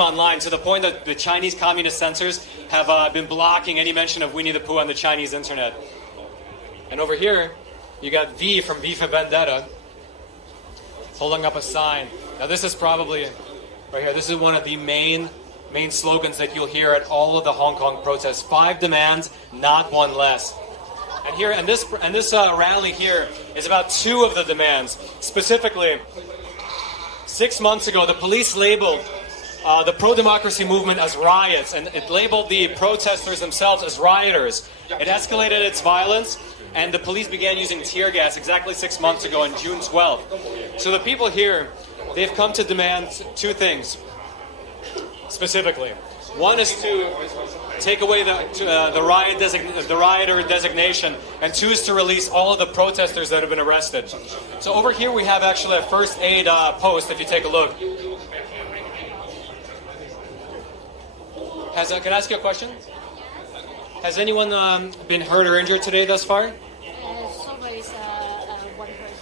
online to the point that the Chinese communist censors have been blocking any mention of Winnie the Pooh on the Chinese internet. And over here, you got V from V for Vendetta, holding up a sign. Now this is probably, right here, this is one of the main slogans that you'll hear at all of the Hong Kong protests. 5 demands, not one less. And here, and this rally here is about 2 of the demands. Specifically, 6 months ago, the police labeled the pro-democracy movement as riots, and it labeled the protesters themselves as rioters. It escalated its violence, and the police began using tear gas exactly 6 months ago on June 12th. So the people here, they've come to demand 2 things, specifically. One is to take away the rioter designation, and 2 is to release all of the protesters that have been arrested. So over here we have actually a first aid post, if you take a look. Can I ask you a question? Has anyone been hurt or injured today thus far? Sorry, it's one person.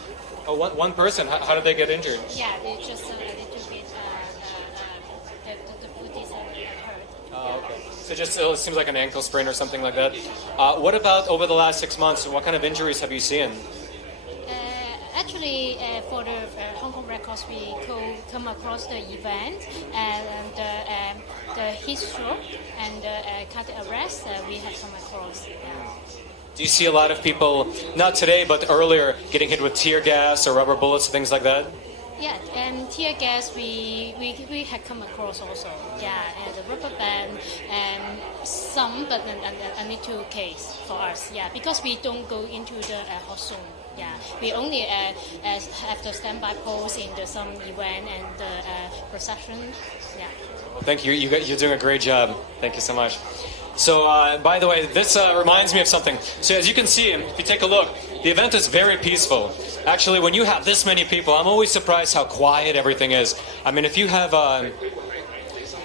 Oh, one person? How did they get injured? Yeah, they just a little bit, the foot is hurt. Oh, okay. So it seems like an ankle sprain or something like that. What about over the last 6 months? What kind of injuries have you seen? Actually, for the Hong Kong records, we come across the event and the heat stroke and cardiac arrest we have come across. Do you see a lot of people, not today, but earlier, getting hit with tear gas or rubber bullets, things like that? Yeah, and tear gas we had come across also. Yeah, and the rubber band and some, but only 2 cases for us. Yeah, because we don't go into the hot zone. Yeah, we only have the standby post in some event and the procession. Yeah. Well, thank you. You're doing a great job. Thank you so much. So, by the way, this reminds me of something. So, as you can see, if you take a look, the event is very peaceful. Actually, when you have this many people, I'm always surprised how quiet everything is. I mean, if you have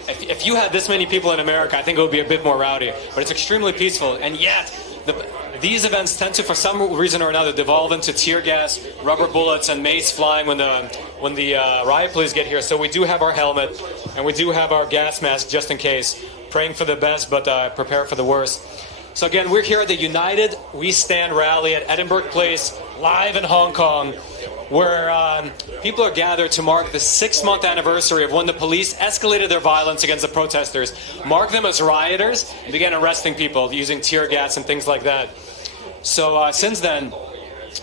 if you had this many people in America, I think it would be a bit more rowdy. But it's extremely peaceful, and yet these events tend to, for some reason or another, devolve into tear gas, rubber bullets, and mace flying when the riot police get here. So we do have our helmet, and we do have our gas mask just in case. Praying for the best, but prepare for the worst. So again, we're here at the United We Stand rally at Edinburgh Place, live in Hong Kong, where people are gathered to mark the 6-month anniversary of when the police escalated their violence against the protesters, marked them as rioters, and began arresting people using tear gas and things like that. So since then,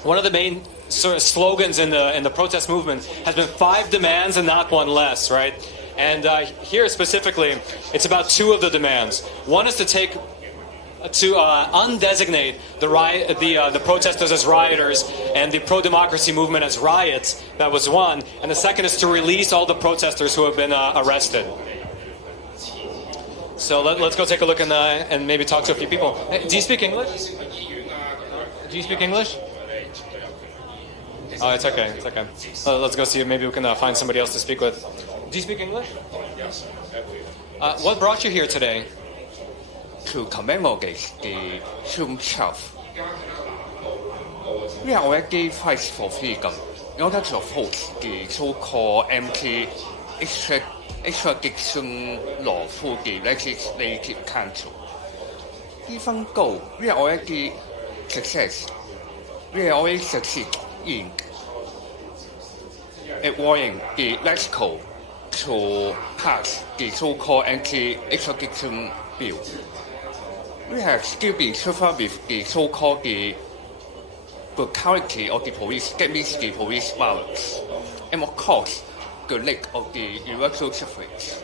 one of the main sort of slogans in the protest movement has been 5 demands and not one less, right? And here specifically, it's about 2 of the demands. One is to undesignate the protesters as rioters and the pro-democracy movement as riots. That was one. And the second is to release all the protesters who have been arrested. So let's go take a look and maybe talk to a few people. Hey, do you speak English? Do you speak English? Oh, it's okay. It's okay. Let's go see. Maybe we can find somebody else to speak with. Do you speak English? Yes. What brought you here today? To commemorate the June 12th. We are already fight for freedom in order to oppose the so-called anti-extradition law through the Legislative Council. Even though we are already succeed in avoiding the legislature to pass the so-called anti-extradition bill. We have still been suffered with the so-called the brutality of the police, that means the police violence, and of course, the lack of the universal suffrage.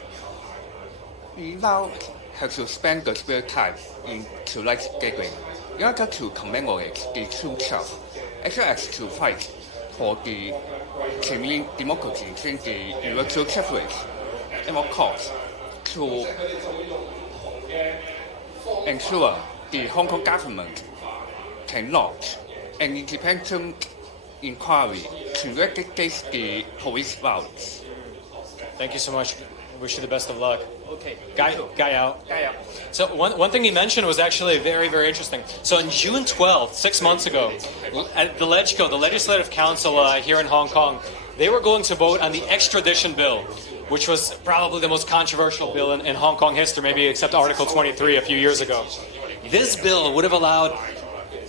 We now have to spend the spare time in tonight's gathering in order to commemorate the June 12th, as well as to fight for the genuine democracy and the universal suffrage, and of course, to ensure the Hong Kong government can launch an independent inquiry to investigate the police violence. Thank you so much. Wish you the best of luck. Okay. Guy out. So one thing you mentioned was actually very, very interesting. So on June 12th, 6 months ago, at the LegCo, the Legislative Council here in Hong Kong, they were going to vote on the extradition bill, which was probably the most controversial bill in Hong Kong history, maybe except Article 23 a few years ago. This bill would have allowed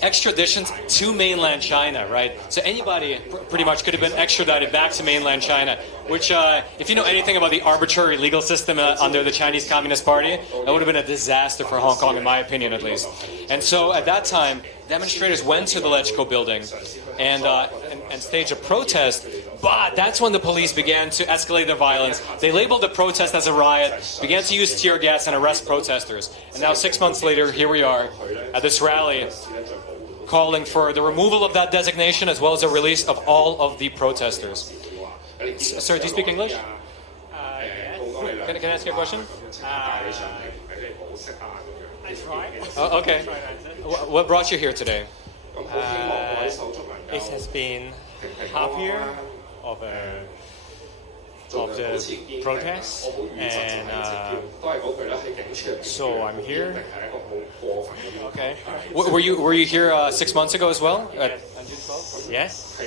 extraditions to mainland China, right? So anybody pretty much could have been extradited back to mainland China, which, if you know anything about the arbitrary legal system under the Chinese Communist Party, that would have been a disaster for Hong Kong, in my opinion at least. And so at that time, demonstrators went to the LegCo building and staged a protest, but that's when the police began to escalate their violence. They labeled the protest as a riot, began to use tear gas and arrest protesters. And now 6 months later, here we are at this rally calling for the removal of that designation as well as the release of all of the protesters. Sir, do you speak English? Yes. Can I ask you a question? I try. Okay. What brought you here today? It has been half year of the protest, and so I'm here. Okay. Were you here 6 months ago as well? On June 12th? Yes.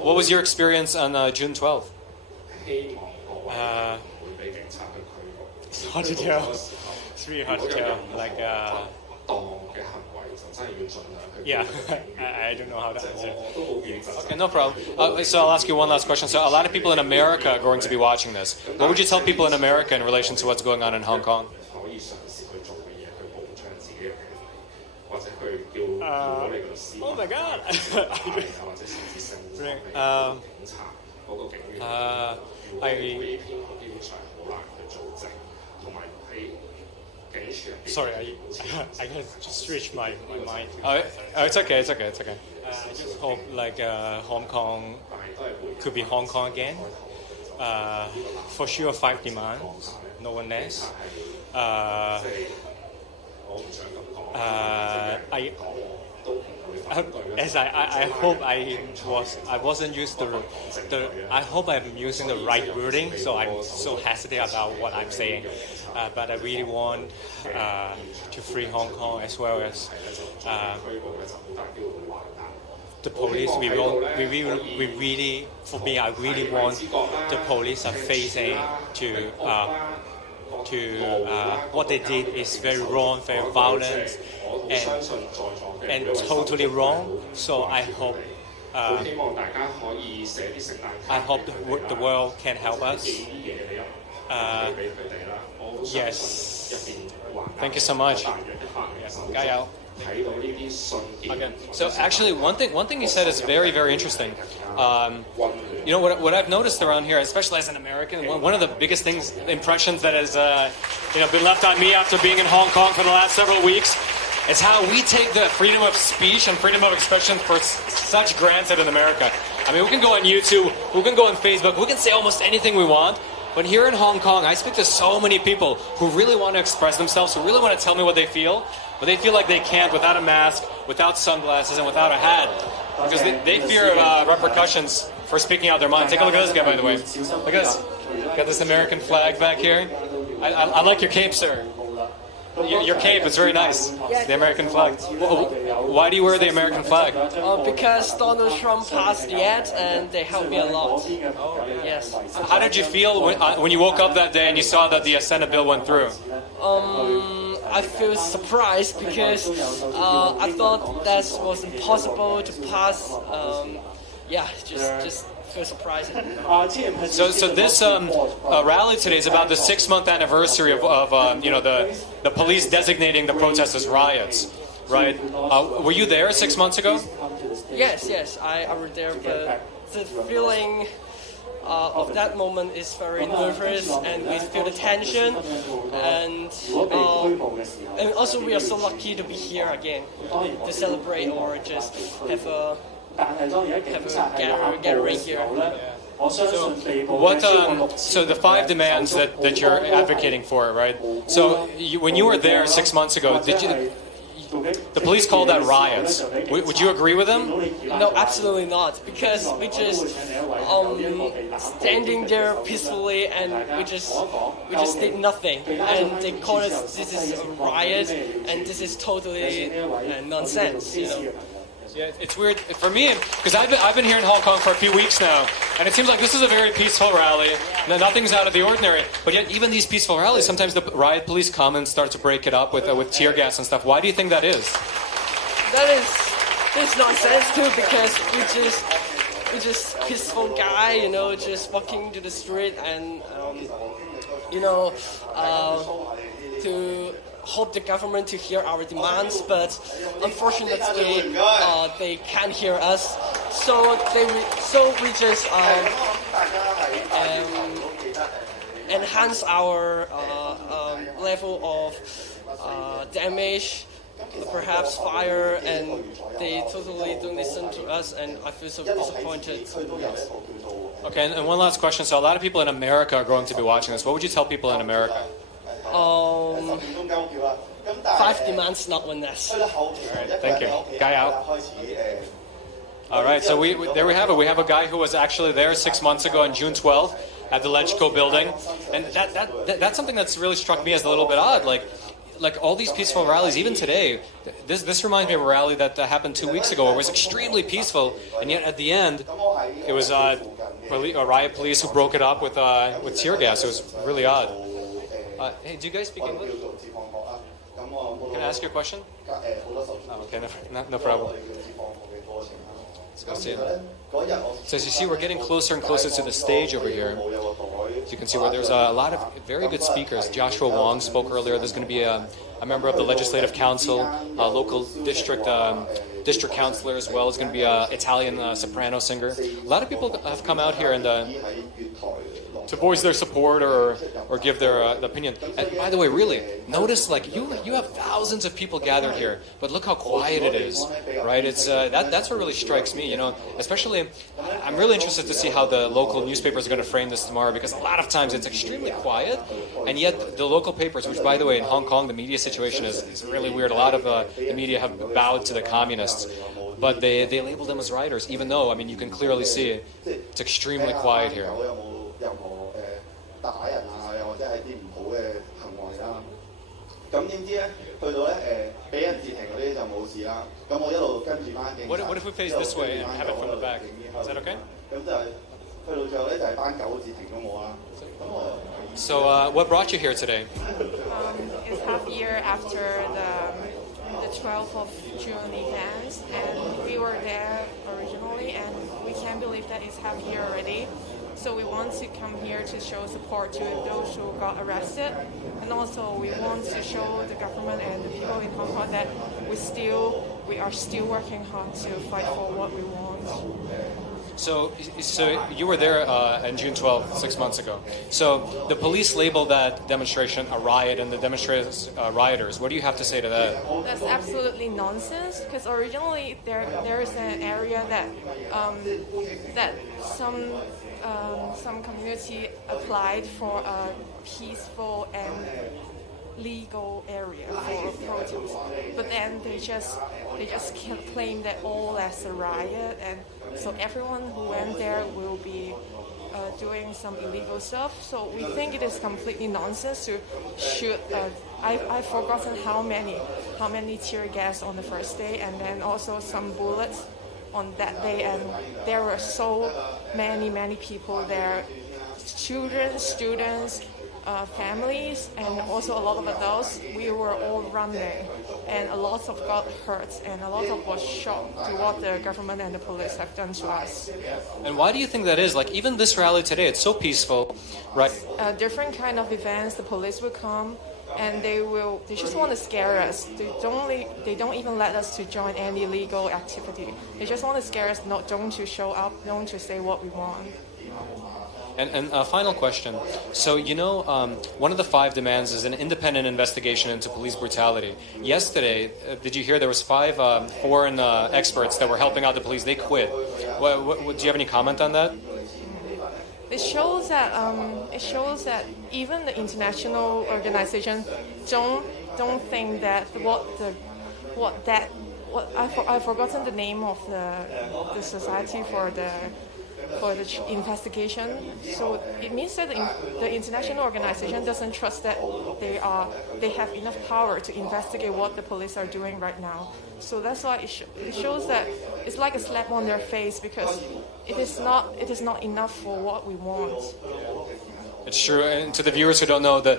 What was your experience on June 12th? It's hard to tell. It's really hard to tell. Like, yeah, I don't know how to answer. Okay, no problem. So I'll ask you one last question. So a lot of people in America are going to be watching this. What would you tell people in America in relation to what's going on in Hong Kong? Oh my God! Sorry, I can just switch my mind. It's okay. It's okay. I just hope like Hong Kong could be Hong Kong again. For sure, 5 demands, no one less. I hope I wasn't used to I hope I'm using the right wording, so I'm so hesitant about what I'm saying. But I really want to free Hong Kong as well as the police. We really, for me, I really want the police are facing to what they did is very wrong, very violent, and totally wrong. So I hope the world can help us. Yes. Thank you so much. Gaiyao. Okay. So actually, one thing you said is very, very interesting. You know what I've noticed around here, especially as an American, one of the biggest impressions that has been left on me after being in Hong Kong for the last several weeks, is how we take the freedom of speech and freedom of expression for such granted in America. I mean, we can go on YouTube, we can go on Facebook, we can say almost anything we want. But here in Hong Kong, I speak to so many people who really want to express themselves, who really want to tell me what they feel, but they feel like they can't without a mask, without sunglasses, and without a hat, because they fear repercussions for speaking out their mind. Take a look at this guy, by the way. Look at this. Got this American flag back here. I like your cape, sir. Your cape is very nice. The American flag. Why do you wear the American flag? Because Donald Trump passed yet, and they helped me a lot. Yes. How did you feel when you woke up that day and you saw that the Senate bill went through? I feel surprised because I thought that was impossible to pass. Just feel surprised. So this rally today is about the 6-month anniversary of the police designating the protests as riots, right? Were you there 6 months ago? Yes, I was there, but the feeling of that moment is very nervous, and we feel the tension, and also we are so lucky to be here again to celebrate or just have a gathering here. So the 5 demands that you're advocating for, right? So when you were there 6 months ago, the police called that riots. Would you agree with them? No, absolutely not. Because we just standing there peacefully, and we just did nothing, and they called us this is a riot, and this is totally nonsense. Yeah, it's weird for me because I've been here in Hong Kong for a few weeks now, and it seems like this is a very peaceful rally. Nothing's out of the ordinary, but yet even these peaceful rallies, sometimes the riot police come and start to break it up with tear gas and stuff. Why do you think that is? That is nonsense too, because we just peaceful guy, you know, just walking to the street and to hope the government to hear our demands, but unfortunately they can't hear us. So we just enhance our level of damage, perhaps fire, and they totally don't listen to us, and I feel so disappointed. Okay, and one last question. So a lot of people in America are going to be watching this. What would you tell people in America? 5 demands, not 1 less. All right, thank you. Guy out. All right, so there we have it. We have a guy who was actually there 6 months ago on June 12th at the LegCo building, and that's something that's really struck me as a little bit odd. Like all these peaceful rallies, even today, this reminds me of a rally that happened 2 weeks ago where it was extremely peaceful, and yet at the end, it was a riot police who broke it up with tear gas. It was really odd. Hey, do you guys speak English? Can I ask you a question? Oh, okay, no problem. Let's go see it. So as you see, we're getting closer and closer to the stage over here. As you can see, where there's a lot of very good speakers. Joshua Wong spoke earlier. There's going to be a member of the Legislative Council, a local district councillor as well. There's going to be an Italian soprano singer. A lot of people have come out here and to voice their support or give their opinion. And by the way, really, notice like you have thousands of people gathered here, but look how quiet it is, right? It's that's what really strikes me, you know. Especially, I'm really interested to see how the local newspapers are going to frame this tomorrow, because a lot of times it's extremely quiet, and yet the local papers, which by the way in Hong Kong the media situation is really weird. A lot of the media have bowed to the communists. But they label them as rioters, even though, I mean, you can clearly see it's extremely quiet here. 打人啊，又或者係啲唔好嘅行為啦。咁點知咧，去到咧俾人截停嗰啲就冇事啦。咁我一路跟住翻警察。What if we face this way and have it from the back? Is that okay? 咁就係去到最後咧，就係班狗截停咗我啦。咁我。So what brought you here today? It's half year after the 12th of June events, and we were there originally, and we can't believe that it's half year already. So we want to come here to show support to those who got arrested, and also we want to show the government and the people in Hong Kong that we are still working hard to fight for what we want. So you were there on June 12th, 6 months ago. So the police labeled that demonstration a riot and the demonstrators rioters. What do you have to say to that? That's absolutely nonsense, because originally there is an area that that some community applied for a peaceful and legal area for protest, but then they just claim that all as a riot, and so everyone who went there will be doing some illegal stuff. So we think it is completely nonsense to shoot. I've forgotten how many tear gas on the first day, and then also some bullets on that day, and there were so many people there, children, students, families, and also a lot of adults. We were all running, and a lot of got hurt, and a lot of was shocked to what the government and the police have done to us. And why do you think that is? Like even this rally today, it's so peaceful, right? Different kind of events, the police will come, and they just want to scare us. They don't even let us to join any legal activity. They just want to scare us, don't to show up, don't to say what we want. And a final question. So, you know, one of the 5 demands is an independent investigation into police brutality. Yesterday, did you hear there was 5 foreign experts that were helping out the police? They quit. Do you have any comment on that? It shows that even the international organization don't think that I've forgotten the name of the society for the for the investigation. So it means that the international organization doesn't trust that they have enough power to investigate what the police are doing right now. So that's why it shows that it's like a slap on their face, because it is not enough for what we want. It's true. And to the viewers who don't know, the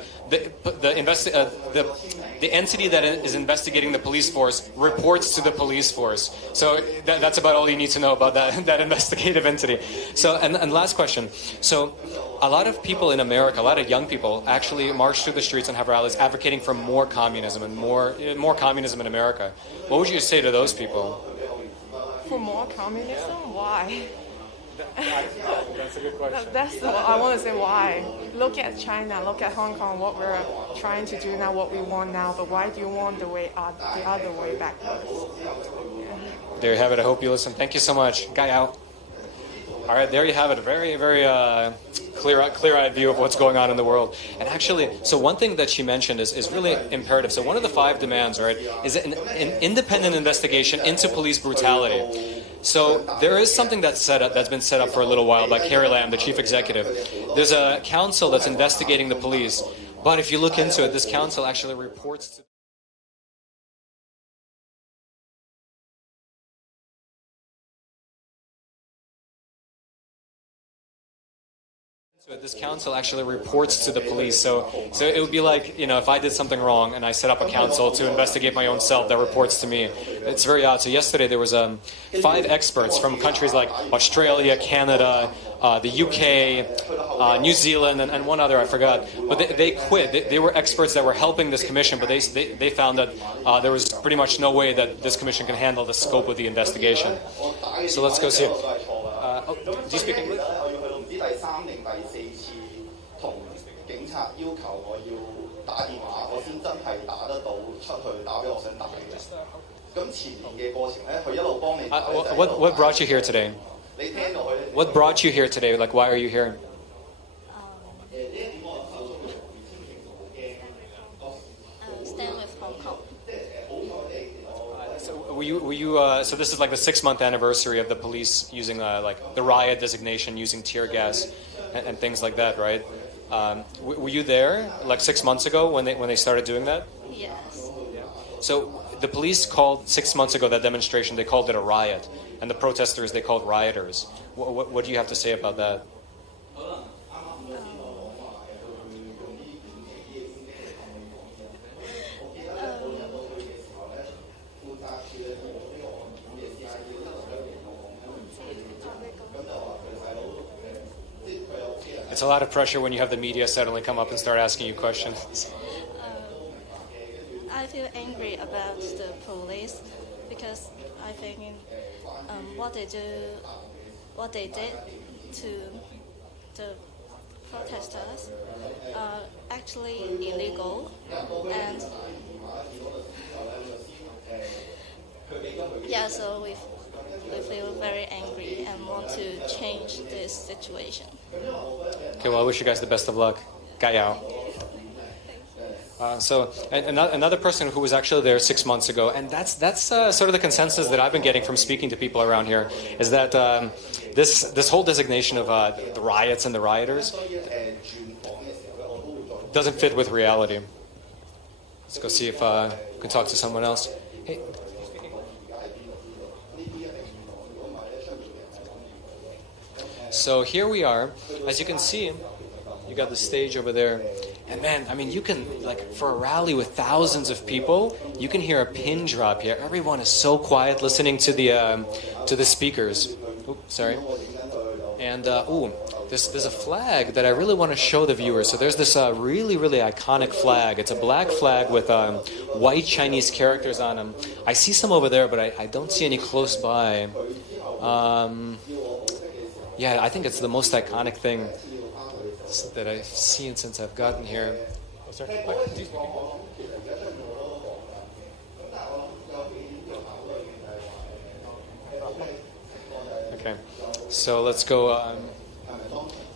entity that is investigating the police force reports to the police force. So that's about all you need to know about that investigative entity. So, and last question. So, a lot of people in America, a lot of young people, actually march through the streets and have rallies advocating for more communism and more communism in America. What would you say to those people? For more communism? Why? That's a good question. That's what I want to say. Why? Look at China. Look at Hong Kong. What we're trying to do now. What we want now. But why do you want the other way backwards? There you have it. I hope you listen. Thank you so much. Guy out. All right, there you have it. A very, very clear-eyed view of what's going on in the world. And actually, so one thing that she mentioned is really imperative. So one of the 5 demands, right, is an independent investigation into police brutality. So there is something that's been set up for a little while by Carrie Lam, the chief executive. There's a council that's investigating the police, but if you look into it, this council actually reports to the police. So it would be like, if I did something wrong and I set up a council to investigate my own self that reports to me. It's very odd. So yesterday there was 5 experts from countries like Australia, Canada, the UK, New Zealand, and one other, I forgot. But they quit. They were experts that were helping this commission, but they found that there was pretty much no way that this commission can handle the scope of the investigation. So let's go see it. Do you speak English? 第3定第4次同警察要求我要打電話，我先真係打得到出去打俾我想打嘅人。咁前面嘅過程咧，佢一路幫你。What brought you here today? 你聽落去。What brought you here today? Like, why are you here? Stand with Hong Kong. So this is like the 6-month anniversary of the police using like the riot designation, using tear gas and things like that, right? Were you there like 6 months ago when they started doing that? Yes. So the police called 6 months ago that demonstration, they called it a riot, and the protesters they called rioters. What do you have to say about that? It's a lot of pressure when you have the media suddenly come up and start asking you questions. I feel angry about the police because I think what they did to the protesters are actually illegal, and so we feel very angry and want to change this situation. Okay, well, I wish you guys the best of luck. Gayao. Another person who was actually there 6 months ago, and that's sort of the consensus that I've been getting from speaking to people around here, is that this whole designation of the riots and the rioters doesn't fit with reality. Let's go see if we can talk to someone else. Hey. So here we are. As you can see, you got the stage over there. And man, I mean, you can, like, for a rally with thousands of people, you can hear a pin drop here. Everyone is so quiet listening to the speakers. Oops, sorry. And, there's a flag that I really want to show the viewers. So there's this really, really iconic flag. It's a black flag with white Chinese characters on them. I see some over there, but I don't see any close by. Yeah, I think it's the most iconic thing that I've seen since I've gotten here. Oh, sorry. Okay, so let's go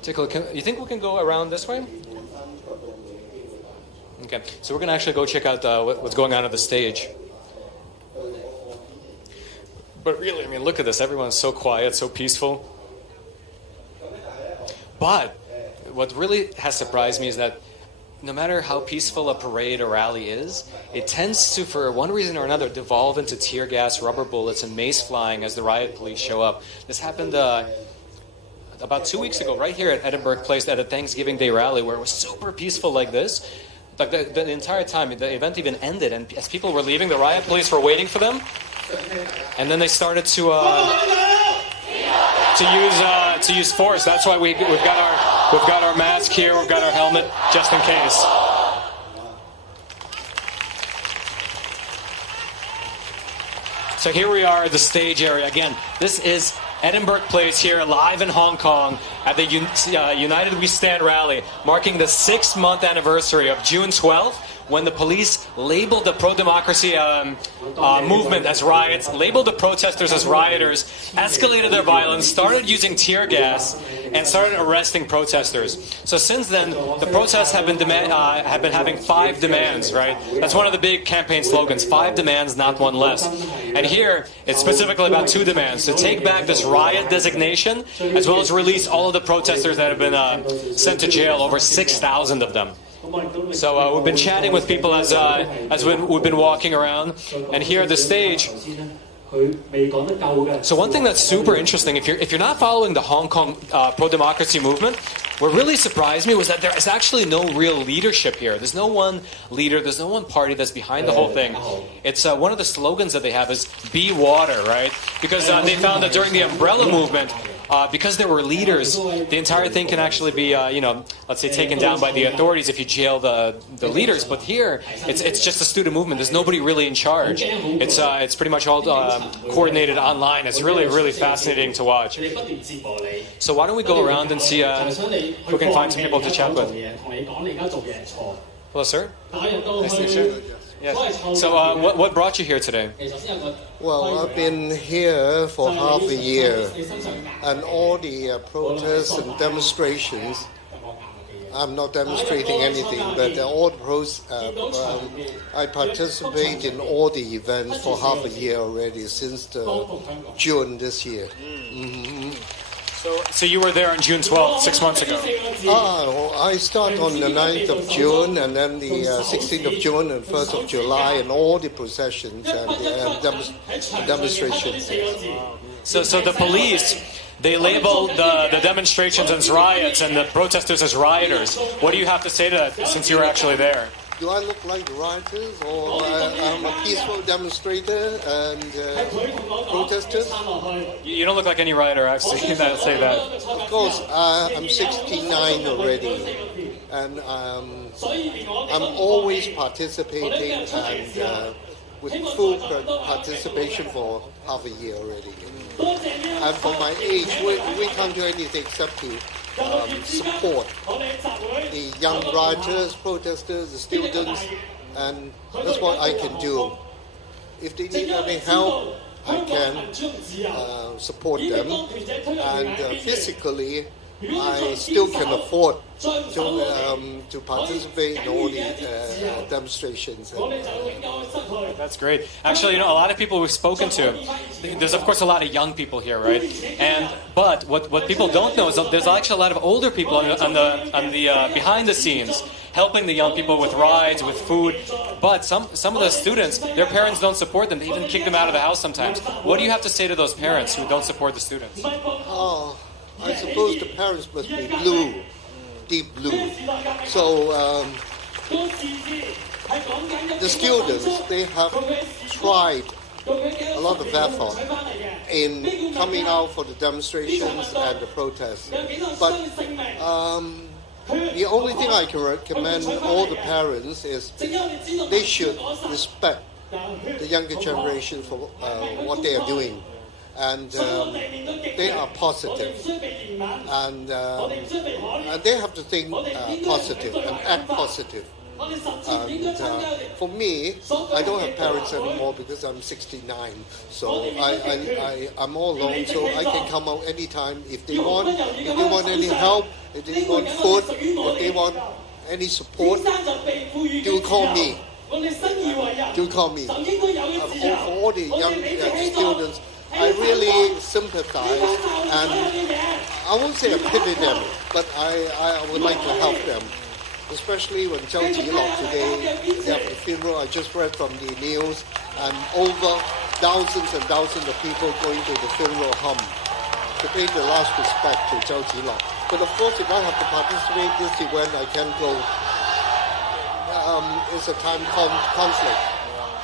take a look. You think we can go around this way? Okay, so we're going to actually go check out what's going on at the stage. But really, I mean, look at this. Everyone's so quiet, so peaceful. But what really has surprised me is that no matter how peaceful a parade or rally is, it tends to, for one reason or another, devolve into tear gas, rubber bullets, and mace flying as the riot police show up. This happened about 2 weeks ago, right here at Edinburgh Place at a Thanksgiving Day rally, where it was super peaceful like this. Like the entire time, the event even ended, and as people were leaving, the riot police were waiting for them, and then they started to use force. That's why we've got our mask here, we've got our helmet, just in case. So here we are at the stage area. Again, this is Edinburgh Place here, live in Hong Kong at the United We Stand rally, marking the 6-month anniversary of June 12th, when the police labeled the pro-democracy movement as riots, labeled the protesters as rioters, escalated their violence, started using tear gas, and started arresting protesters. So since then, the protests have been having 5 demands, right? That's one of the big campaign slogans, 5 demands, not one less. And here, it's specifically about 2 demands: to take back this riot designation, as well as release all of the protesters that have been sent to jail, over 6,000 of them. So we've been chatting with people as we've been walking around, and here at the stage. So one thing that's super interesting, if you're not following the Hong Kong pro-democracy movement, what really surprised me was that there is actually no real leadership here. There's no one leader, there's no one party that's behind the whole thing. It's one of the slogans that they have is "Be Water," right? Because they found that during the umbrella movement, because there were leaders, the entire thing can actually be, let's say, taken down by the authorities if you jail the leaders. But here, it's just a student movement. There's nobody really in charge. It's pretty much all coordinated online. It's really, really fascinating to watch. So why don't we go around and see if we can find some people to chat with. Hello, sir. Nice to meet you. Yes. So what brought you here today? Well, I've been here for half a year, and all the protests and demonstrations, I'm not demonstrating anything, but all the I participate in all the events for half a year already, since June this year. Mm-hmm. So you were there on June 12th, 6 months ago? I start on the 9th of June, and then the 16th of June and 1st of July, and all the processions and the demonstrations. So the police, they labeled the demonstrations as riots and the protesters as rioters. What do you have to say to that, since you were actually there? Do I look like the rioters, or I'm a peaceful demonstrator and protester? You don't look like any rioter. I've seen that. Say that. Of course, I'm 69 already, and I'm always participating and with full participation for half a year already. And for my age, we can't do anything except to support the young rioters, protesters, the students, and that's what I can do. If they need any help, I can support them, and physically, I still can afford to participate in all the demonstrations. That's great. Actually, a lot of people we've spoken to, there's of course a lot of young people here, right? But what people don't know is that there's actually a lot of older people on the behind the scenes, helping the young people with rides, with food. But some of the students, their parents don't support them. They even kick them out of the house sometimes. What do you have to say to those parents who don't support the students? Oh, I suppose the parents must be blue, deep blue. So the students, they have tried a lot of effort in coming out for the demonstrations and the protests. But the only thing I can recommend all the parents is they should respect the younger generation for what they are doing. And they are positive, and they have to think positive and act positive. And for me, I don't have parents anymore because I'm 69, so I'm all alone. So I can come out anytime if they want any help, if they want food, if they want any support. Do call me. Do call me. For all the young students, I really sympathize, and I won't say I pity them, but I would like to help them. Especially when Zhou Zilok today, after the funeral, I just read from the news, and over thousands and thousands of people going to the funeral home to pay the last respect to Zhou Zilok. But of course, if I have to participate in this event, I can go. It's a time conflict.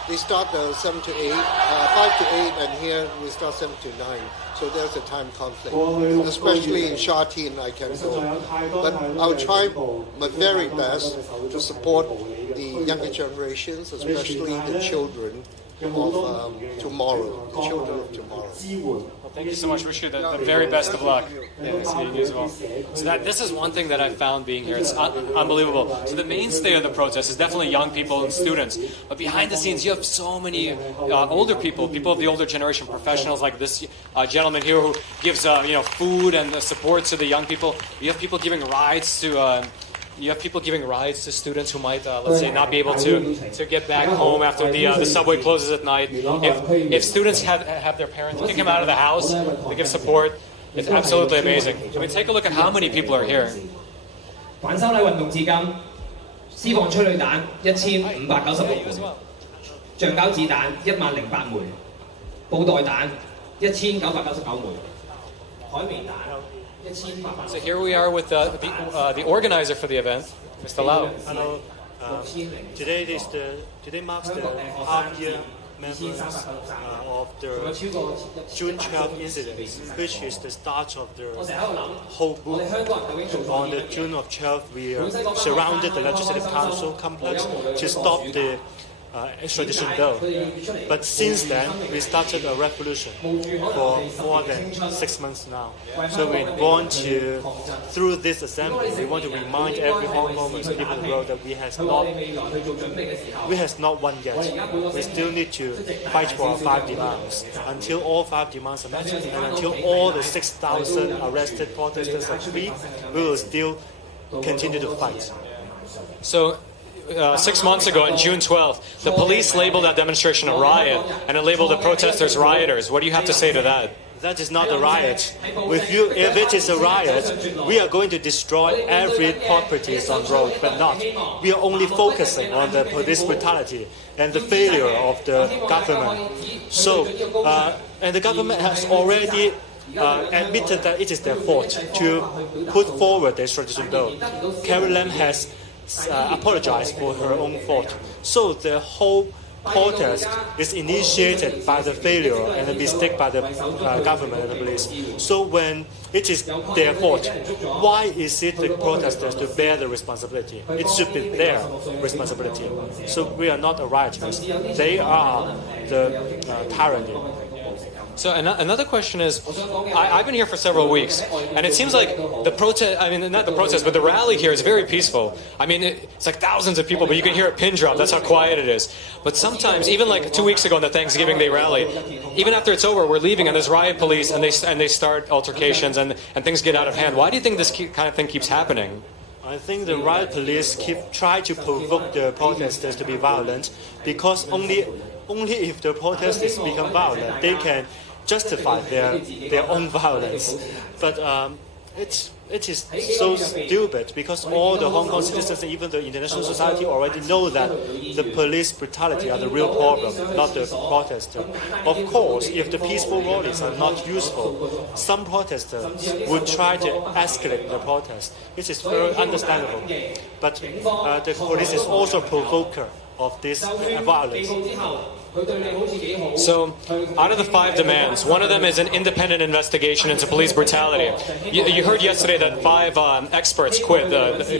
They start 7 to 8, 5 to 8, and here we start 7 to 9. So there's a time conflict. Especially in Sha Tin, I can go. But I'll try my very best to support the younger generations, especially the children of tomorrow, the children of tomorrow. Well, thank you so much. Wish you the very best of luck. Yeah, seeing you as well. So this is one thing that I found being here. It's unbelievable. So the mainstay of the protest is definitely young people and students. But behind the scenes, you have so many older people of the older generation, professionals like this gentleman here who gives food and support to the young people. You have people giving rides to. You have people giving rides to students who might, let's say, not be able to get back home after the subway closes at night. If students have their parents kick them out of the house, they give support. It's absolutely amazing. I mean, take a look at how many people are here. 反修例運動至今，施放催淚彈1596枚，橡膠子彈10008枚，布袋彈1999枚，海綿彈。So here we are with the organizer for the event, Mr. Lau. Hello. Today marks the half-year remembrance of the June 12 incident, which is the start of the whole movement. On the June of 12, we surrounded the Legislative Council complex to stop the extradition bill. But since then, we started a revolution for more than 6 months now. So we want to, through this assembly, we want to remind every Hong Kongers people in the world that we has not won yet. We still need to fight for our 5 demands. Until all 5 demands are met, and until all the 6,000 arrested protesters are free, we will still continue to fight. So 6 months ago, on June 12th, the police labeled that demonstration a riot, and it labeled the protesters rioters. What do you have to say to that? That is not a riot. If it is a riot, we are going to destroy every properties on road, but not. We are only focusing on the police brutality and the failure of the government. So, and the government has already admitted that it is their fault to put forward the extradition bill. Carrie Lam has apologized for her own fault. So the whole protest is initiated by the failure and the mistake by the government and the police. So when it is their fault, why is it the protesters to bear the responsibility? It should be their responsibility. So we are not the rioters. They are the tyranny. So another question is, I've been here for several weeks, and it seems like the protest, I mean, not the protest, but the rally here is very peaceful. I mean, it's like thousands of people, but you can hear a pin drop. That's how quiet it is. But sometimes, even like 2 weeks ago on the Thanksgiving Day rally, even after it's over, we're leaving, and there's riot police, and they start altercations, and things get out of hand. Why do you think this kind of thing keeps happening? I think the riot police try to provoke the protesters to be violent, because only if the protesters become violent, they can justify their own violence. But it is so stupid, because all the Hong Kong citizens and even the international society already know that the police brutality are the real problem, not the protesters. Of course, if the peaceful rallies are not useful, some protesters would try to escalate the protest. It is very understandable. But the police is also a provoker of this violence. So, out of the 5 demands, one of them is an independent investigation into police brutality. You heard yesterday that 5 experts quit,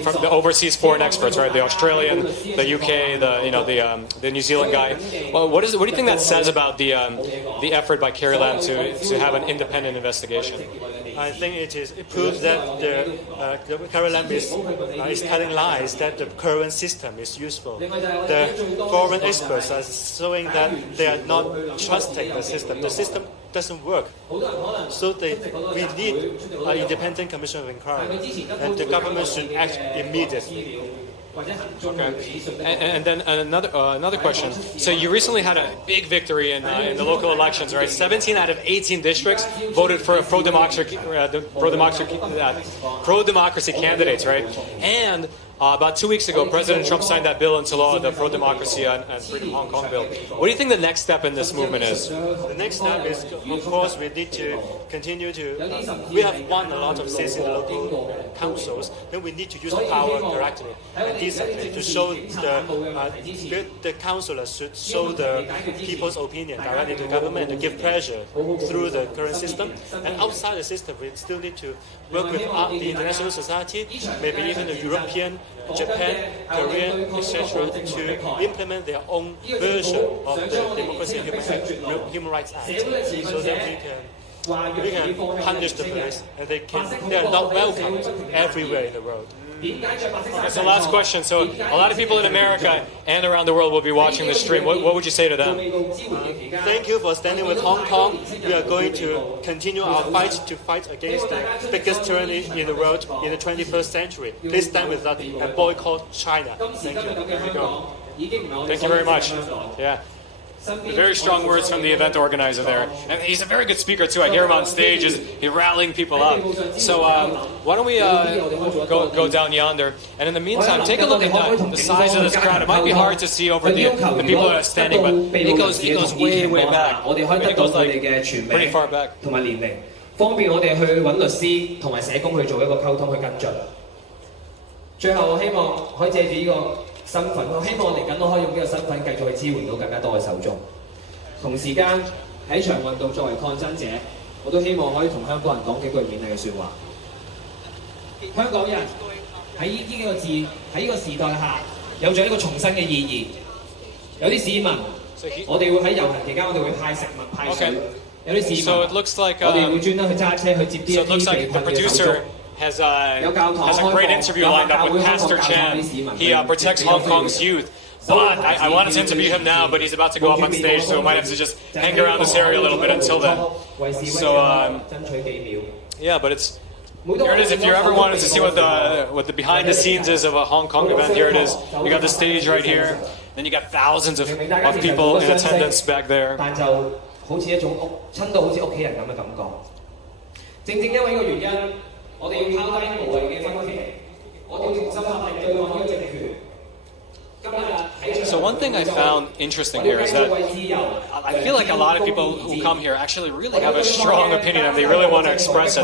from the overseas foreign experts, right? The Australian, the UK, the New Zealand guy. Well, what do you think that says about the effort by Carrie Lam to have an independent investigation? I think it proves that the Carrie Lam is telling lies, that the current system is useful. The foreign experts are showing that they are not trusting the system. The system doesn't work. So we need an independent commission of inquiry, and the government should act immediately. And then another question. So you recently had a big victory in the local elections, right? 17 out of 18 districts voted for pro-democracy candidates, right? And about 2 weeks ago, President Trump signed that bill into law, the pro-democracy and freedom Hong Kong bill. What do you think the next step in this movement is? The next step is, of course, we need to continue to. We have won a lot of seats in the local councils. Then we need to use the power correctly and decently to show the councillors should show the people's opinion directly to government and give pressure through the current system. And outside the system, we still need to work with the international society, maybe even the European, Japan, Korea, etc., to implement their own version of the Democracy and Human Rights Act, so that we can punish the police and they are not welcomed everywhere in the world. That's the last question. So a lot of people in America and around the world will be watching this stream. What would you say to them? Thank you for standing with Hong Kong. We are going to continue our fight against the biggest tyranny in the world in the 21st century. Please stand with us and boycott China. Thank you. Thank you very much. Yeah. Very strong words from the event organizer there. And he's a very good speaker too. I hear him on stage. He's rallying people up. So why don't we go down yonder. And in the meantime, take a look at the size of this crowd. It might be hard to see over the people that are standing, but it goes way, way back. It goes like pretty far back. 同埋年齡，方便我哋去揾律師同埋社工去做一個溝通去跟進。最後，我希望可以借住呢個身份，我希望嚟緊我可以用呢個身份繼續去支援到更加多嘅受眾。同時間喺場運動作為抗爭者，我都希望可以同香港人講幾句勉勵嘅説話。香港人喺呢幾個字喺呢個時代下有咗一個重新嘅意義。有啲市民，我哋會喺遊行期間，我哋會派食物派水。有啲市民，我哋會專登去揸車去接啲一啲被困嘅手足。has a great interview lined up with Pastor Chan. He protects Hong Kong's youth. But I wanted to interview him now, but he's about to go up on stage, so we might have to just hang around this area a little bit until then. So, yeah, but it's... Here it is. If you ever wanted to see what the behind the scenes is of a Hong Kong event, here it is. You got the stage right here. Then you got thousands of people in attendance back there. 但就好似一種親到好似屋企人咁嘅感覺。正正因為呢個原因。So one thing I found interesting here is that I feel like a lot of people who come here actually really have a strong opinion and they really want to express it.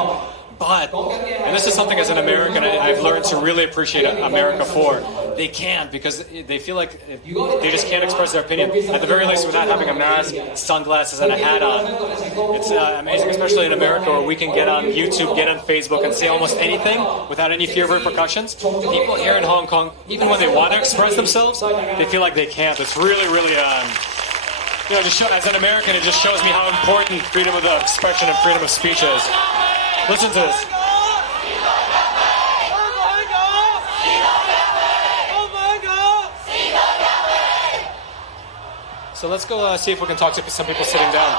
But, and this is something as an American I've learned to really appreciate America for, they can't because they feel like they just can't express their opinion. At the very least, without having a mask, sunglasses, and a hat on. It's amazing, especially in America, where we can get on YouTube, get on Facebook, and say almost anything without any fear of repercussions. People here in Hong Kong, even when they want to express themselves, they feel like they can't. It's really, really... as an American, it just shows me how important freedom of expression and freedom of speech is. Listen to this. So let's go see if we can talk to some people sitting down.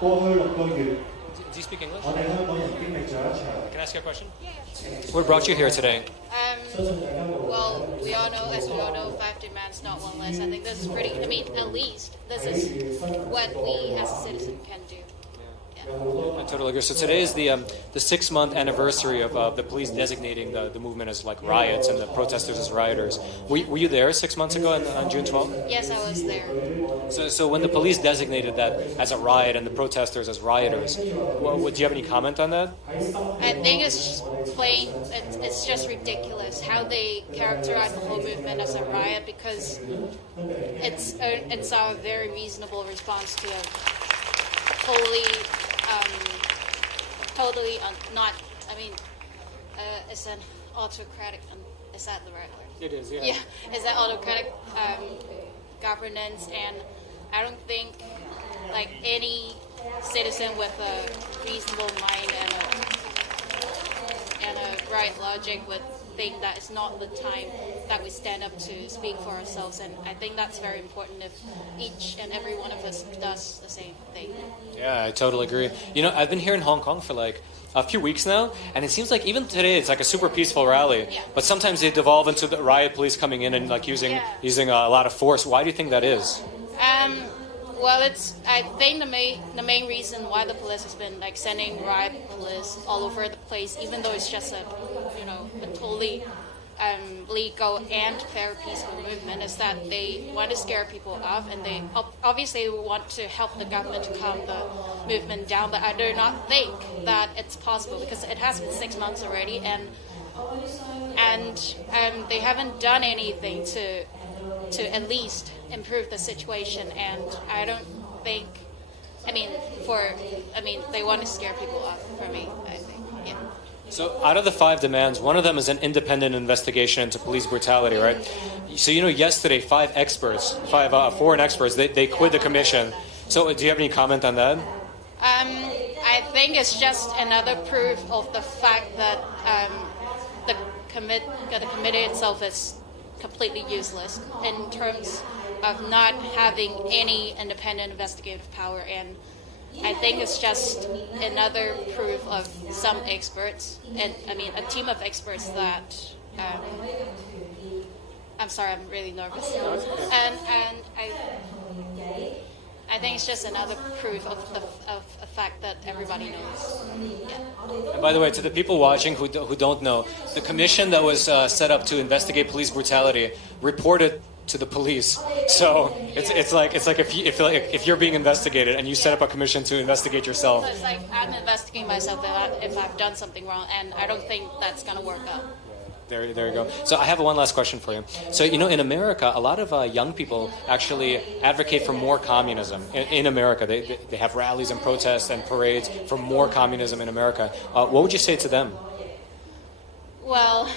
Do you speak English? Can I ask you a question? What brought you here today? Well, we all know 5 demands, not one less. I think this is pretty, at least this is what we as a citizen can do. I totally agree. So today is the 6-month anniversary of the police designating the movement as like riots and the protesters as rioters. Were you there 6 months ago on June 12th? Yes, I was there. So when the police designated that as a riot and the protesters as rioters, do you have any comment on that? I think it's just plain, it's just ridiculous how they characterize the whole movement as a riot because it's a very reasonable response to a it's an autocratic, is that the right word? It is, yeah. Yeah, it's an autocratic governance, and I don't think like any citizen with a reasonable mind and a right logic would think that it's not the time that we stand up to speak for ourselves, and I think that's very important if each and every one of us does the same thing. Yeah, I totally agree. You know, I've been here in Hong Kong for like a few weeks now, and it seems like even today it's like a super peaceful rally. Yeah. But sometimes they devolve into the riot police coming in and like using a lot of force. Why do you think that is? Well, I think the main reason why the police has been like sending riot police all over the place, even though it's just a totally legal and fair peaceful movement, is that they want to scare people off, and they obviously want to help the government to calm the movement down. But I do not think that it's possible, because it has been 6 months already, and they haven't done anything to at least improve the situation. And I don't think, they want to scare people off. For me, I think, yeah. So out of the 5 demands, one of them is an independent investigation into police brutality, right? So, you know, yesterday, 5 foreign experts, they quit the commission. So do you have any comment on that? I think it's just another proof of the fact that the committee itself is completely useless in terms of not having any independent investigative power, and I think it's just another proof of some experts, and a team of experts that I'm sorry, I'm really nervous, and I think it's just another proof of the fact that everybody knows. Yeah. And by the way, to the people watching who don't know, the commission that was set up to investigate police brutality reported to the police. So it's like if you're being investigated and you set up a commission to investigate yourself. So it's like I'm investigating myself if I've done something wrong, and I don't think that's gonna work out. There you go. So I have one last question for you. So, you know, in America, a lot of young people actually advocate for more communism. In America, they have rallies and protests and parades for more communism in America. What would you say to them? Well,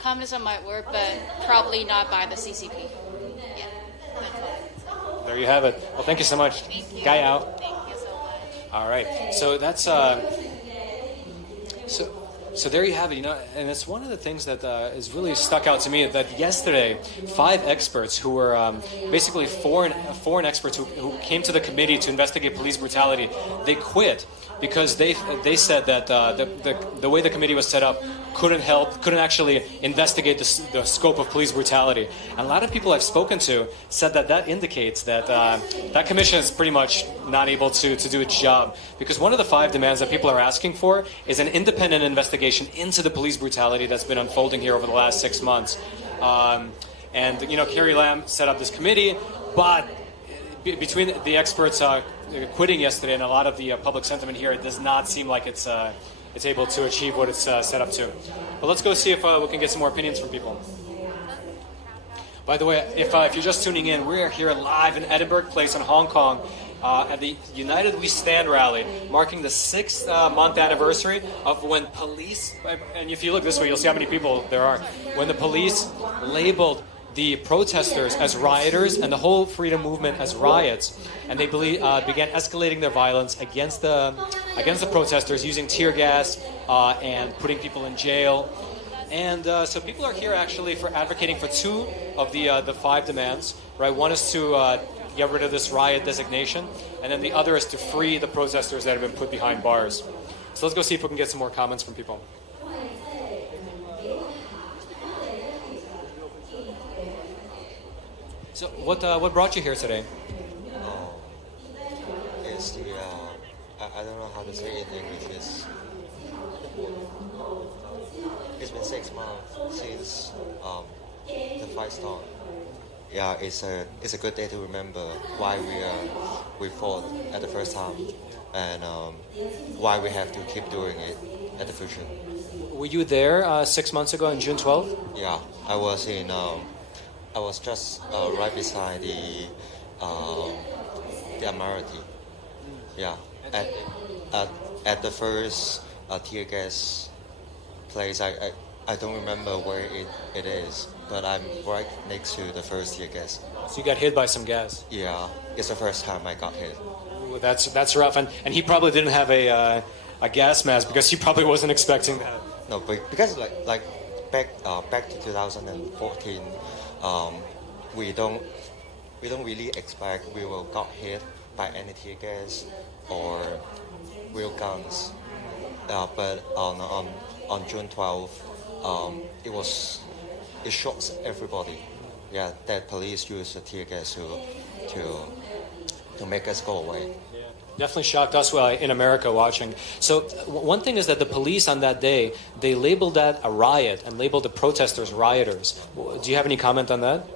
communism might work, but probably not by the CCP. Yeah. There you have it. Well, thank you so much. Thank you. Guy out. Thank you so much. All right. So that's So there you have it, you know, and it's one of the things that is really stuck out to me, that yesterday, 5 experts who were basically foreign experts who came to the committee to investigate police brutality, they quit because they said that the way the committee was set up couldn't actually investigate the scope of police brutality. And a lot of people I've spoken to said that indicates that that commission is pretty much not able to do its job, because one of the 5 demands that people are asking for is an independent investigation into the police brutality that's been unfolding here over the last 6 months. And, you know, Carrie Lam set up this committee, but between the experts quitting yesterday and a lot of the public sentiment here, it does not seem like it's able to achieve what it's set up to. But let's go see if we can get some more opinions from people. By the way, if you're just tuning in, we're here live in Edinburgh Place in Hong Kong at the United We Stand rally, marking the 6th month anniversary of when police, and if you look this way, you'll see how many people there are, when the police labeled the protesters as rioters and the whole freedom movement as riots, and they began escalating their violence against the protesters, using tear gas and putting people in jail. And so people are here actually for advocating for 2 of the 5 demands. Right, one is to get rid of this riot designation, and then the other is to free the protesters that have been put behind bars. So let's go see if we can get some more comments from people. So what brought you here today? It's the I don't know how to say it in English. It's been 6 months since the fight started. Yeah, it's a good day to remember why we fought at the first time, and why we have to keep doing it at the future. Were you there 6 months ago on June 12th? Yeah, I was in. I was just right beside the Admiralty. Yeah, at the first tear gas place. I don't remember where it is, but I'm right next to the first tear gas. So you got hit by some gas? Yeah, it's the first time I got hit. Ooh, that's rough, and he probably didn't have a gas mask because he probably wasn't expecting that. no, because like back to 2014, we don't really expect we will got hit by any tear gas or real guns. But on June 12th, it shocks everybody. Yeah, that police used the tear gas to make us go away. Definitely shocked us in America watching. So one thing is that the police on that day, they labeled that a riot and labeled the protesters rioters. Do you have any comment on that?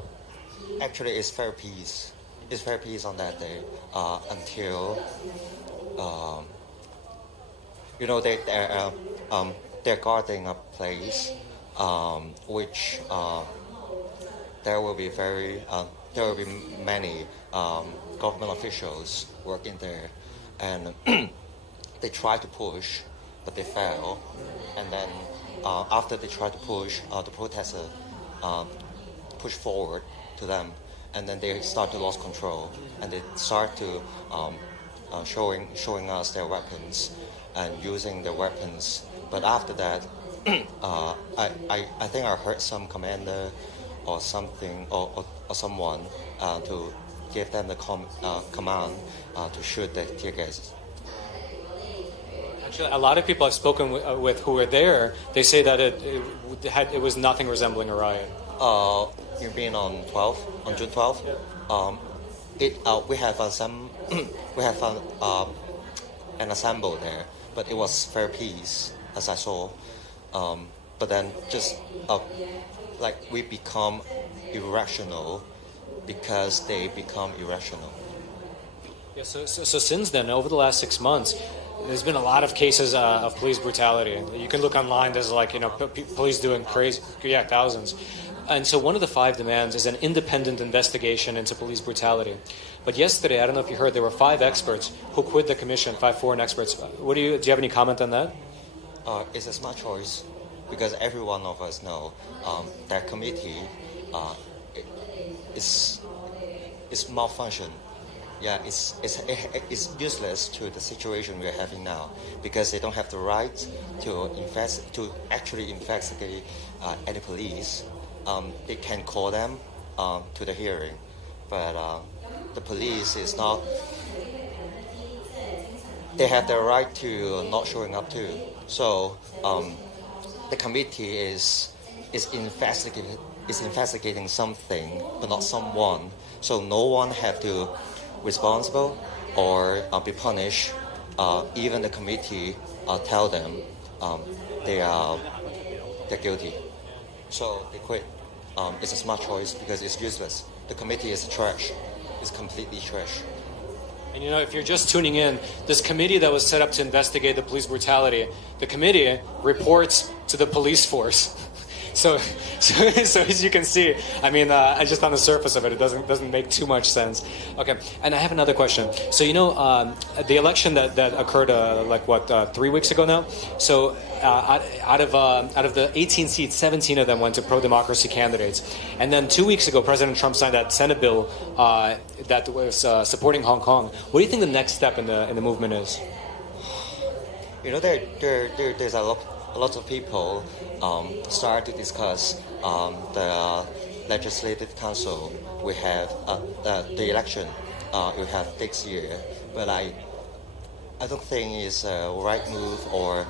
Actually, it's fair peace. It's fair peace on that day until they're guarding a place which there will be many government officials working there, and they try to push, but they fail. And then after they try to push, the protesters push forward to them, and then they start to lose control, and they start to showing us their weapons and using their weapons. But after that, I think I heard some commander or something or someone to give them the command to shoot the tear gas. Actually, a lot of people I've spoken with who were there, they say that it was nothing resembling a riot. You mean on June 12th? Yeah. We have an assemble there, but it was fair peace as I saw. But then just we become irrational because they become irrational. Yeah, so since then, over the last 6 months, there's been a lot of cases of police brutality. You can look online. There's police doing crazy, thousands. And so one of the 5 demands is an independent investigation into police brutality. But yesterday, I don't know if you heard, there were 5 experts who quit the commission, 5 foreign experts. Do you have any comment on that? It's a smart choice because every one of us know that committee is malfunction. Yeah, it's useless to the situation we're having now because they don't have the right to actually investigate any police. They can call them to the hearing, but the police is not. They have the right to not showing up too. So the committee is investigating something, but not someone. So no one have to responsible or be punished. Even the committee tell them they're guilty. So they quit. It's a smart choice because it's useless. The committee is trash. It's completely trash. And if you're just tuning in, this committee that was set up to investigate the police brutality, the committee reports to the police force. So as you can see, just on the surface of it, it doesn't make too much sense. Okay, and I have another question. So the election that occurred 3 weeks ago now. So out of the 18 seats, 17 of them went to pro-democracy candidates. And then 2 weeks ago, President Trump signed that Senate bill that was supporting Hong Kong. What do you think the next step in the movement is? There's a lot of people start to discuss the legislative council we have the election we have next year, but I don't think it's a right move or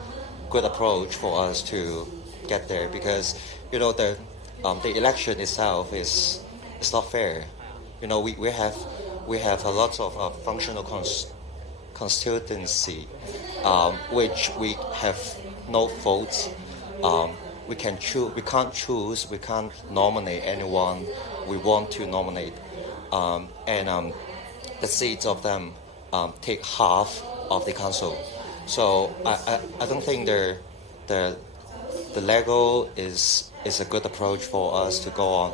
good approach for us to get there because the election itself is not fair. We have a lot of functional constituency which we have no votes. We can't choose. We can't nominate anyone we want to nominate, and the seats of them take half of the council. So I don't think the legal is a good approach for us to go on.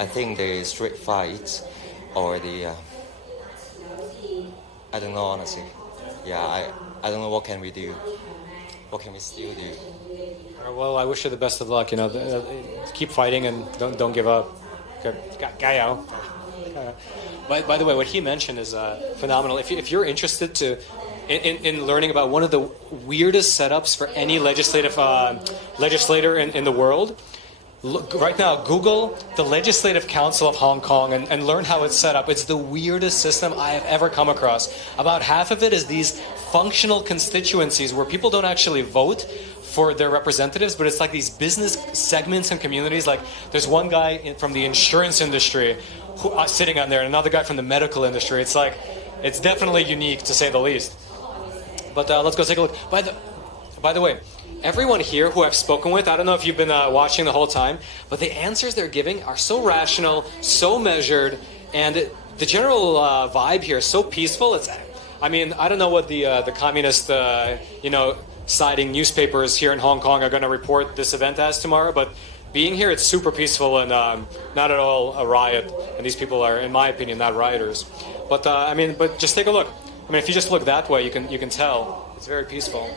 I think the street fights or the I don't know honestly. Yeah, I don't know what can we do. What can we still do? Well, I wish you the best of luck. Keep fighting and don't give up. Gaio. By the way, what he mentioned is phenomenal. If you're interested to in learning about one of the weirdest setups for any legislator in the world. Look, right now, Google the Legislative Council of Hong Kong and learn how it's set up. It's the weirdest system I have ever come across. About half of it is these functional constituencies where people don't actually vote for their representatives, but it's like these business segments and communities. Like there's one guy from the insurance industry who, sitting on there, and another guy from the medical industry. It's like, it's definitely unique to say the least. But let's go take a look. By the way, everyone here who I've spoken with, I don't know if you've been watching the whole time, but the answers they're giving are so rational, so measured, and the general vibe here is so peaceful. I mean, I don't know what the communist, siding newspapers here in Hong Kong are going to report this event as tomorrow, but being here, it's super peaceful and not at all a riot. And these people are, in my opinion, not rioters. But but just take a look. I mean, if you just look that way, you can tell it's very peaceful.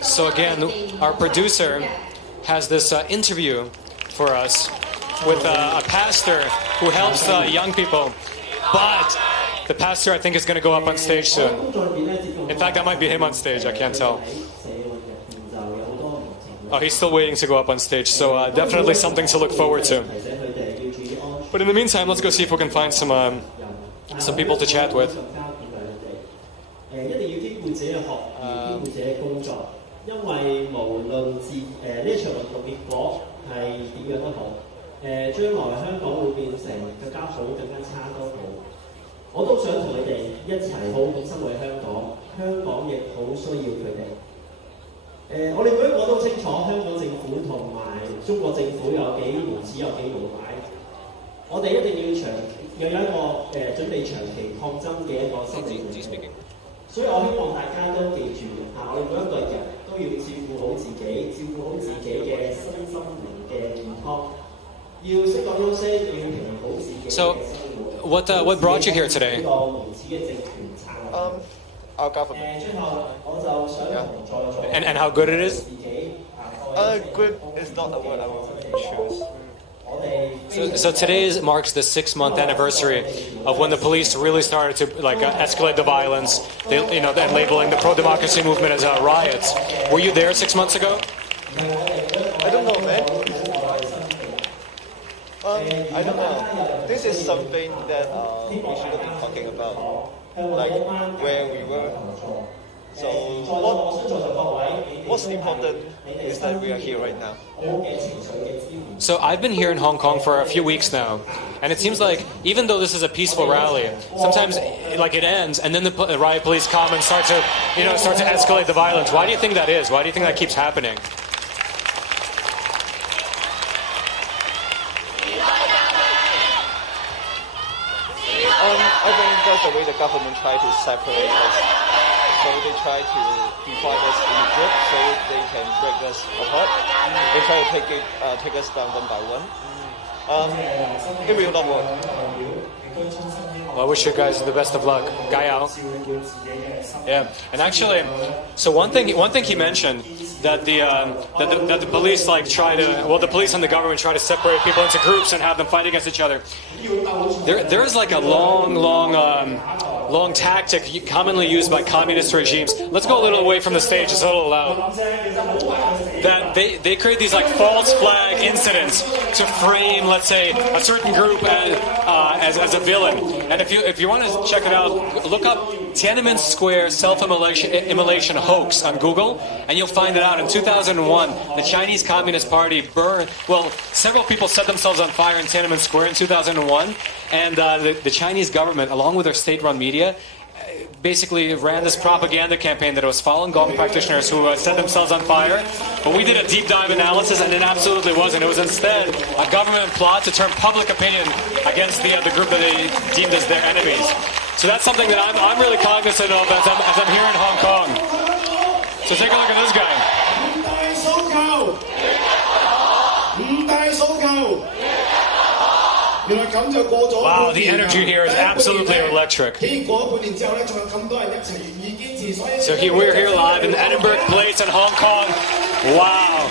So again, our producer has this interview for us with a pastor who helps young people. But the pastor, I think, is going to go up on stage soon. In fact, that might be him on stage. I can't tell. Oh, he's still waiting to go up on stage. So definitely something to look forward to. But in the meantime, let's go see if we can find some people to chat with. So, what brought you here today? Our government. And how good it is? Good is not a word I would choose. So today marks the 6-month anniversary of when the police really started to escalate the violence. And labeling the pro-democracy movement as riots. Were you there 6 months ago? I don't know, man. I don't know. This is something that we shouldn't be talking about, like where we were. So what's important is that we are here right now. So I've been here in Hong Kong for a few weeks now, and it seems like even though this is a peaceful rally, sometimes it ends, and then the riot police come and start to escalate the violence. Why do you think that is? Why do you think that keeps happening? I think that's the way the government try to separate us. So they try to divide us in groups so they can break us apart. They try to take us down one by one. It will not work. Well, I wish you guys the best of luck. Gaiao. Yeah, and actually, so one thing he mentioned that the police the police and the government try to separate people into groups and have them fight against each other. There's like a long tactic commonly used by communist regimes. Let's go a little away from the stage, it's a little loud. That they create these false flag incidents to frame, let's say, a certain group as a villain. And if you want to check it out, look up Tiananmen Square self-immolation hoax on Google, and you'll find it out. In 2001, the Chinese Communist Party several people set themselves on fire in Tiananmen Square in 2001, and the Chinese government, along with their state-run media, basically ran this propaganda campaign that it was Falun Gong practitioners who set themselves on fire. But we did a deep dive analysis, and it absolutely wasn't. It was instead a government plot to turn public opinion against the group that they deemed as their enemies. So that's something that I'm really cognizant of as I'm here in Hong Kong. So take a look at this guy. Wow, the energy here is absolutely electric. So we're here live in Edinburgh Place in Hong Kong. Wow.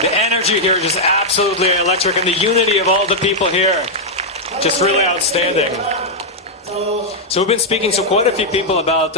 The energy here is just absolutely electric, and the unity of all the people here, just really outstanding. So we've been speaking to quite a few people about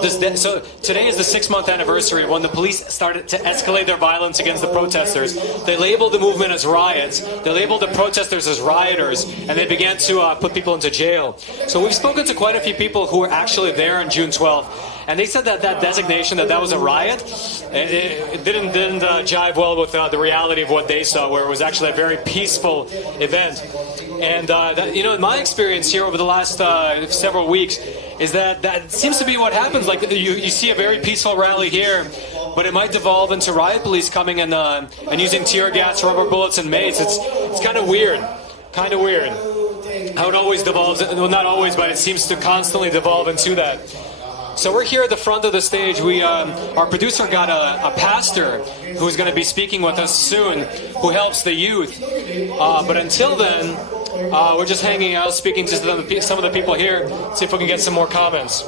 this. So today is the 6-month anniversary of when the police started to escalate their violence against the protesters. They labeled the movement as riots. They labeled the protesters as rioters, and they began to put people into jail. So we've spoken to quite a few people who were actually there on June 12th. And they said that that designation, that was a riot, it didn't jive well with the reality of what they saw, where it was actually a very peaceful event. And in my experience here over the last several weeks, is that seems to be what happens. Like you see a very peaceful rally here, but it might devolve into riot police coming and using tear gas, rubber bullets, and mace. It's kind of weird. Kind of weird how it always devolves. Well, not always, but it seems to constantly devolve into that. So we're here at the front of the stage. Our producer got a pastor who's going to be speaking with us soon, who helps the youth. But until then, we're just hanging out, speaking to some of the people here, see if we can get some more comments.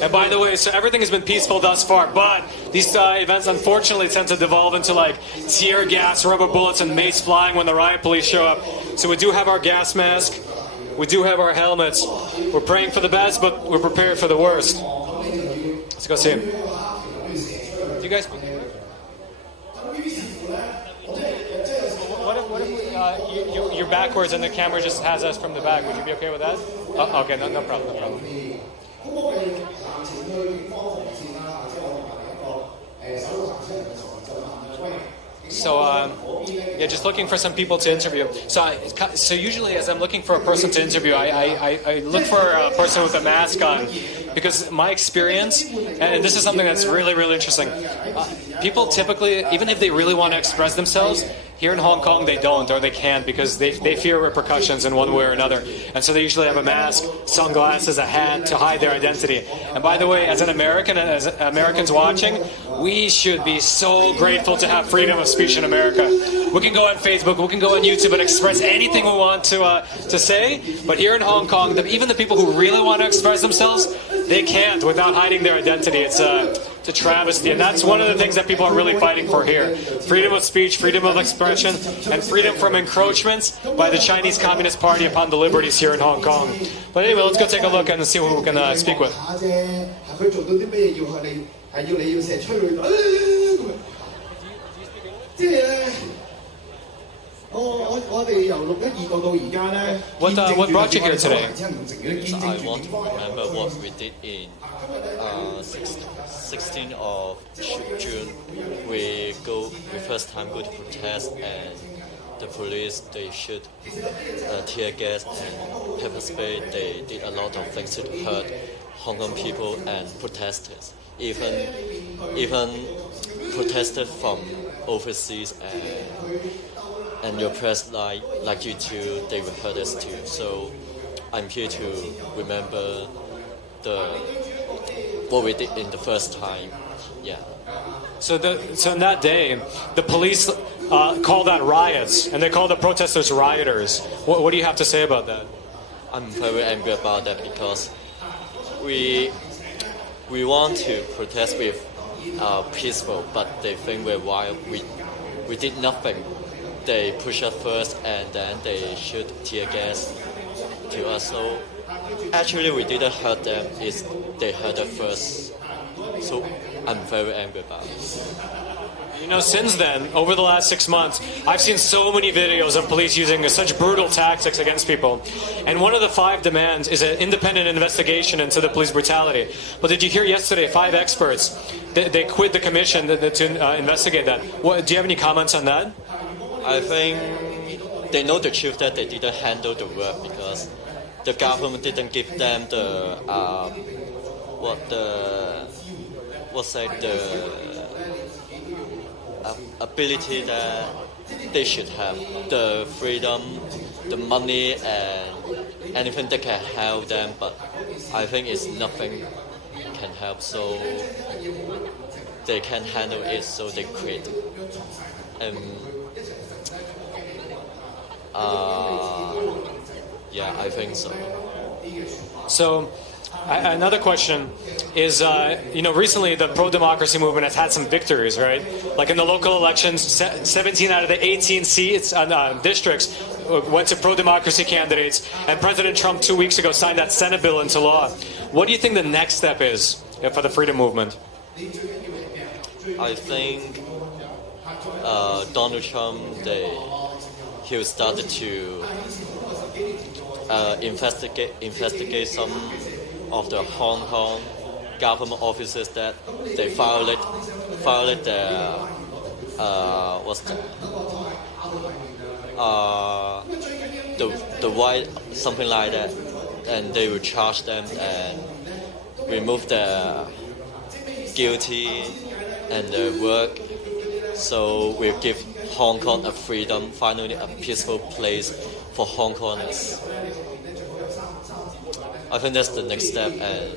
And by the way, so everything has been peaceful thus far, but these events unfortunately tend to devolve into like tear gas, rubber bullets, and mace flying when the riot police show up. So we do have our gas mask. We do have our helmets. We're praying for the best, but we're prepared for the worst. Let's go see him. Do you guys... What if you're backwards and the camera just has us from the back? Would you be okay with that? Okay, no problem, no problem. So, yeah, just looking for some people to interview. So usually as I'm looking for a person to interview, I look for a person with a mask on, because my experience, and this is something that's really, really interesting, people typically, even if they really want to express themselves, here in Hong Kong they don't, or they can't, because they fear repercussions in one way or another. And so they usually have a mask, sunglasses, a hat to hide their identity. And by the way, as an American, and as Americans watching, we should be so grateful to have freedom of speech in America. We can go on Facebook, we can go on YouTube and express anything we want to say, but here in Hong Kong, even the people who really want to express themselves, they can't without hiding their identity. It's a travesty, and that's one of the things that people are really fighting for here. Freedom of speech, freedom of expression, and freedom from encroachments by the Chinese Communist Party upon the liberties here in Hong Kong. But anyway, let's go take a look and see who we can speak with. What brought you here today? I want to remember what we did in 16th of June. We first time go to protest, and the police, they shoot tear gas and pepper spray. They did a lot of things to hurt Hong Kong people and protesters. Even protesters from overseas and your press like you too, they will hurt us too. So I'm here to remember what we did in the first time. Yeah. So in that day, the police called that riots, and they called the protesters rioters. What do you have to say about that? I'm very angry about that, because we want to protest with peaceful, but they think we're wild. We did nothing. They push us first, and then they shoot tear gas to us. So actually, we didn't hurt them. They hurt us first. So I'm very angry about it. You know, since then, over the last 6 months, I've seen so many videos of police using such brutal tactics against people. And one of the 5 demands is an independent investigation into the police brutality. But did you hear yesterday, 5 experts, they quit the commission to investigate that. Do you have any comments on that? I think they know the truth that they didn't handle the work, because the government didn't give them the ability that they should have, the freedom, the money, and anything that can help them. But I think it's nothing can help. So they can't handle it, so they quit. Yeah, I think so. So, another question is, recently the pro-democracy movement has had some victories, right? Like in the local elections, 17 out of the 18 seats, districts went to pro-democracy candidates, and President Trump 2 weeks ago signed that Senate bill into law. What do you think the next step is for the freedom movement? I think Donald Trump, he started to investigate some of the Hong Kong government officers that they violate the right, something like that, and they will charge them and remove their guilty and their work. So we'll give Hong Kong a freedom, finally a peaceful place for Hong Kongers. I think that's the next step, and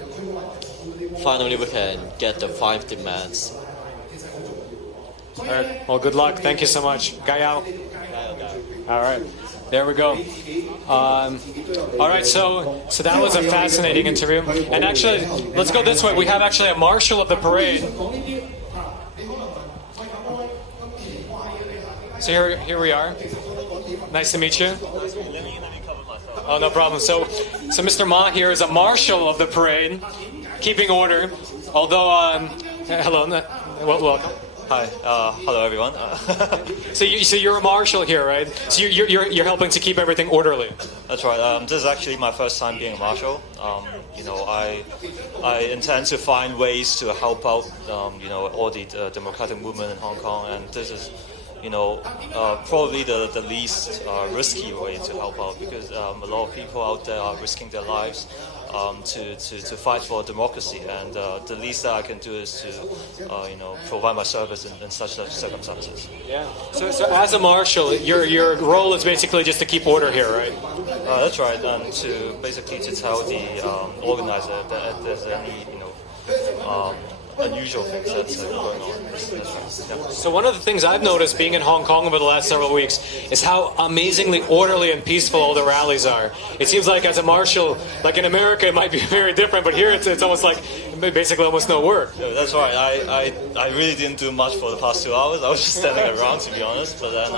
finally we can get the 5 demands. All right. Well, good luck. Thank you so much. Gayao. All right. There we go. All right. So that was a fascinating interview. And actually, let's go this way. We have actually a marshal of the parade. So here we are. Nice to meet you. Oh, no problem. So Mr. Ma here is a marshal of the parade, keeping order. Although, hello, welcome. Hi, hello everyone. So you're a marshal here, right? So you're helping to keep everything orderly. That's right. This is actually my first time being a marshal. I intend to find ways to help out, all the democratic movement in Hong Kong, and this is, probably the least risky way to help out, because a lot of people out there are risking their lives to fight for democracy, and the least that I can do is to provide my service in such circumstances. Yeah. So as a marshal, your role is basically just to keep order here, right? That's right, and to tell the organizer that if there's any unusual things that's going on. Yeah. So one of the things I've noticed being in Hong Kong over the last several weeks is how amazingly orderly and peaceful all the rallies are. It seems like as a marshal, like in America it might be very different, but here it's almost like basically almost no work. Yeah, that's right. I really didn't do much for the past 2 hours. I was just standing around, to be honest. But then,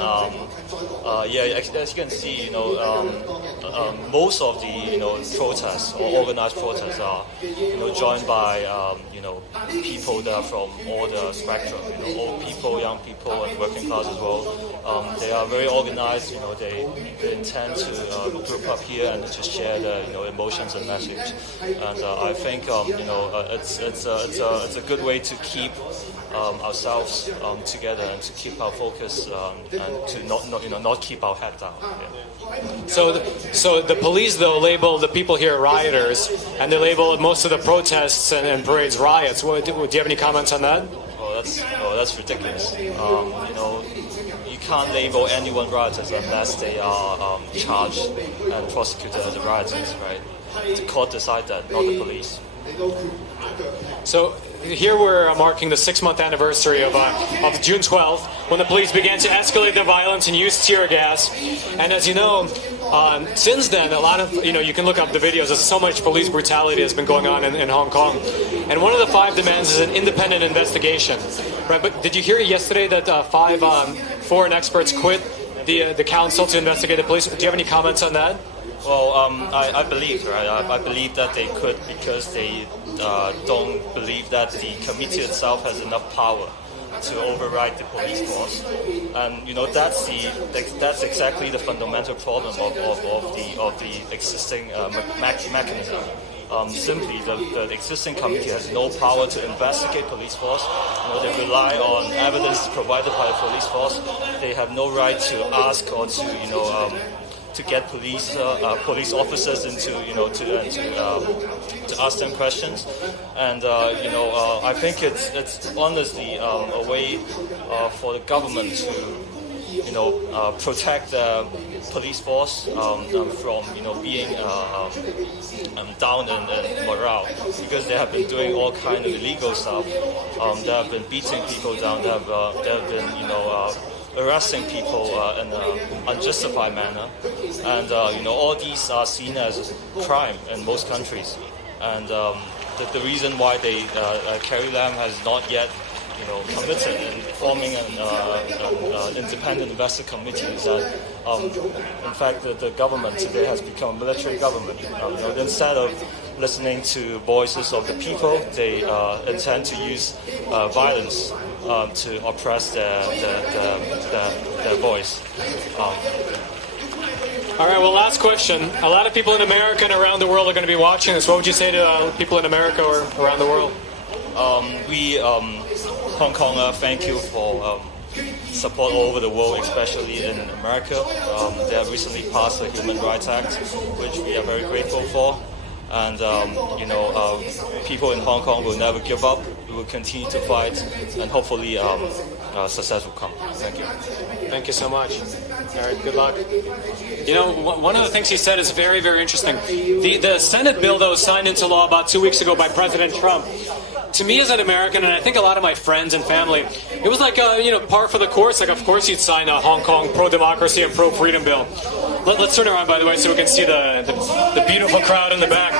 as you can see, most of the protests or organized protests are joined by people that are from all the spectrum, old people, young people, and working class as well. They are very organized. They intend to group up here and to share their emotions and message. And I think it's a good way to keep ourselves together and to keep our focus and to not keep our head down. Yeah. So the police though label the people here rioters, and they label most of the protests and parades riots. Do you have any comments on that? That's ridiculous. You can't label anyone rioters unless they are charged and prosecuted as rioters, right? The court decide that, not the police. So here we're marking the 6-month anniversary of June 12th, when the police began to escalate their violence and use tear gas. And as you know, since then, a lot of, you can look up the videos, there's so much police brutality has been going on in Hong Kong. And one of the 5 demands is an independent investigation. Right? But did you hear yesterday that 5 foreign experts quit the council to investigate the police? Do you have any comments on that? Well, I believe, right? I believe that they could because they don't believe that the committee itself has enough power to override the police force, and that's exactly the fundamental problem of the existing mechanism. Simply, the existing committee has no power to investigate police force. They rely on evidence provided by the police force. They have no right to ask or to get police officers into to ask them questions, and I think it's honestly a way for the government protect the police force from being down in morale, because they have been doing all kind of illegal stuff. They have been beating people down. They have been arresting people in an unjustified manner, and all these are seen as crime in most countries. And the reason why Carrie Lam has not yet committed in forming an independent investigative committee is that, in fact, the government today has become a military government. Instead of listening to voices of the people, they intend to use violence to oppress their voice. All right, well, last question. A lot of people in America and around the world are going to be watching this. What would you say to people in America or around the world? Hong Kong, thank you for support all over the world, especially in America. They have recently passed the Human Rights Act, which we are very grateful for. And people in Hong Kong will never give up. We will continue to fight, and hopefully success will come. Thank you. Thank you so much. All right, good luck. One of the things he said is very, very interesting. The Senate bill that was signed into law about 2 weeks ago by President Trump, to me as an American, and I think a lot of my friends and family, it was like, par for the course. Like, of course you'd sign a Hong Kong pro-democracy and pro-freedom bill. Let's turn around, by the way, so we can see the beautiful crowd in the back.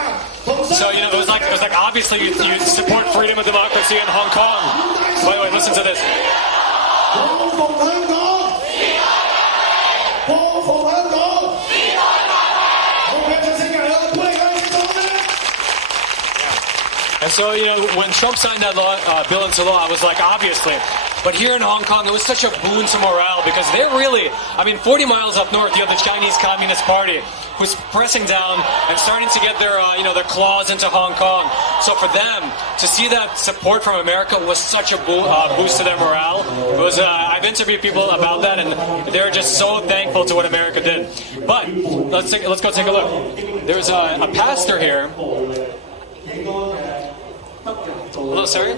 So, it was like obviously you support freedom and democracy in Hong Kong. By the way, listen to this. And so, when Trump signed that bill into law, I was like, obviously. But here in Hong Kong, it was such a boon to morale, because they're really, 40 miles up north, you have the Chinese Communist Party, who's pressing down and starting to get their claws into Hong Kong. So for them, to see that support from America was such a boost to their morale. It was, I've interviewed people about that, and they're just so thankful to what America did. But let's go take a look. There's a pastor here. Hello, sir.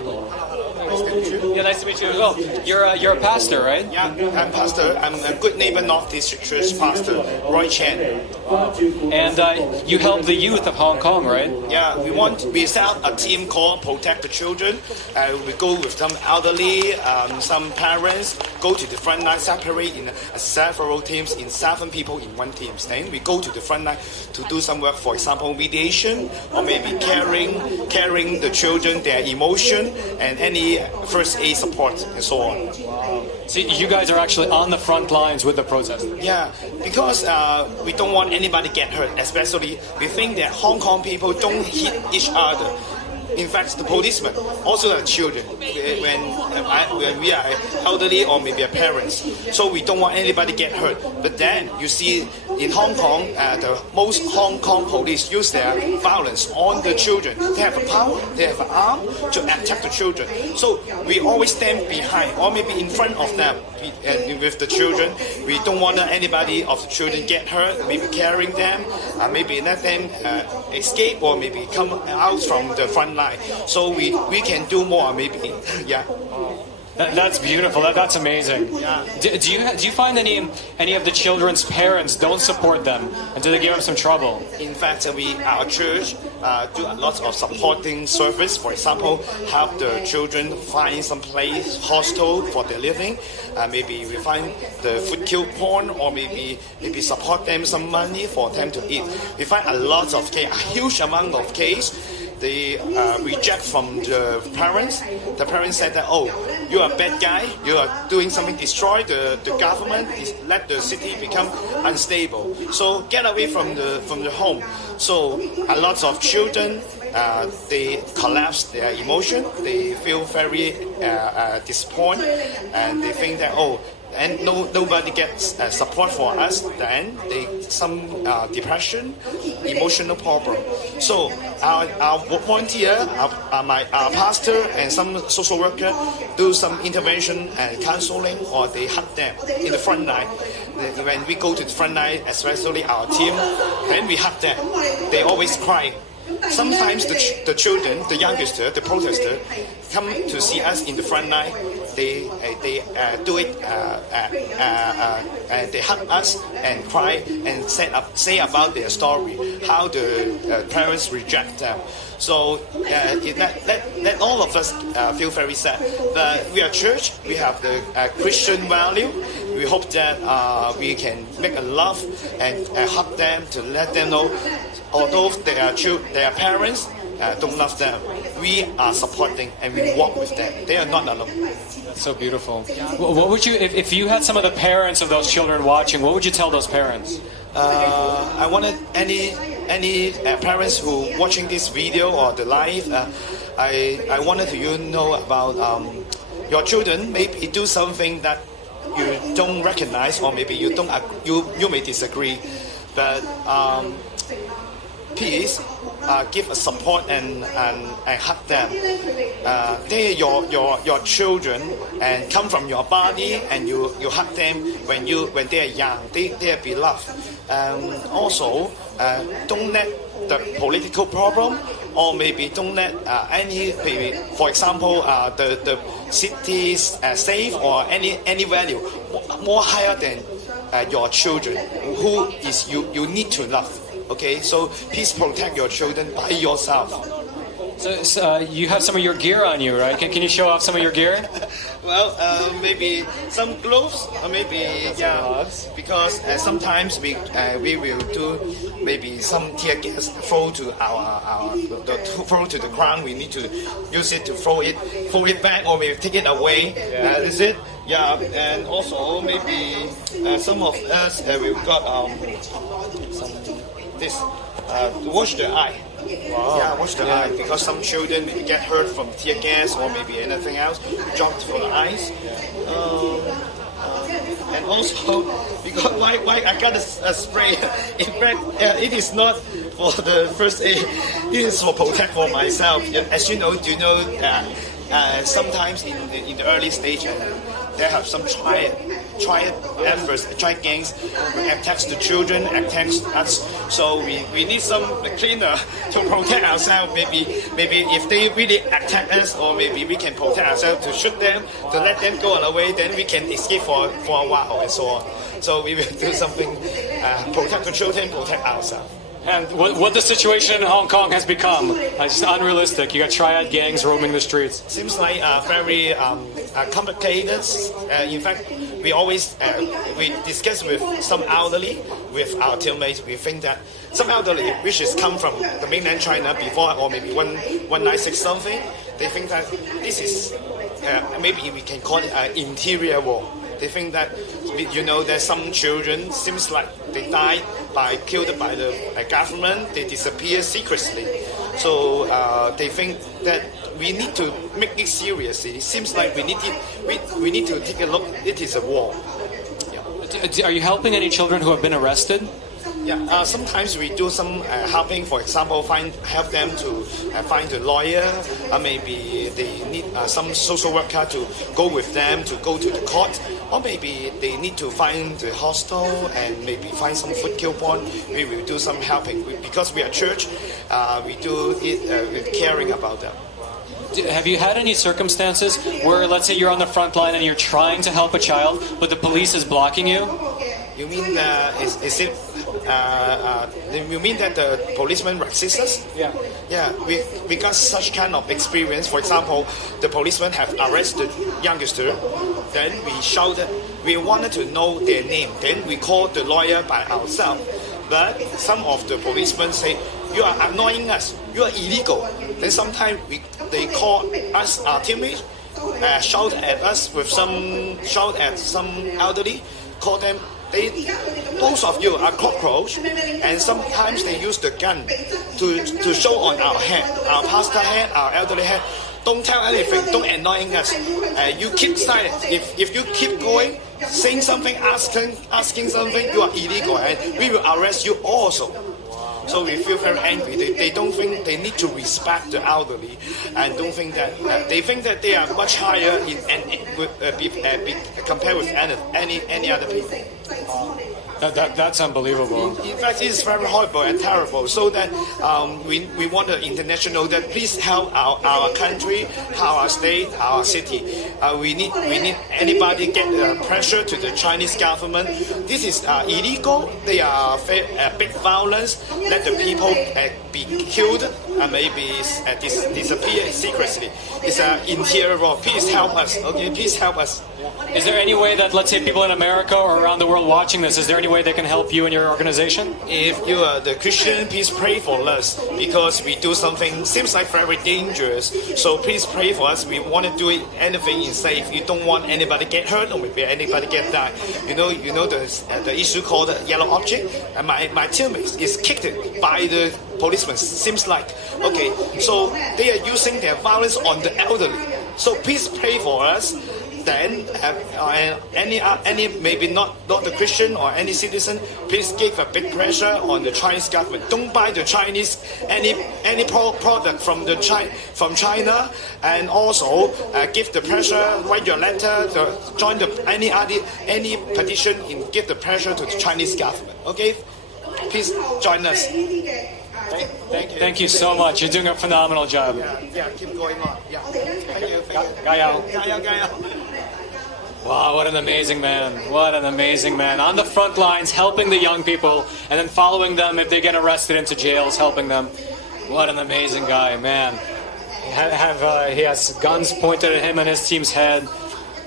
Yeah, nice to meet you as well. You're a pastor, right? Yeah, I'm pastor. I'm a Good Neighbor North District Church pastor, Roy Chen. And you help the youth of Hong Kong, right? Yeah, we set up a team called Protect the Children. We go with some elderly, some parents, go to the front line, separate in several teams, in 7 people in one team. Then we go to the front line to do some work, for example, mediation, or maybe caring the children, their emotion, and any first aid support, and so on. See, you guys are actually on the front lines with the protest. Yeah, because we don't want anybody to get hurt, especially we think that Hong Kong people don't hit each other. In fact, the policemen also are children when we are elderly or maybe parents. So we don't want anybody to get hurt. But then you see in Hong Kong, the most Hong Kong police use their violence on the children. They have a power, they have an arm to attack the children. So we always stand behind or maybe in front of them with the children. We don't want anybody of the children get hurt, maybe carrying them, maybe let them escape or maybe come out from the front line. So we can do more, maybe. Yeah. That's beautiful. That's amazing. Yeah. Do you find any of the children's parents don't support them, and do they give them some trouble? In fact, our church do a lot of supporting service. For example, help the children find some place, hostel for their living. Maybe we find the food coupon, or maybe support them some money for them to eat. We find a huge amount of case. They reject from the parents. The parents said that, oh, you are a bad guy, you are doing something, destroy the government, let the city become unstable. So get away from the home. So a lot of children, they collapse their emotion, they feel very disappointed, and they think that, oh, and nobody gets support for us, then some depression, emotional problem. So our volunteer, our pastor and some social worker do some intervention and counseling, or they help them in the front line. When we go to the front line, especially our team, then we help them. They always cry. Sometimes the children, the youngster, the protester, come to see us in the front line. do it. They hug us and cry and say about their story, how the parents reject them. So let all of us feel very sad. But we are church. We have the Christian value. We hope that we can make a love and help them to let them know, although their parents don't love them, we are supporting and we walk with them. They are not alone. That's so beautiful. What would you, if you had some of the parents of those children watching, what would you tell those parents? I wanted any parents who watching this video or the live. I wanted to know about your children maybe do something that you don't recognize, or maybe you don't you may disagree, but please give a support and hug them. They are your children and come from your body, and you hug them when they are young. They are beloved. Also, don't let the political problem, or maybe don't let maybe, for example, the cities safe or any value more higher than your children, who is you need to love. Okay, so please protect your children by yourself. So you have some of your gear on you, right? Can you show off some of your gear? Well, maybe some gloves, or maybe because sometimes we will do maybe some tear gas throw to throw to the ground. We need to use it to throw it back, or maybe take it away. Is it? Yeah, and also maybe some of us we've got some this to wash the eye. Wow. Yeah, wash the eye, because some children get hurt from tear gas or maybe anything else, dropped for the eyes. And also, because why I got a spray. In fact, it is not for the first aid. It is for protect for myself. As you know, sometimes in the early stage, there have some triad gangs attacks the children, attacks us. So we need some cleaner to protect ourselves. Maybe if they really attack us, or maybe we can protect ourselves to shoot them, to let them go on away. Then we can escape for a while and so on. So we will do something, protect the children, protect ourselves. And what the situation in Hong Kong has become, it's unrealistic. You got triad gangs roaming the streets. Seems like very complicated. In fact, we always we discuss with some elderly, with our teammates. We think that some elderly, which is come from the mainland China before, or maybe 1996 something, they think that this is maybe we can call it an interior war. They think that, there's some children, seems like they died killed by the government, they disappear secretly. So they think that we need to make it serious. It seems like we need to take a look. It is a war. Yeah. Are you helping any children who have been arrested? Yeah, sometimes we do some helping. For example, help them to find a lawyer. Maybe they need some social worker to go with them to go to the court, or maybe they need to find the hostel and maybe find some food coupon. We will do some helping because we are church. We do it with caring about them. Have you had any circumstances where, let's say, you're on the front line and you're trying to help a child, but the police is blocking you? You mean you mean that the policeman racist us? Yeah. Yeah, we got such kind of experience. For example, the policeman have arrested youngster. Then we shouted. We wanted to know their name. Then we called the lawyer by ourselves. But some of the policemen say, "You are annoying us. You are illegal." Then sometimes they call us, our teammates, shout at us with some elderly, call them. Most of you are cockroach, and sometimes they use the gun to show on our head, our pastor head, our elderly head. Don't tell anything. Don't annoy us. You keep silent. If you keep going, saying something, asking something, you are illegal, and we will arrest you also. So we feel very angry. They don't think they need to respect the elderly, and don't think that they think that they are much higher compared with any other people. That's unbelievable. In fact, it's very horrible and terrible. So that we want the international that please help our country, our state, our city. We need anybody get pressure to the Chinese government. This is illegal. They are big violence. Let the people be killed and maybe disappear secretly. It's an interior war. Please help us. Okay, please help us. Is there any way that, let's say, people in America or around the world watching this, is there any way they can help you and your organization? If you are the Christian, please pray for us because we do something seems like very dangerous. So please pray for us. We want to do anything is safe. You don't want anybody get hurt or maybe anybody get died. You know the issue called yellow object. And my teammate is kicked by the policemen. Seems like okay. So they are using their violence on the elderly. So please pray for us. Then any maybe not the Christian or any citizen, please give a big pressure on the Chinese government. Don't buy the Chinese any product from China, and also give the pressure. Write your letter to join any petition and give the pressure to the Chinese government. Okay, please join us. Thank you so much. You're doing a phenomenal job. Yeah, keep going on. Yeah, thank you. Gayao. Wow, what an amazing man. What an amazing man. On the front lines, helping the young people, and then following them if they get arrested into jails, helping them. What an amazing guy, man. He has guns pointed at him and his team's head.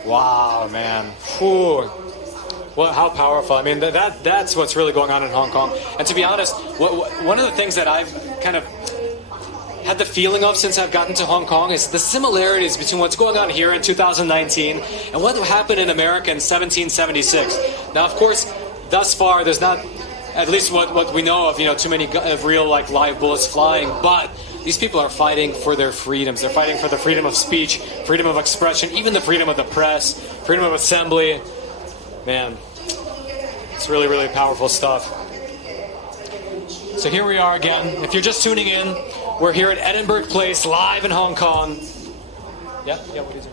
Wow, man. Whew. Well, how powerful. I mean, that's what's really going on in Hong Kong. And to be honest, one of the things that I've kind of had the feeling of since I've gotten to Hong Kong is the similarities between what's going on here in 2019 and what happened in America in 1776. Now, of course, thus far, there's not, at least what we know of, too many real live bullets flying, but these people are fighting for their freedoms. They're fighting for the freedom of speech, freedom of expression, even the freedom of the press, freedom of assembly. Man, it's really, really powerful stuff. So here we are again. If you're just tuning in, we're here at Edinburgh Place, live in Hong Kong. Yeah, what is it?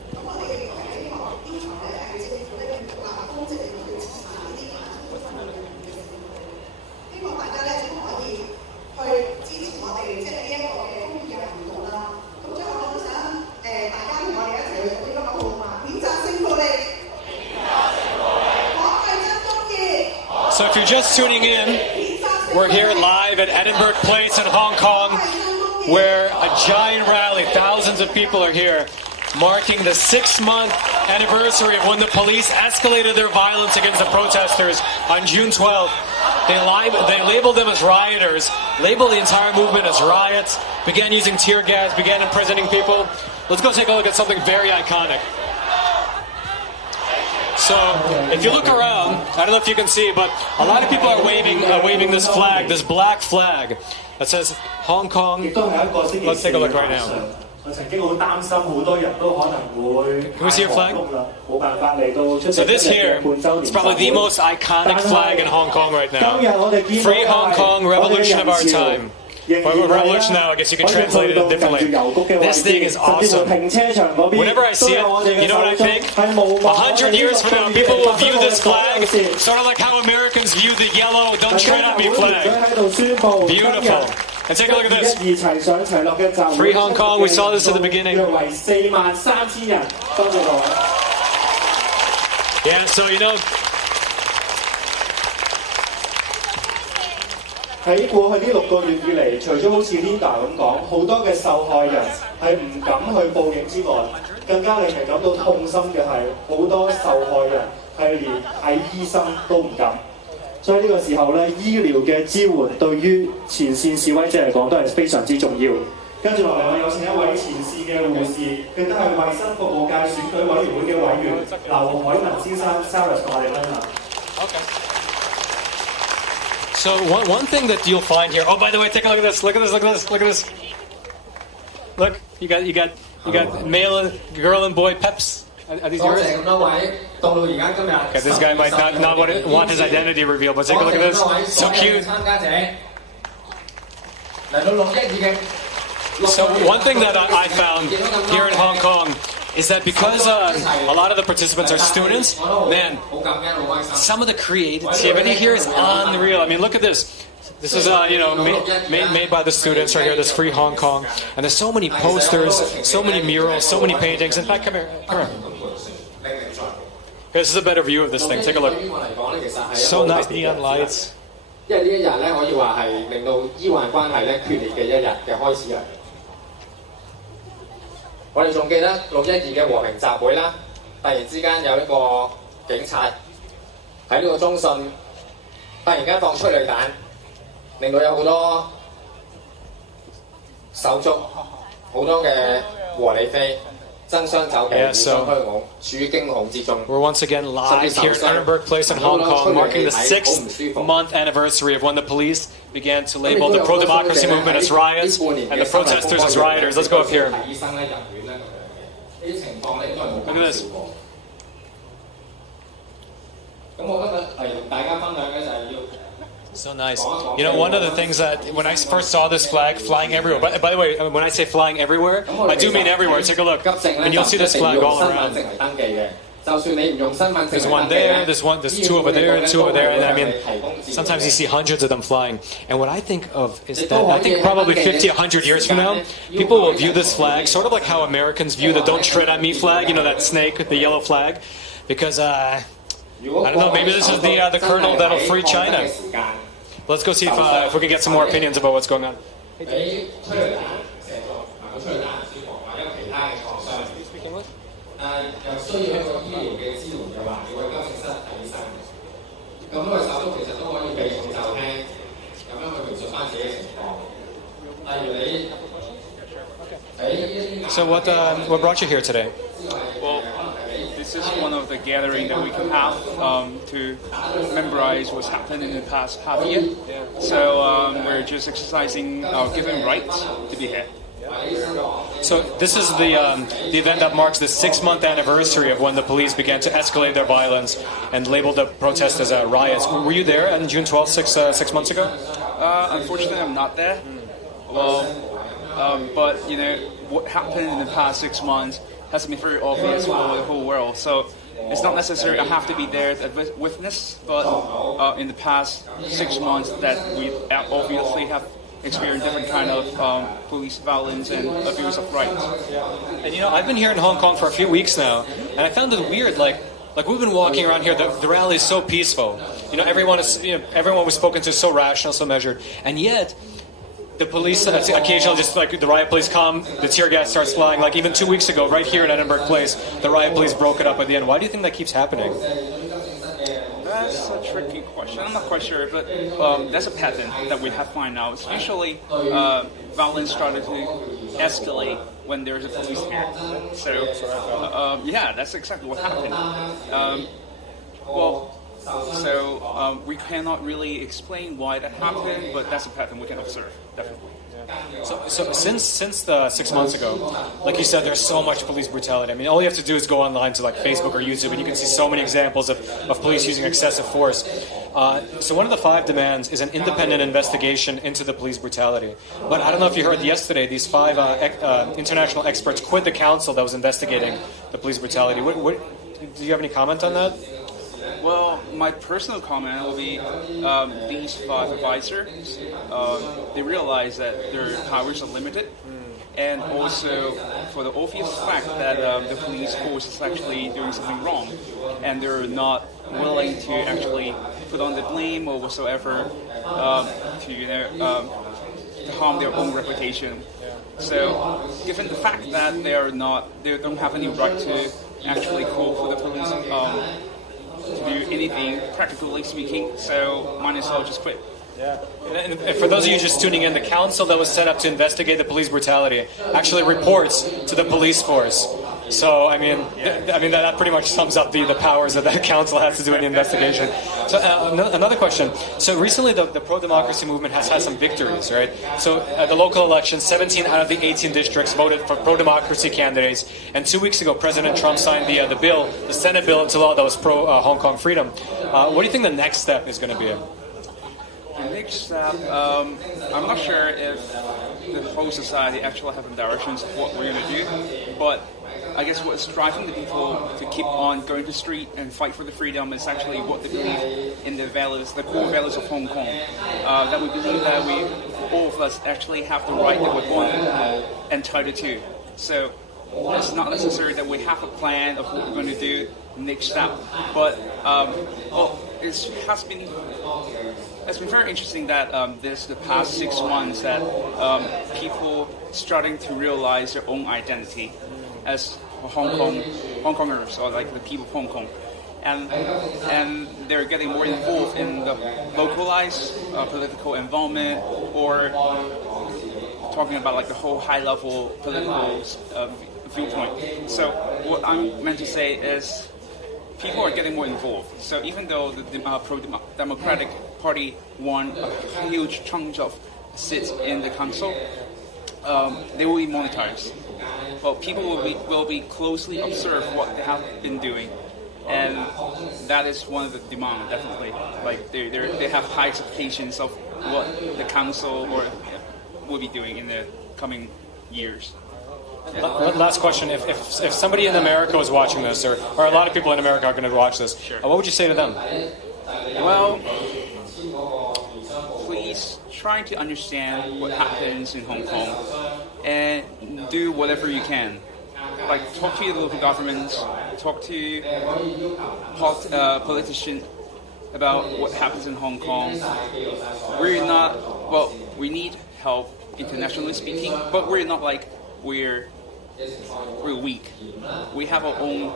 So if you're just tuning in, we're here live at Edinburgh Place in Hong Kong, where a giant rally, thousands of people are here, marking the 6-month anniversary of when the police escalated their violence against the protesters on June 12th. They labeled them as rioters, labeled the entire movement as riots, began using tear gas, began imprisoning people. Let's go take a look at something very iconic. So, if you look around, I don't know if you can see, but a lot of people are waving this flag, this black flag, that says Hong Kong. Let's take a look right now. Can we see your flag? So this here is probably the most iconic flag in Hong Kong right now. Free Hong Kong, revolution of our time. Or revolution now, I guess you can translate it differently. This thing is awesome. Whenever I see it, you know what I think? 100 years from now, people will view this flag sort of like how Americans view the yellow "Don't Tread on Me" flag. Beautiful. And take a look at this. Free Hong Kong, we saw this at the beginning. Yeah, so喺過去呢6個月以嚟，除咗好似 Linda 咁講，好多嘅受害人係唔敢去報警之外，更加令人感到痛心嘅係，好多受害人係連睇醫生都唔敢。所以呢個時候咧，醫療嘅支援對於前線示威者嚟講都係非常之重要。跟住落嚟，我有請一位前線嘅護士，更加係衞生服務界選舉委員會嘅委員劉海文先生 Sarah 同我哋分享。Okay. So one thing that you'll find here. Oh, by the way, take a look at this. Look at this. Look at this. Look at this. Look, you got male and girl and boy peps. Are these yours? Okay, this guy might not want his identity revealed, but take a look at this. So cute. So one thing that I found here in Hong Kong is that because a lot of the participants are students, man, some of the creativity here is unreal. I mean, look at this. This is, made by the students right here, this Free Hong Kong. And there's so many posters, so many murals, so many paintings. In fact, come here. This is a better view of this thing. Take a look. So nice, neon lights. 因為呢一日咧，可以話係令到醫患關係咧決裂嘅一日嘅開始嚟。我哋仲記得612嘅和平集會啦，突然之間有一個警察喺呢個中信突然間放催淚彈，令到有好多手足、好多嘅和理非。 Yeah, so we're once again live here in Edinburgh Place in Hong Kong, marking the 6th-month anniversary of when the police began to label the pro-democracy movement as riots and the protesters as rioters. Let's go up here. Look at this. So nice. You know, one of the things that when I first saw this flag flying everywhere, by the way, when I say flying everywhere, I do mean everywhere. Take a look, and you'll see this flag all around. There's one there, there's two over there, two over there, and I mean, sometimes you see hundreds of them flying. And what I think of is that I think probably 50, 100 years from now, people will view this flag sort of like how Americans view the "Don't Tread on Me" flag. You know, that snake, the yellow flag, because I don't know, maybe this is the kernel that'll free China. Let's go see if we can get some more opinions about what's going on. So what brought you here today? Well, this is one of the gatherings that we can have to memorize what's happened in the past half year. So we're just exercising our given rights to be here. So this is the event that marks the 6-month anniversary of when the police began to escalate their violence and labeled the protests as riots. Were you there on June 12th, 6 months ago? Unfortunately, I'm not there. Well, but you know what happened in the past 6 months has been very obvious for the whole world. So it's not necessary I have to be there as a witness, but in the past 6 months that we obviously have experienced different kind of police violence and abuse of rights. And you know, I've been here in Hong Kong for a few weeks now, and I found it weird. Like we've been walking around here, the rally is so peaceful. You know, everyone we've spoken to is so rational, so measured, and yet the police occasionally just like the riot police come, the tear gas starts flying. Like even 2 weeks ago, right here in Edinburgh Place, the riot police broke it up at the end. Why do you think that keeps happening? That's a tricky question. I'm not quite sure, but that's a pattern that we have found out. It's usually violence started to escalate when there's a police here. So yeah, that's exactly what happened. So we cannot really explain why that happened, but that's a pattern we can observe, definitely. So since the 6 months ago, like you said, there's so much police brutality. I mean, all you have to do is go online to like Facebook or YouTube, and you can see so many examples of police using excessive force. So one of the 5 demands is an independent investigation into the police brutality. But I don't know if you heard yesterday, these 5 international experts quit the council that was investigating the police brutality. Do you have any comment on that? Well, my personal comment will be these 5 advisors, they realize that their powers are limited, and also for the obvious fact that the police force is actually doing something wrong, and they're not willing to actually put on the blame or whatsoever to harm their own reputation. So, given the fact that they don't have any right to actually call for the police to do anything, practically speaking, so might as well just quit. Yeah. And for those of you just tuning in, the council that was set up to investigate the police brutality actually reports to the police force. So, I mean that pretty much sums up the powers that that council has to do in the investigation. So, another question. So, recently the pro-democracy movement has had some victories, right? So, at the local elections, 17 out of the 18 districts voted for pro-democracy candidates. And 2 weeks ago, President Trump signed the bill, the Senate bill into law that was pro-Hong Kong freedom. What do you think the next step is going to be? The next step, I'm not sure if the whole society actually have directions of what we're going to do, but I guess what's driving the people to keep on going to the street and fight for the freedom is actually what they believe in the values, the core values of Hong Kong. That we believe that all of us actually have the right that we're born entitled to. So it's not necessary that we have a plan of what we're going to do next step, but it's been very interesting that the past 6 months that people starting to realize their own identity as Hong Kongers, or like the people of Hong Kong, and they're getting more involved in the localized political involvement, or talking about like the whole high-level political viewpoint. So what I'm meant to say is, people are getting more involved. So even though the pro-democratic party won a huge chunk of seats in the council, they will be monetized. Well, people will be closely observe what they have been doing, and that is one of the demands, definitely. Like they have high expectations of what the council will be doing in the coming years. Last question: If somebody in America was watching this, or a lot of people in America are going to watch this, what would you say to them? Well, please try to understand what happens in Hong Kong and do whatever you can. Like talk to the local governments, talk to politicians about what happens in Hong Kong. We need help internationally speaking, but we're not like we're weak. We have our own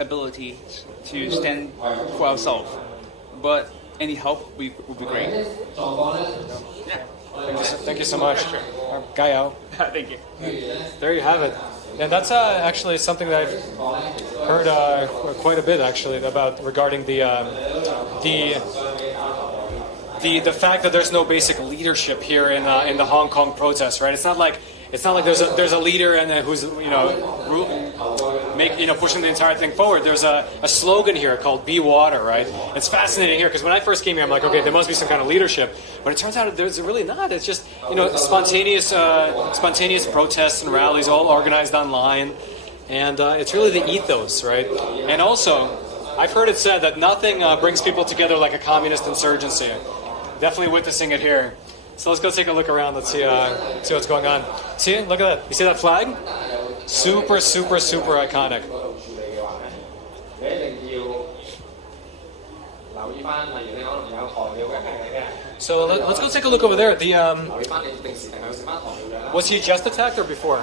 ability to stand for ourselves, but any help would be great. Yeah. Thank you so much. Gaio. Thank you. There you have it. And that's actually something that I've heard quite a bit actually about regarding the fact that there's no basic leadership here in the Hong Kong protests, right? It's not like there's a leader and who's pushing the entire thing forward. There's a slogan here called "Be Water," right? It's fascinating here because when I first came here, I'm like, okay, there must be some kind of leadership, but it turns out there's really not. It's just spontaneous protests and rallies, all organized online, and it's really the ethos, right? And also, I've heard it said that nothing brings people together like a communist insurgency. Definitely witnessing it here. So let's go take a look around. Let's see what's going on. See, look at that. You see that flag? Super, super, super iconic. So let's go take a look over there. Was he just attacked or before?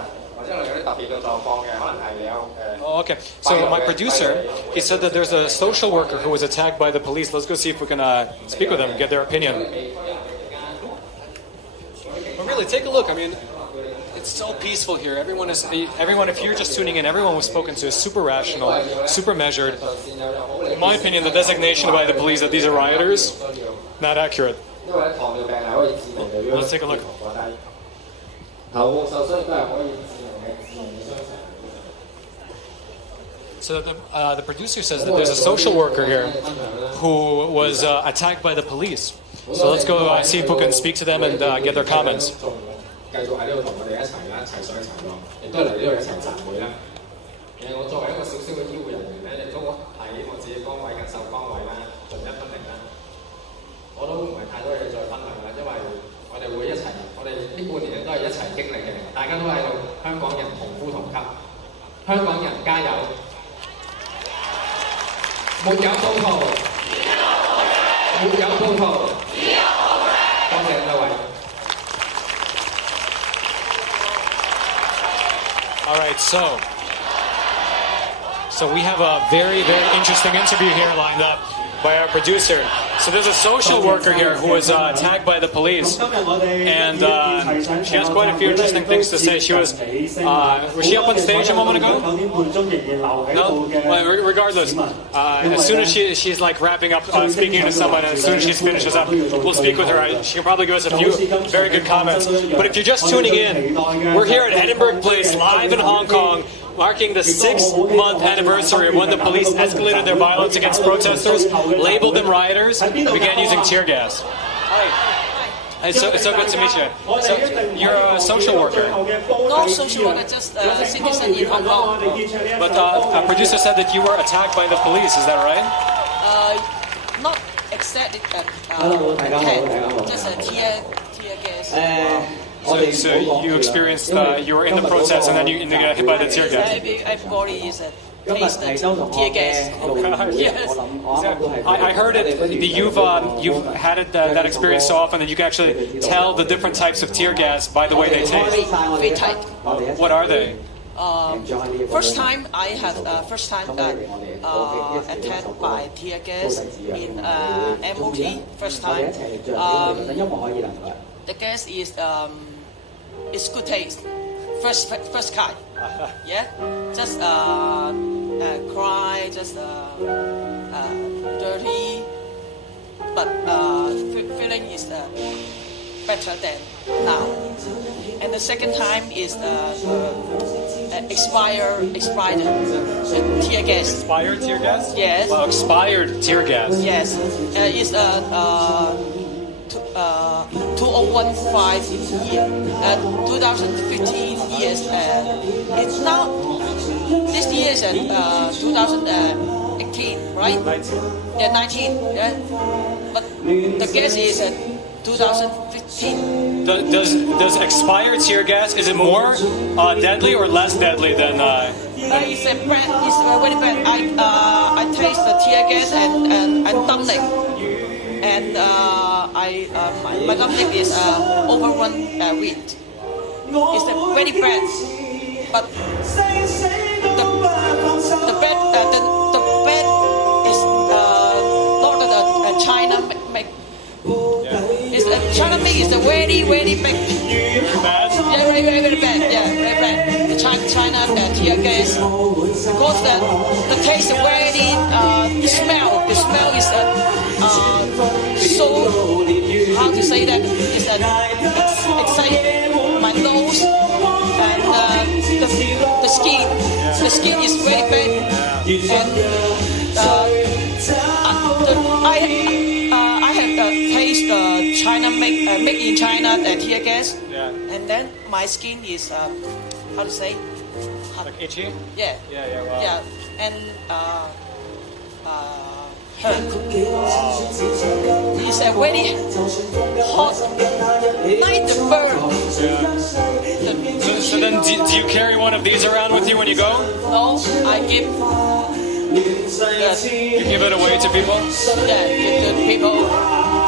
Oh, okay. So my producer, he said that there's a social worker who was attacked by the police. Let's go see if we can speak with them and get their opinion. But really, take a look. I mean, it's so peaceful here. Everyone, if you're just tuning in, everyone was spoken to is super rational, super measured. In my opinion, the designation by the police that these are rioters, not accurate. Let's take a look. So the producer says that there's a social worker here who was attacked by the police. So let's go see if we can speak to them and get their comments. All right, so we have a very, very interesting interview here lined up by our producer. So there's a social worker here who was attacked by the police, and she has quite a few interesting things to say. She was she up on stage a moment ago? No? Well, regardless, as soon as she's like wrapping up speaking to someone, and as soon as she finishes up, we'll speak with her. She can probably give us a few very good comments. But if you're just tuning in, we're here at Edinburgh Place, live in Hong Kong, marking the 6-month anniversary of when the police escalated their violence against protesters, labeled them rioters, and began using tear gas. It's so good to meet you. So you're a social worker. Not social worker, just a citizen in Hong Kong. But a producer said that you were attacked by the police. Is that right? Not exactly attack, just a tear gas. So you experienced, you were in the protest and then you got hit by the tear gas. Everybody is tasted tear gas. Yes. I heard it. You've had it, that experience so often that you can actually tell the different types of tear gas by the way they taste. Very tight. What are they? First time I had attacked by tear gas in MOT. First time, the gas is it's good taste. First kind, yeah. Just cry, just dirty, but feeling is better than now. And the second time is expired tear gas. Expired tear gas? Yes. Well, expired tear gas. Yes. It's 2015 year, 2015 years. It's now this year is 2018, right? 19. Yeah, 19. Yeah. But the gas is 2015. Does expired tear gas, is it more deadly or less deadly than? It's very bad. I taste the tear gas and dumpling, and my dumpling is over 1 week. It's very bad, but the bad is not the China make. China make is a very big. Bad? Yeah, very bad. Yeah, very bad. The China tear gas because the taste is very the smell is so how to say that is excite my nose and the skin is very bad and I have taste China make in China tear gas, and then my skin is how to say like itchy? Yeah. Wow. Yeah, and hurt. It's a very hot like the burn. So then do you carry one of these around with you when you go? No, I give. You give it away to people? Yeah, give to people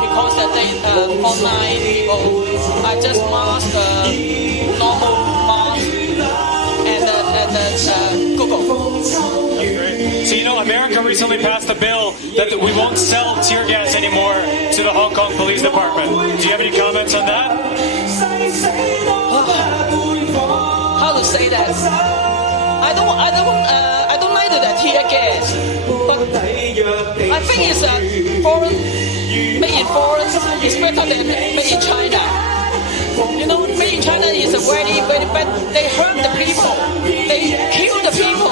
because they online people. I just mask normal mask and Google. That's great. So you know, America recently passed a bill that we won't sell tear gas anymore to the Hong Kong Police Department. Do you have any comments on that? How to say that? I don't like the tear gas, but I think it's foreign, made in foreign is better than made in China. You know, made in China is very bad. They hurt the people, they kill the people.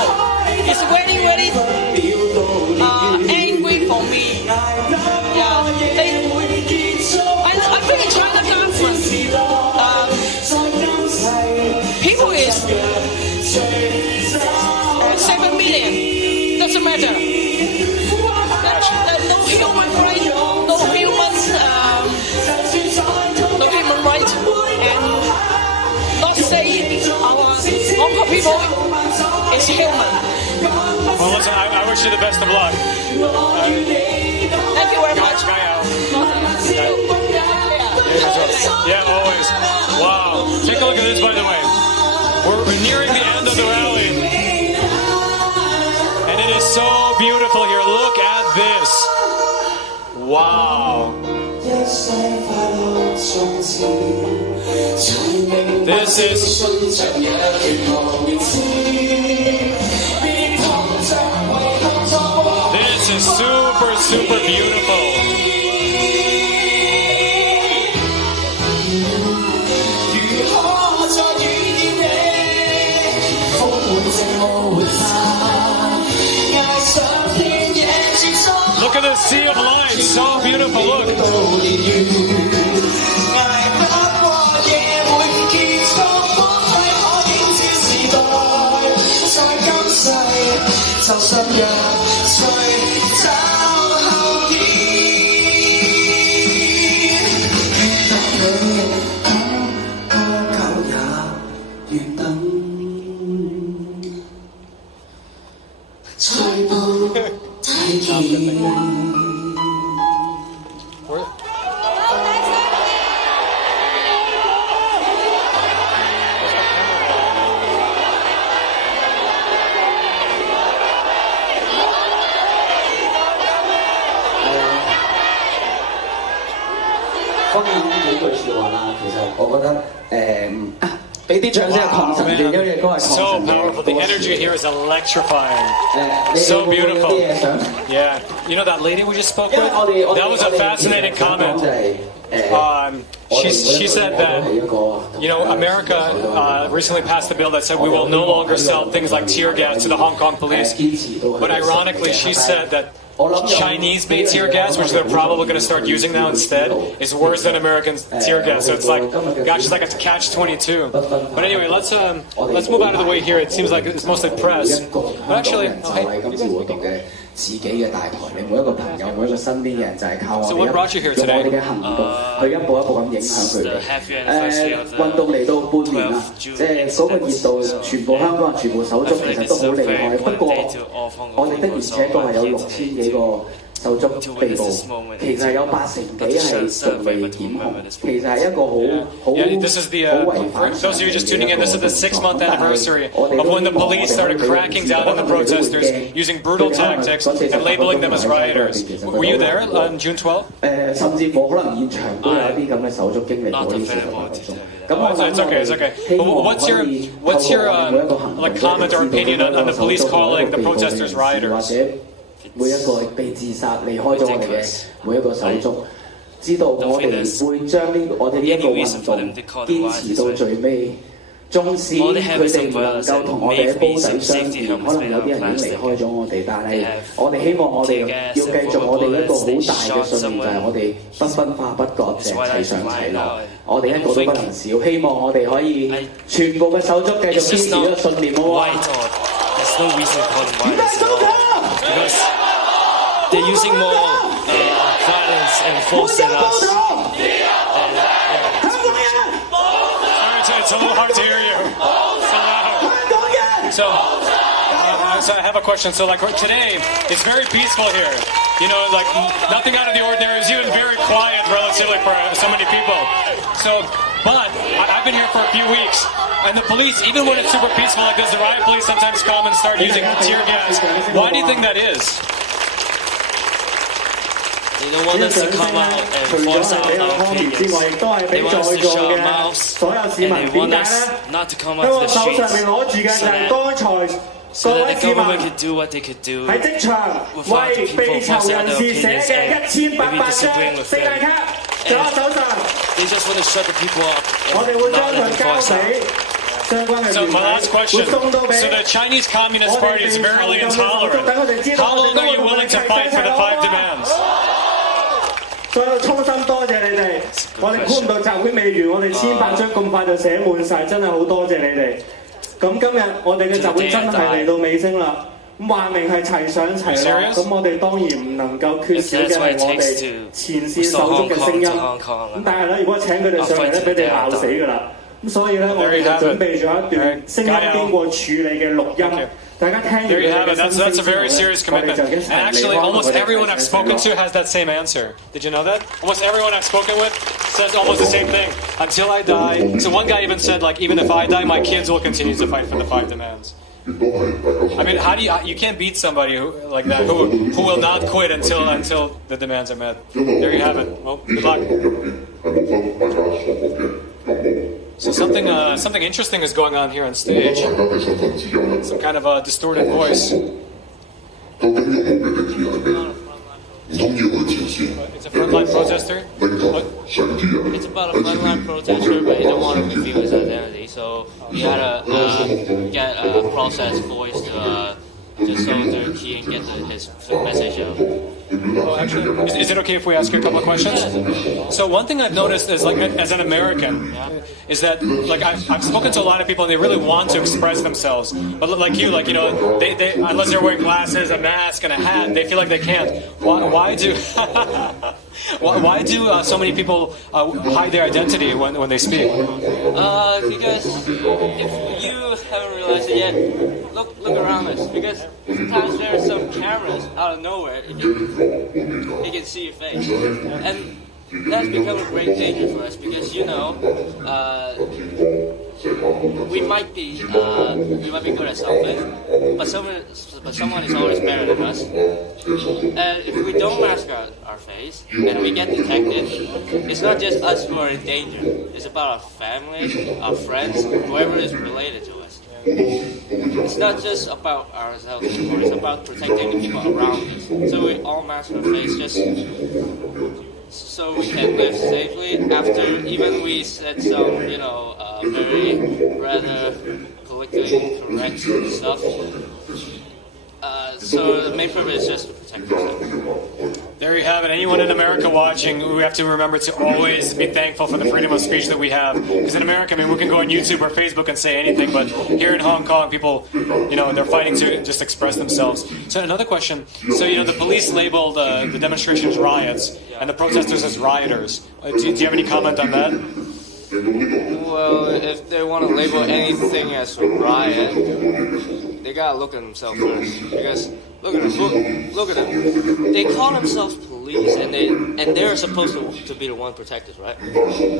It's very angry for me. Yeah, I think in China government, people is 7 million. Doesn't matter. No human right, no human right, and not say our Hong Kong people is human. Well, listen, I wish you the best of luck. Thank you very much. Yeah, always. Wow. Take a look at this, by the way. We're nearing the end of the rally. And it is so beautiful here. Look at this. Wow. This is super beautiful. Look at the sea of light, so beautiful, look. 句説話啦。其實我覺得俾啲掌聲狂神嘅，因為嗰個係狂神 So 嘅 powerful. The energy here is electrifying. So beautiful. Yeah. You know that lady we just spoke with? That was a fascinating comment. She said that, you know, America recently passed a bill that said we will no longer sell things like tear gas to the Hong Kong police. But ironically, she said that Chinese-made tear gas, which they're probably going to start using now instead, is worse than American tear gas. So it's like, gosh, it's like a catch-22. But anyway, let's move out of the way here. It seems like it's mostly press. But actually, hey. 自己嘅大台，你每一個朋友、每一個身邊嘅人就係靠我哋用我哋嘅行動去一步一步咁影響佢哋。運動嚟到半年啦，即係嗰個熱度，全部香港人全部手足其實都好厲害。不過我哋的而且確係有6000幾個手足被捕，其實有80%幾係仲未檢控，其實係一個好 This is the for those of you just tuning in. This is the 6-month anniversary of when the police started cracking down on the protesters, using brutal tactics and labeling them as rioters. Were you there on June 12th? 甚至乎可能現場都有一啲咁嘅手足經歷過呢48個鐘。It's okay. But what's your like comment or opinion on the police calling the protesters rioters? 每一個被自殺離開咗我哋嘅每一個手足，知道我哋會將我哋呢一個運動堅持到最尾。縱使佢哋唔能夠同我哋喺煲底相見，可能有啲人已經離開咗我哋，但係我哋希望我哋要繼續我哋一個好大嘅信念，就係我哋不分化不割席，齊上齊落，我哋一個都不能少。希望我哋可以全部嘅手足繼續堅持呢個信念，好啊！ They're using more violence and force than us. It's a little hard to hear you. So I have a question. So like today, it's very peaceful here. You know, like nothing out of the ordinary. It's even very quiet relatively for so many people. So, but I've been here for a few weeks. And the police, even when it's super peaceful like this, the riot police sometimes come and start using tear gas. Why do you think that is? They don't want us to come out and force out our opinions. They want us to shut our mouths, and they want us not to come out to the streets. So that the government could do what they could do without the people forcing out their opinions and maybe disagreeing with them. And they just want to shut the people up and not let them voice out. So my last question. So the Chinese Communist Party is very intolerant. How long are you willing to fight for the 5 demands? 所以衷心多謝你哋，我哋估唔到集會未完，我哋1800張咁快就寫滿晒，真係好多謝你哋。咁今日我哋嘅集會真係嚟到尾聲啦。咁話明係齊上齊落，咁我哋當然唔能夠缺少嘅係我哋前線手足嘅聲音。咁但係咧，如果請佢哋上嚟咧，俾你鬧死㗎啦。咁所以咧，我哋就準備咗一段聲音經過處理嘅錄音。 There you have it. That's a very serious commitment. And actually, almost everyone I've spoken to has that same answer. Did you know that? Almost everyone I've spoken with says almost the same thing. Until I die. So one guy even said, like, even if I die, my kids will continue to fight for the 5 demands. I mean, how do you can't beat somebody who like that who will not quit until the demands are met. There you have it. Well, good luck. So something interesting is going on here on stage. Some kind of a distorted voice. It's a frontline protester? What? It's about a frontline protester, but he don't want to reveal his identity. So we had to get a processed voice to just so that he can get his message out. Oh, actually, is it okay if we ask you a couple of questions? So one thing I've noticed is, like, as an American, is that, like, I've spoken to a lot of people and they really want to express themselves, but like you, like, you know, they unless they're wearing glasses, a mask, and a hat, they feel like they can't. Why do so many people hide their identity when they speak? Because if you haven't realized it yet, look around us. Because sometimes there are some cameras out of nowhere. You can see your face, and that's become a great danger for us because you know we might be good at something, but someone is always better than us. And if we don't mask our face and we get detected, it's not just us who are in danger. It's about our family, our friends, whoever is related to us. It's not just about ourselves anymore. It's about protecting the people around us. So we all mask our face just so we can live safely. After even we said some, very rather politically correct stuff. So the main purpose is just to protect ourselves. There you have it. Anyone in America watching, we have to remember to always be thankful for the freedom of speech that we have. Because in America, we can go on YouTube or Facebook and say anything, but here in Hong Kong, people, they're fighting to just express themselves. So another question. So, the police labeled the demonstrations riots and the protesters as rioters. Do you have any comment on that? Well, if they want to label anything as a riot, they gotta look at themselves first. Because look at them. Look at them. They call themselves police, and they're supposed to be the one protect us, right?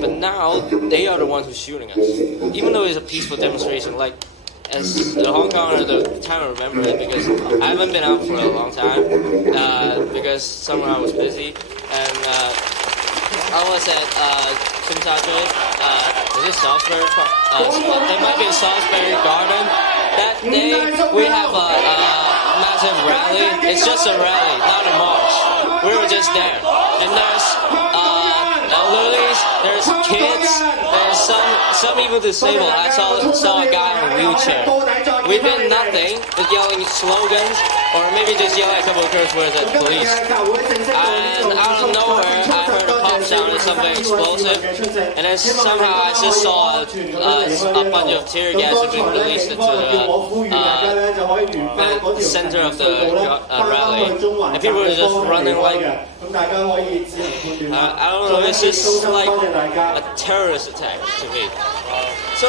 But now they are the ones who's shooting us. Even though it's a peaceful demonstration, like as the Hong Konger, the time I remember it because I haven't been out for a long time because summer I was busy and I was at Symbolism. Is it Salisbury? There might be a Salisbury Garden. That day we have a massive rally. It's just a rally, not a march. We were just there, and there's elderlies, there's kids, there's some even disabled. I saw a guy in a wheelchair. We did nothing but yelling slogans, or maybe just yelling a couple of curse words at the police. And out of nowhere, I heard a pop sound and something explosive, and then somehow I just saw a bunch of tear gas being released into the center of the rally, and people were just running like. I don't know, it's just like a terrorist attack to me. So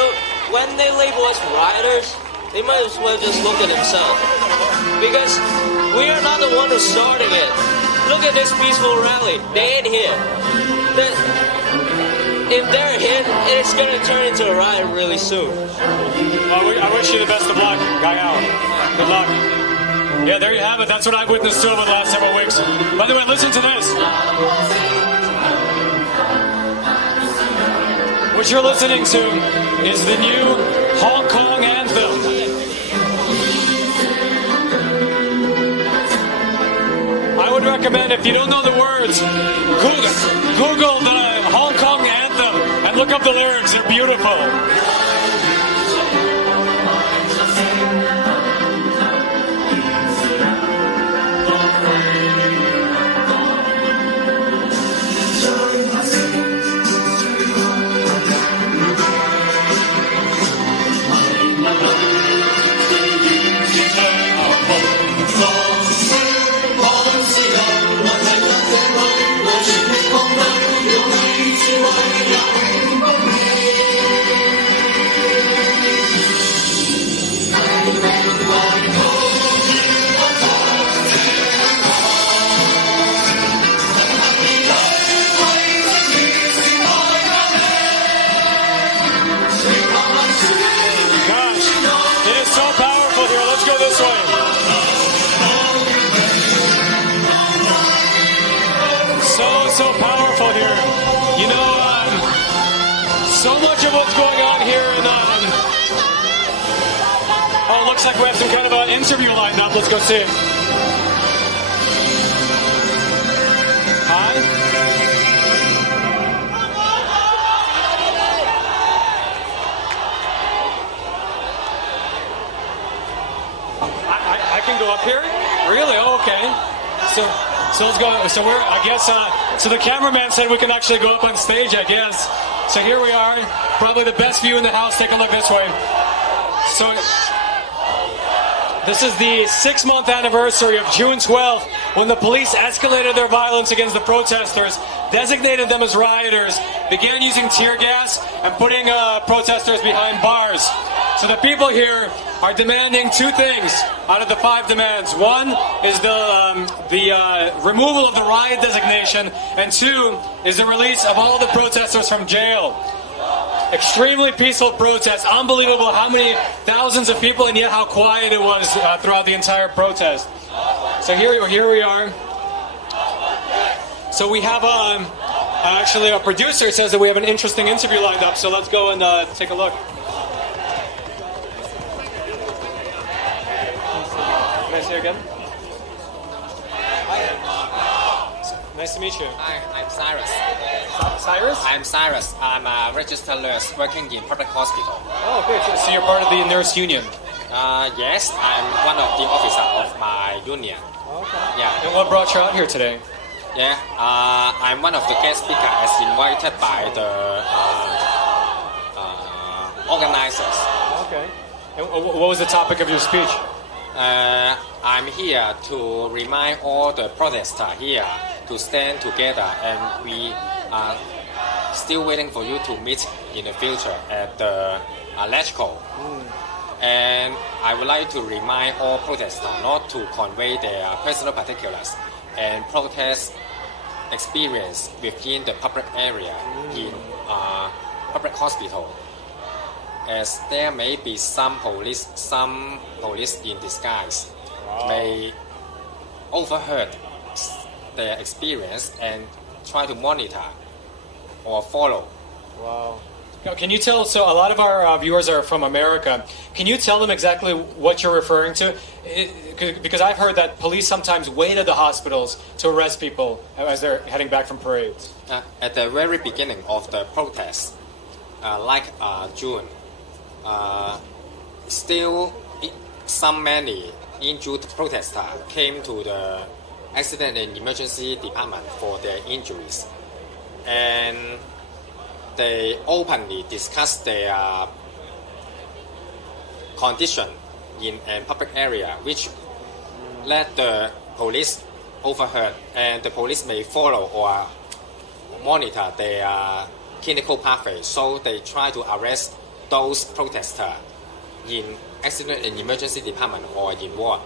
when they label us rioters, they might as well just look at themselves. Because we are not the one who's starting it. Look at this peaceful rally. They ain't here. If they're hit, it's going to turn into a riot really soon. I wish you the best of luck, Guy Al. Good luck. Yeah, there you have it. That's what I've witnessed too over the last several weeks. By the way, listen to this. What you're listening to is the new Hong Kong anthem. I would recommend, if you don't know the words, Google the Hong Kong anthem and look up the lyrics. They're beautiful. So powerful here. So much of what's going on here in oh, looks like we have some kind of an interview lined up. Let's go see it. Hi. I can go up here? Really? Oh, okay. So let's go. So we're, I guess, so the cameraman said we can actually go up on stage, I guess. So here we are. Probably the best view in the house. Take a look this way. So this is the 6-month anniversary of June 12th, when the police escalated their violence against the protesters, designated them as rioters, began using tear gas, and putting protesters behind bars. So the people here are demanding 2 things out of the 5 demands. 1 is the removal of the riot designation, and 2 is the release of all the protesters from jail. Extremely peaceful protest. Unbelievable how many thousands of people, and yet how quiet it was throughout the entire protest. So here we are. So we have actually our producer says that we have an interesting interview lined up. So let's go and take a look. Can I see you again? Nice to meet you. Hi, I'm Cyrus. Cyrus? I'm Cyrus. I'm a registered nurse working in public hospital. Oh, great. So you're part of the nurse union? Yes, I'm one of the officers of my union. Okay. Yeah. And what brought you out here today? Yeah, I'm one of the guest speakers as invited by the organizers. Okay. And what was the topic of your speech? I'm here to remind all the protesters here to stand together, and we are still waiting for you to meet in the future at the electrical. And I would like to remind all protesters not to convey their personal particulars and protest experience within the public area in public hospital, as there may be some police in disguise may overheard their experience and try to monitor or follow. Wow. Now, can you tell, so a lot of our viewers are from America, can you tell them exactly what you're referring to? Because I've heard that police sometimes wait at the hospitals to arrest people as they're heading back from parades. At the very beginning of the protest, June, still many injured protesters came to the accident and emergency department for their injuries, and they openly discussed their condition in a public area, which led the police overheard, and the police may follow or monitor their clinical pathway. So they try to arrest those protesters in accident and emergency department or in war.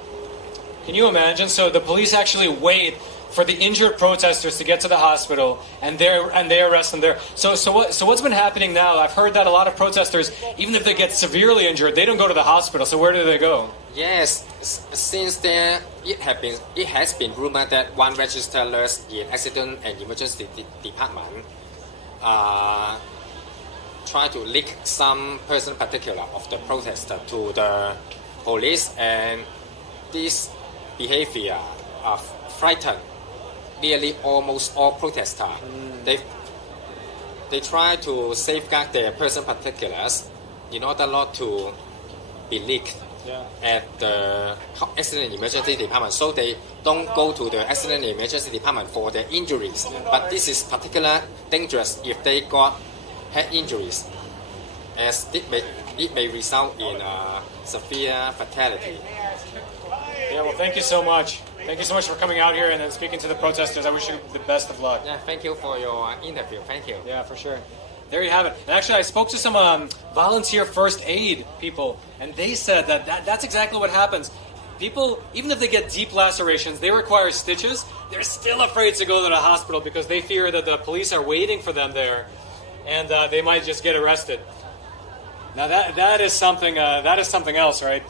Can you imagine? So the police actually wait for the injured protesters to get to the hospital, and they arrest them there. So what's been happening now? I've heard that a lot of protesters, even if they get severely injured, they don't go to the hospital. So where do they go? Yes, since it has been rumored that one registered nurse in accident and emergency department try to leak some personal particular of the protester to the police, and this behavior frightened nearly almost all protesters. They try to safeguard their personal particulars in order not to be leaked at the accident and emergency department, so they don't go to the accident and emergency department for their injuries. But this is particularly dangerous if they got head injuries, as it may result in severe fatality. Yeah, well, thank you so much. Thank you so much for coming out here and then speaking to the protesters. I wish you the best of luck. Yeah, thank you for your interview. Thank you. Yeah, for sure. There you have it. And actually, I spoke to some volunteer first aid people, and they said that's exactly what happens. People, even if they get deep lacerations, they require stitches. They're still afraid to go to the hospital because they fear that the police are waiting for them there, and they might just get arrested. Now that is something else, right?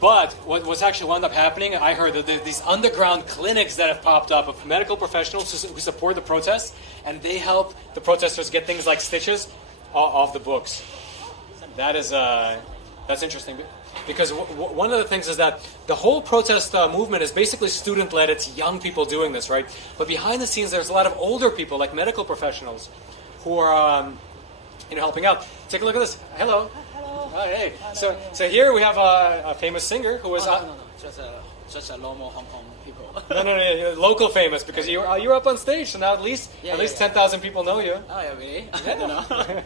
But what's actually wound up happening, I heard that these underground clinics that have popped up of medical professionals who support the protests, and they help the protesters get things like stitches off the books. That's interesting, because one of the things is that the whole protest movement is basically student-led. It's young people doing this, right? But behind the scenes, there's a lot of older people, like medical professionals, who are helping out. Take a look at this. Hello. Oh, hey. So here we have a famous singer who was... No. Just a normal Hong Kong people. No, local famous, because you're up on stage, so now at least 10,000 people know you. Oh, yeah, really? I don't know.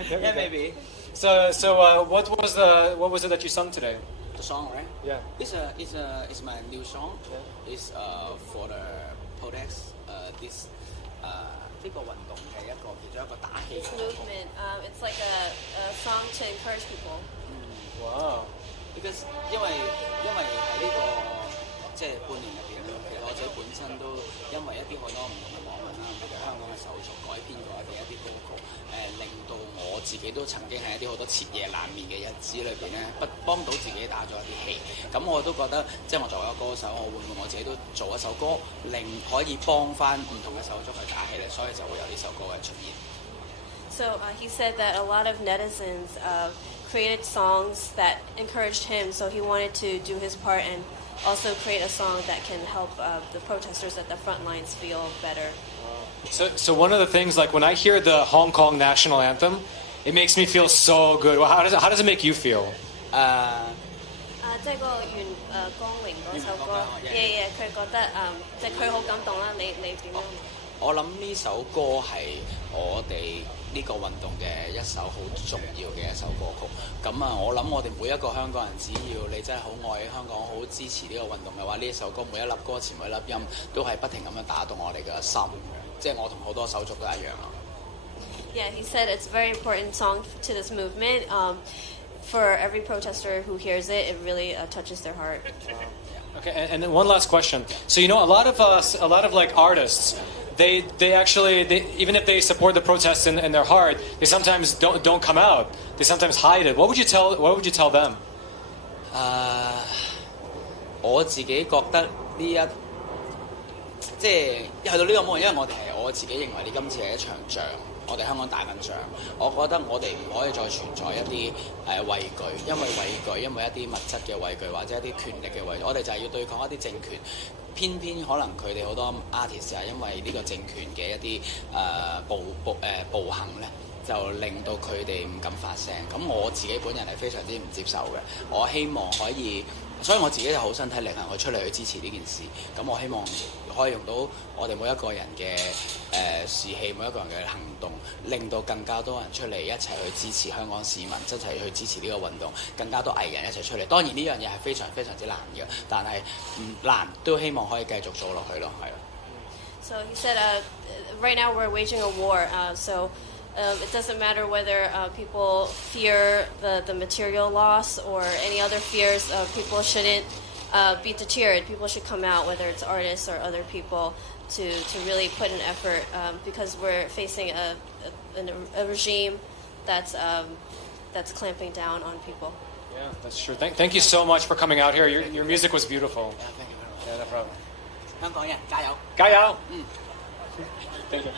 Yeah, maybe. So what was it that you sung today? The song, right? Yeah. It's my new song. Yeah. It's for the protest. This 呢個運動係一個其中一個打氣。This movement, it's like a song to encourage people. Wow. Because 因為喺呢個即係半年入邊咧，其實我自己本身都因為一啲好多唔同嘅網民啦，譬如香港嘅手續改編過嘅一啲歌曲，令到我自己都曾經喺一啲好多徹夜難眠嘅日子裏邊咧，幫到自己打咗一啲氣。咁我都覺得，即係我作為一個歌手，我會唔會我自己都做一首歌，可以幫翻唔同嘅手足去打氣咧，所以就會有呢首歌嘅出現。So he said that a lot of netizens created songs that encouraged him, so he wanted to do his part and also create a song that can help the protesters at the front lines feel better. So one of the things, like when I hear the Hong Kong national anthem, it makes me feel so good. Well, how does it make you feel? 即係個光榮嗰首歌，佢覺得即係佢好感動啦。你點樣？我諗呢首歌係我哋呢個運動嘅一首好重要嘅一首歌曲。咁我諗我哋每一個香港人，只要你真係好愛香港，好支持呢個運動嘅話，呢一首歌每一粒歌詞、每一粒音都係不停咁樣打動我哋嘅心嘅。即係我同好多手足都一樣咯。Yeah, he said it's a very important song to this movement. For every protester who hears it, it really touches their heart. Okay, and then one last question. So a lot of like artists, they actually even if they support the protests in their heart, they sometimes don't come out. They sometimes hide it. What would you tell them? 我自己覺得即係去到呢個 moment， 因為我自己認為你今次係一場仗。我哋香港打緊仗，我覺得我哋唔可以再存在一啲畏懼，因為一啲物質嘅畏懼或者一啲權力嘅畏懼，我哋就係要對抗一啲政權。偏偏可能佢哋好多 artist 係因為呢個政權嘅一啲暴行咧，就令到佢哋唔敢發聲。咁我自己本人係非常之唔接受嘅。我希望可以，所以我自己就好身體力行去出嚟去支持呢件事。咁我希望可以用到我哋每一個人嘅士氣，每一個人嘅行動，令到更加多人出嚟一齊去支持香港市民，一齊去支持呢個運動，更加多藝人一齊出嚟。當然呢樣嘢係非常非常之難嘅，但係唔難都希望可以繼續做落去咯，係咯。So he said, right now we're waging a war, so it doesn't matter whether people fear the material loss or any other fears. People shouldn't be deterred. People should come out, whether it's artists or other people, to really put an effort because we're facing a regime that's clamping down on people. Yeah, that's true. Thank you so much for coming out here. Your music was beautiful. Yeah, thank you. Yeah, no problem. 香港人加油！加油！Thank you.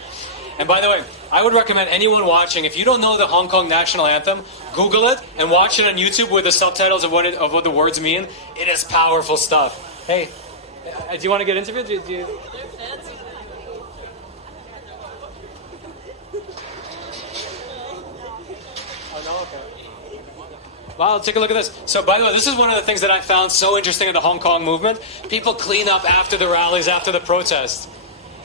And by the way, I would recommend anyone watching, if you don't know the Hong Kong national anthem, Google it and watch it on YouTube with the subtitles of what the words mean. It is powerful stuff. Hey, do you want to get interviewed? Do you... Oh, no? Okay. Wow, take a look at this. So, by the way, this is one of the things that I found so interesting in the Hong Kong movement. People clean up after the rallies, after the protests.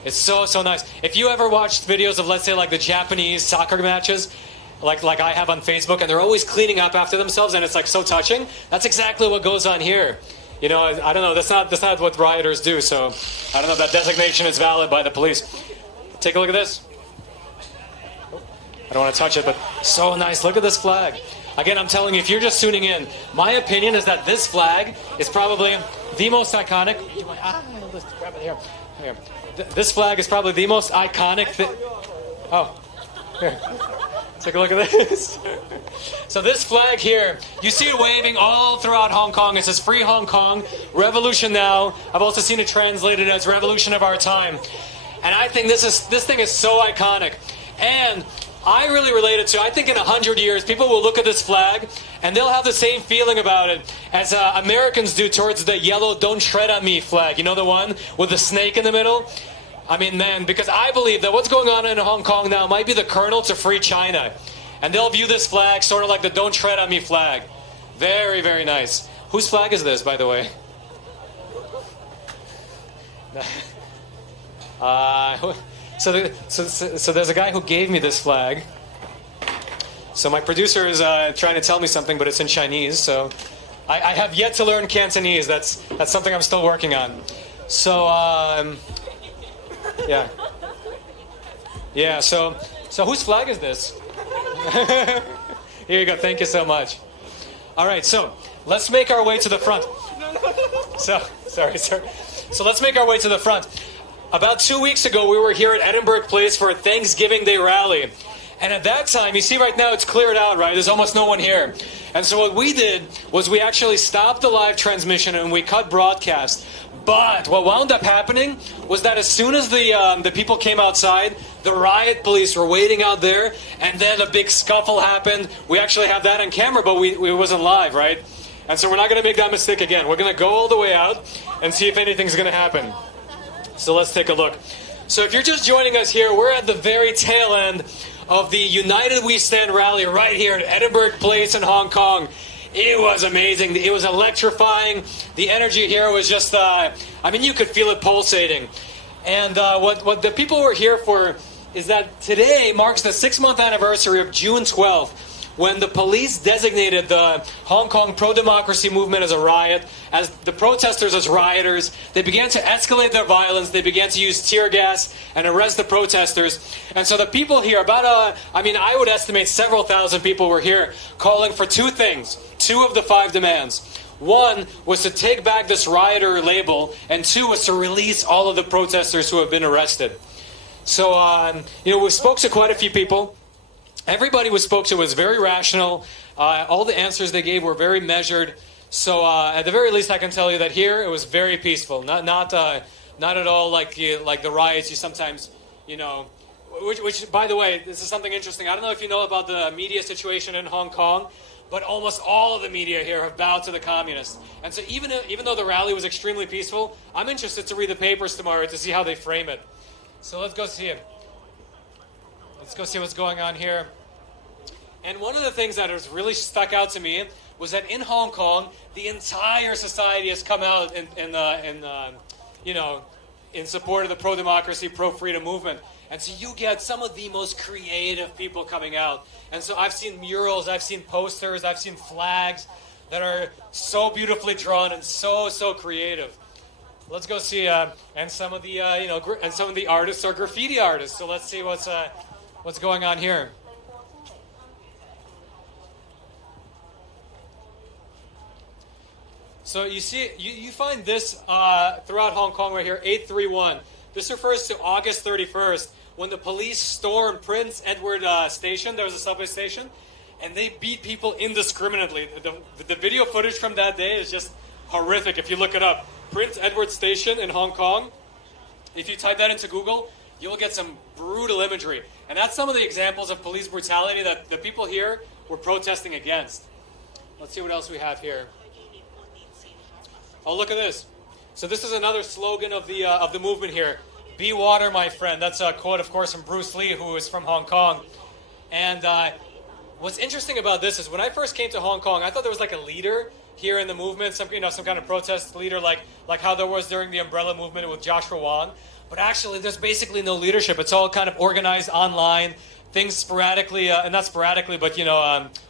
It's so nice. If you ever watched videos of, let's say, like the Japanese soccer matches, like I have on Facebook, and they're always cleaning up after themselves, and it's like so touching, that's exactly what goes on here. I don't know, that's not what rioters do, so I don't know if that designation is valid by the police. Take a look at this. I don't want to touch it, but so nice. Look at this flag. Again, I'm telling you, if you're just tuning in, my opinion is that this flag is probably the most iconic. Let's grab it here. Here. This flag is probably the most iconic thing. Oh, here. Take a look at this. So this flag here, you see it waving all throughout Hong Kong. It says Free Hong Kong, Revolution Now. I've also seen it translated as Revolution of Our Time. And I think this thing is so iconic. And I really relate it to, I think in 100 years, people will look at this flag and they'll have the same feeling about it as Americans do towards the yellow Don't Tread on Me flag. You know, the one with the snake in the middle? I mean, man, because I believe that what's going on in Hong Kong now might be the kernel to free China. And they'll view this flag sort of like the Don't Tread on Me flag. Very, very nice. Whose flag is this, by the way? So there's a guy who gave me this flag. So my producer is trying to tell me something, but it's in Chinese. So I have yet to learn Cantonese. That's something I'm still working on. So yeah. Yeah. So whose flag is this? Here you go. Thank you so much. All right. So let's make our way to the front. Sorry. So let's make our way to the front. About 2 weeks ago, we were here at Edinburgh Place for a Thanksgiving Day rally. And at that time, you see right now it's cleared out, right? There's almost no one here. And so what we did was we actually stopped the live transmission and we cut broadcast. But what wound up happening was that as soon as the people came outside, the riot police were waiting out there, and then a big scuffle happened. We actually have that on camera, but we wasn't live, right? And so we're not going to make that mistake again. We're going to go all the way out and see if anything's going to happen. So let's take a look. So if you're just joining us here, we're at the very tail end of the United We Stand rally right here at Edinburgh Place in Hong Kong. It was amazing. It was electrifying. The energy here was just, you could feel it pulsating. And what the people were here for is that today marks the 6-month anniversary of June 12th, when the police designated the Hong Kong pro-democracy movement as a riot, as the protesters as rioters. They began to escalate their violence. They began to use tear gas and arrest the protesters. And so the people here, I would estimate several thousand people were here calling for two things, 2 of the 5 demands. 1 was to take back this rioter label, and 2 was to release all of the protesters who have been arrested. So, we spoke to quite a few people. Everybody we spoke to was very rational. All the answers they gave were very measured. So at the very least, I can tell you that here it was very peaceful. Not at all like the riots you sometimes, Which, by the way, this is something interesting. I don't know if you know about the media situation in Hong Kong, but almost all of the media here have bowed to the communists. And so even though the rally was extremely peaceful, I'm interested to read the papers tomorrow to see how they frame it. So let's go see it. Let's go see what's going on here. And one of the things that has really stuck out to me was that in Hong Kong, the entire society has come out in support of the pro-democracy, pro-freedom movement. And so you get some of the most creative people coming out. And so I've seen murals, I've seen posters, I've seen flags that are so beautifully drawn and so creative. Let's go see, and some of the and some of the artists are graffiti artists. So let's see what's going on here. So you see, you find this throughout Hong Kong right here, 831. This refers to August 31st, when the police stormed Prince Edward Station. There was a subway station, and they beat people indiscriminately. The video footage from that day is just horrific if you look it up. Prince Edward Station in Hong Kong, if you type that into Google, you'll get some brutal imagery. And that's some of the examples of police brutality that the people here were protesting against. Let's see what else we have here. Oh, look at this. So this is another slogan of the movement here. Be water, my friend. That's a quote, of course, from Bruce Lee, who is from Hong Kong. And what's interesting about this is when I first came to Hong Kong, I thought there was like a leader here in the movement, some kind of protest leader, like how there was during the Umbrella movement with Joshua Wong. But actually, there's basically no leadership. It's all kind of organized online, things sporadically, and not sporadically, but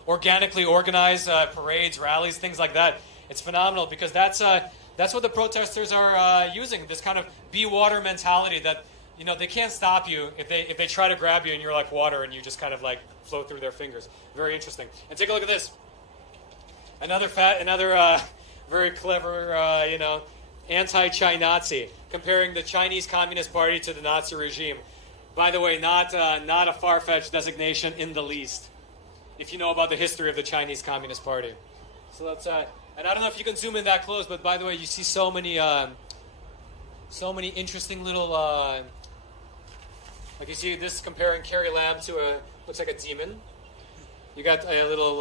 organically organized parades, rallies, things like that. It's phenomenal because that's what the protesters are using. This kind of be water mentality that they can't stop you if they try to grab you and you're like water and you just kind of like float through their fingers. Very interesting. And take a look at this. Another very clever anti-Chi-Nazi, comparing the Chinese Communist Party to the Nazi regime. By the way, not a far-fetched designation in the least, if you know about the history of the Chinese Communist Party. So let's and I don't know if you can zoom in that close, but by the way, you see so many interesting little like you see this comparing Carrie Lam to looks like a demon. You got a little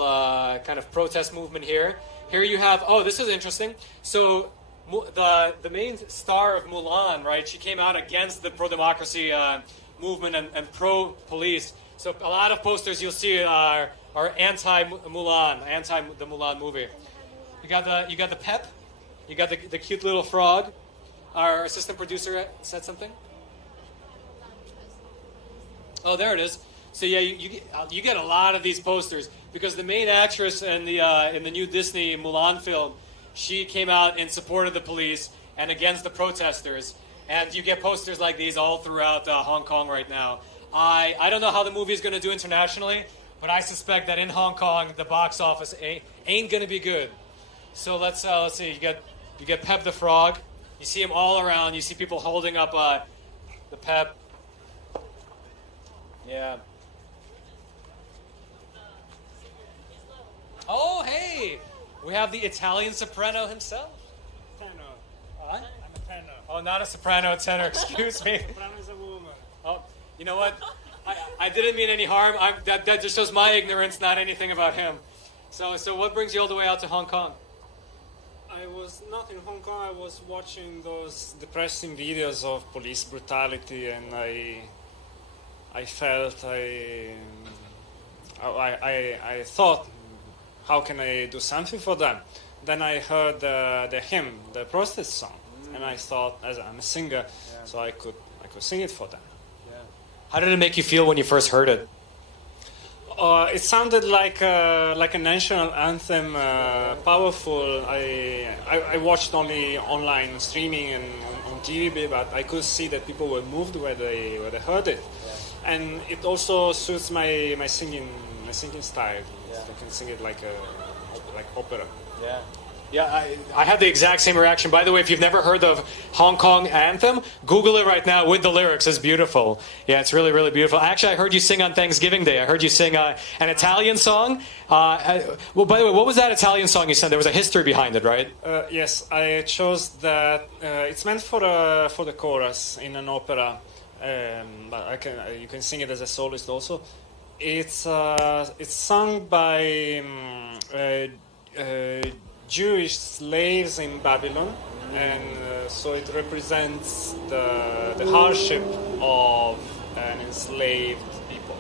kind of protest movement here. Here you have, this is interesting. So the main star of Mulan, right? She came out against the pro-democracy movement and pro-police. So a lot of posters you'll see are anti-Mulan, anti the Mulan movie. You got the pep. You got the cute little frog. Our assistant producer said something. Oh, there it is. So yeah, you get a lot of these posters because the main actress in the new Disney Mulan film, she came out in support of the police and against the protesters, and you get posters like these all throughout Hong Kong right now. I don't know how the movie is going to do internationally, but I suspect that in Hong Kong the box office ain't going to be good. So let's see. You got You get Pep the Frog. You see him all around. You see people holding up the Pep. Yeah. Oh, hey! We have the Italian soprano himself. Huh? I'm a tenor. Oh, not a soprano, a tenor. Excuse me. Soprano is a woman. Oh, you know what? I didn't mean any harm. That just shows my ignorance, not anything about him. So what brings you all the way out to Hong Kong? I was not in Hong Kong. I was watching those depressing videos of police brutality, and I felt I thought, how can I do something for them? Then I heard the hymn, the protest song, and I thought, as I'm a singer, so I could sing it for them. How did it make you feel when you first heard it? It sounded like a national anthem, powerful. I watched only online streaming and on TV, but I could see that people were moved where they heard it, and it also suits my singing style. I can sing it like opera. Yeah. Yeah, I had the exact same reaction. By the way, if you've never heard of Hong Kong anthem, Google it right now with the lyrics. It's beautiful. Yeah, it's really, really beautiful. Actually, I heard you sing on Thanksgiving Day. I heard you sing an Italian song. Well, by the way, what was that Italian song you sang? There was a history behind it, right? Yes, I chose that. It's meant for the chorus in an opera, but you can sing it as a soloist also. It's sung by Jewish slaves in Babylon, and so it represents the hardship of an enslaved people.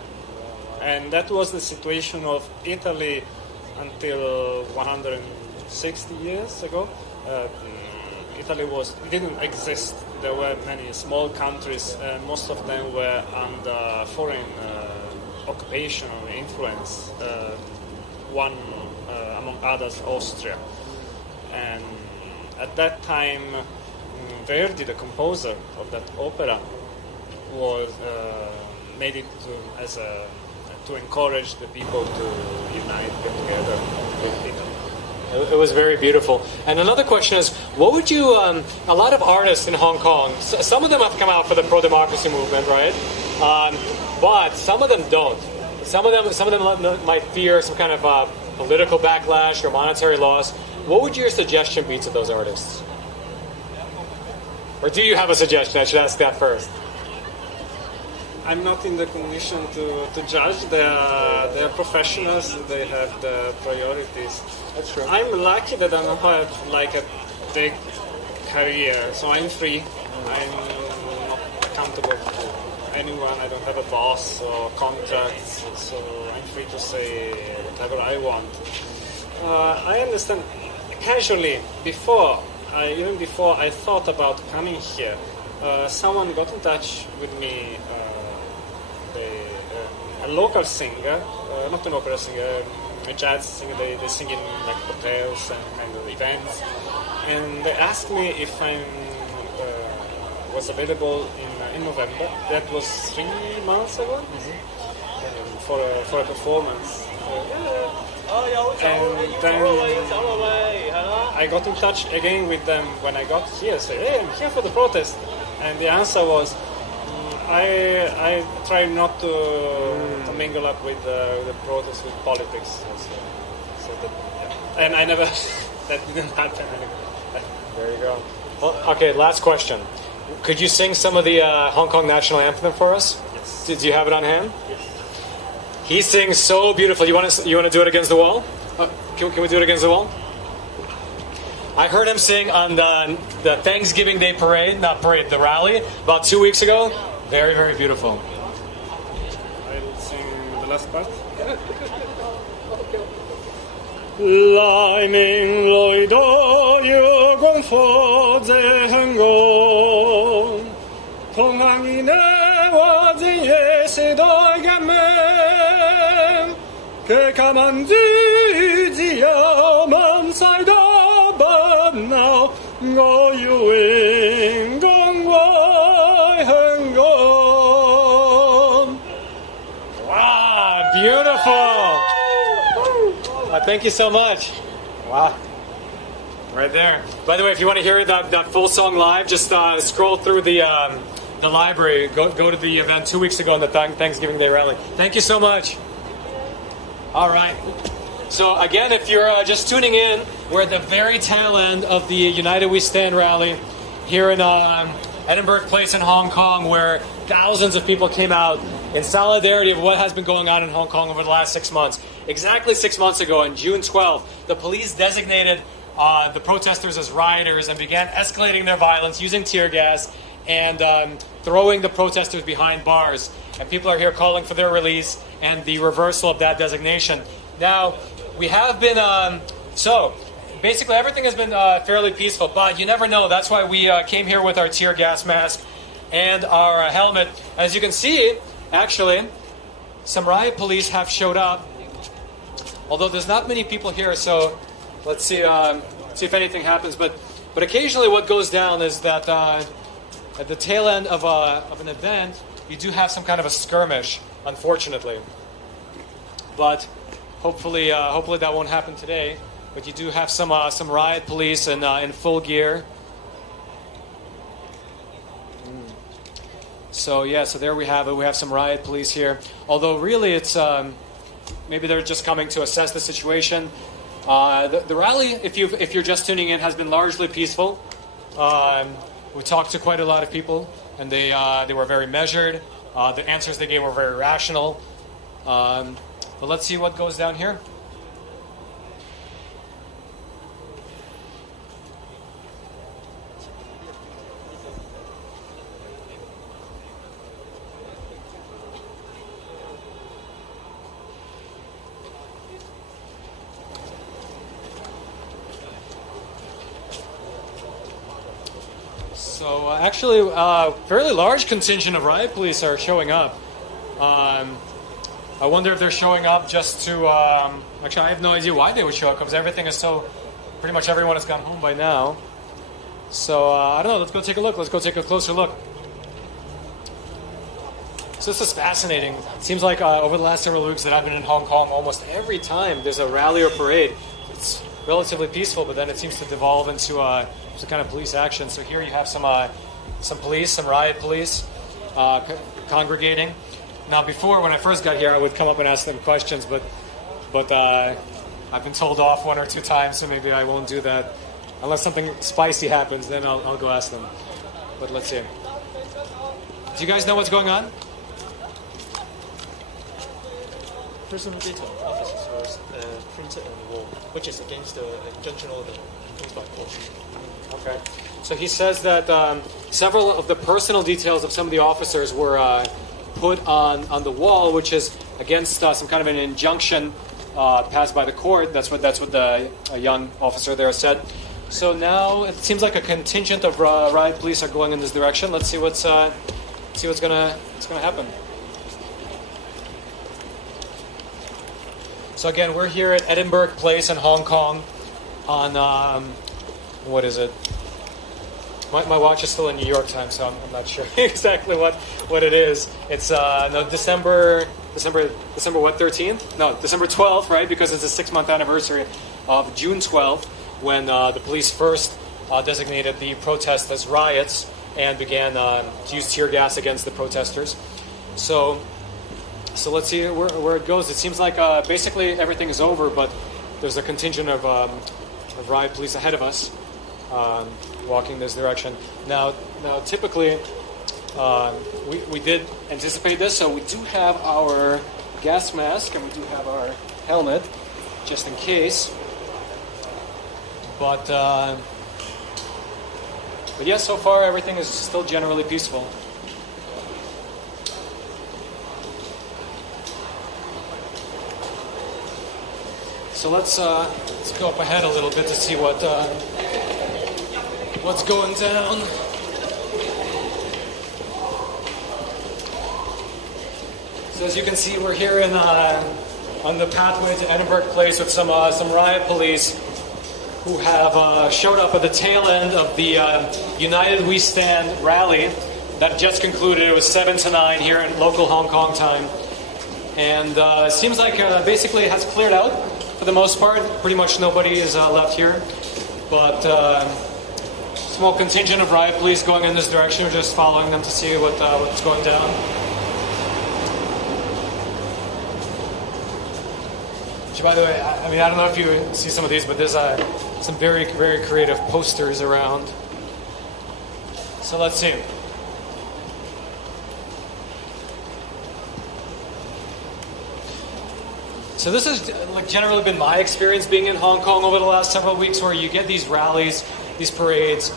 And that was the situation of Italy until 160 years ago. Italy didn't exist. There were many small countries, and most of them were under foreign occupation or influence. One among others, Austria. And at that time, Verdi, the composer of that opera, was made it to encourage the people to unite, get together with Italy. It was very beautiful. And another question is, what would you? A lot of artists in Hong Kong, some of them have come out for the pro-democracy movement, right? But some of them don't. Some of them might fear some kind of political backlash or monetary loss. What would your suggestion be to those artists? Or do you have a suggestion? I should ask that first. I'm not in the condition to judge. They are professionals. They have the priorities. That's true. I'm lucky that I don't have like a big career, so I'm free. I'm not accountable to anyone. I don't have a boss or contracts, so I'm free to say whatever I want. I understand. Casually, even before I thought about coming here, someone got in touch with me, a local singer, not an opera singer, a jazz singer. They sing in like hotels and kind of events, and they asked me if I was available in November. That was 3 months ago, for a performance. And then I got in touch again with them when I got here. Said, "Hey, I'm here for the protest," and the answer was, "I try not to mingle up with the protest with politics." And I never. That didn't happen. There you go. Well, okay, last question. Could you sing some of the Hong Kong national anthem for us? Yes. Do you have it on hand? Yes. He sings so beautiful. You want to do it against the wall? Can we do it against the wall? I heard him sing on the Thanksgiving Day parade, not parade, the rally, about 2 weeks ago. Very, very beautiful. I'll sing the last part. Lai Ming Loi Do Yu Gong Fo Ze Heng Gong Tong Ang Yi Ne Wa Zin Ye Se Doi Gan Men Ke Ka Man Zi Zi Yao Man Sai Da Ban Nao Ngo Yu Wing Gong Wai Heng Gong. Wow, beautiful. Thank you so much. Wow. Right there. By the way, if you want to hear that full song live, just scroll through the library. Go to the event 2 weeks ago on the Thanksgiving Day rally. Thank you so much. All right. So again, if you're just tuning in, we're at the very tail end of the United We Stand rally here in Edinburgh Place in Hong Kong, where thousands of people came out in solidarity of what has been going on in Hong Kong over the last 6 months. Exactly 6 months ago, on June 12th, the police designated the protesters as rioters and began escalating their violence using tear gas and throwing the protesters behind bars. And people are here calling for their release and the reversal of that designation. Now, we have been, so basically everything has been fairly peaceful, but you never know. That's why we came here with our tear gas mask and our helmet. As you can see, actually, some riot police have showed up, although there's not many people here, so let's see if anything happens. But occasionally what goes down is that at the tail end of an event, you do have some kind of a skirmish, unfortunately. But hopefully that won't happen today. But you do have some riot police in full gear. So yeah, so there we have it. We have some riot police here. Although really it's maybe they're just coming to assess the situation. The rally, if you're just tuning in, has been largely peaceful. We talked to quite a lot of people, and they were very measured. The answers they gave were very rational. But let's see what goes down here. So actually, a fairly large contingent of riot police are showing up. I wonder if they're showing up just to... actually, I have no idea why they would show up, because everything is so... Pretty much everyone has gone home by now. So, I don't know, let's go take a look. Let's go take a closer look. So this is fascinating. It seems like over the last several weeks that I've been in Hong Kong, almost every time there's a rally or parade, it's relatively peaceful, but then it seems to devolve into some kind of police action. So here you have some police, some riot police congregating. Now before, when I first got here, I would come up and ask them questions, but I've been told off 1 or 2 times, so maybe I won't do that. Unless something spicy happens, then I'll go ask them. But let's see. Do you guys know what's going on? Personal data officers was printed on the wall, which is against the injunction order imposed by court. Okay. So he says that several of the personal details of some of the officers were put on the wall, which is against some kind of an injunction passed by the court. That's what the young officer there said. So now it seems like a contingent of riot police are going in this direction. Let's see what's gonna happen. So again, we're here at Edinburgh Place in Hong Kong on what is it? My watch is still in New York time, so I'm not sure exactly what it is. It's December what, 13th? No, December 12th, right? Because it's the 6-month anniversary of June 12th, when the police first designated the protests as riots and began to use tear gas against the protesters. So let's see where it goes. It seems like basically everything is over, but there's a contingent of riot police ahead of us walking this direction. Now typically, we did anticipate this, so we do have our gas mask and we do have our helmet, just in case. But yeah, so far everything is still generally peaceful. So let's go up ahead a little bit to see what's going down. So as you can see, we're here on the pathway to Edinburgh Place with some riot police who have showed up at the tail end of the United We Stand rally that just concluded. It was 7 to 9 here in local Hong Kong time. And it seems like basically it has cleared out for the most part. Pretty much nobody is left here. but small contingent of riot police going in this direction. We're just following them to see what's going down. Which, by the way, I mean, I don't know if you see some of these, but there's some very, very creative posters around. So let's see. So this has generally been my experience being in Hong Kong over the last several weeks, where you get these rallies, these parades.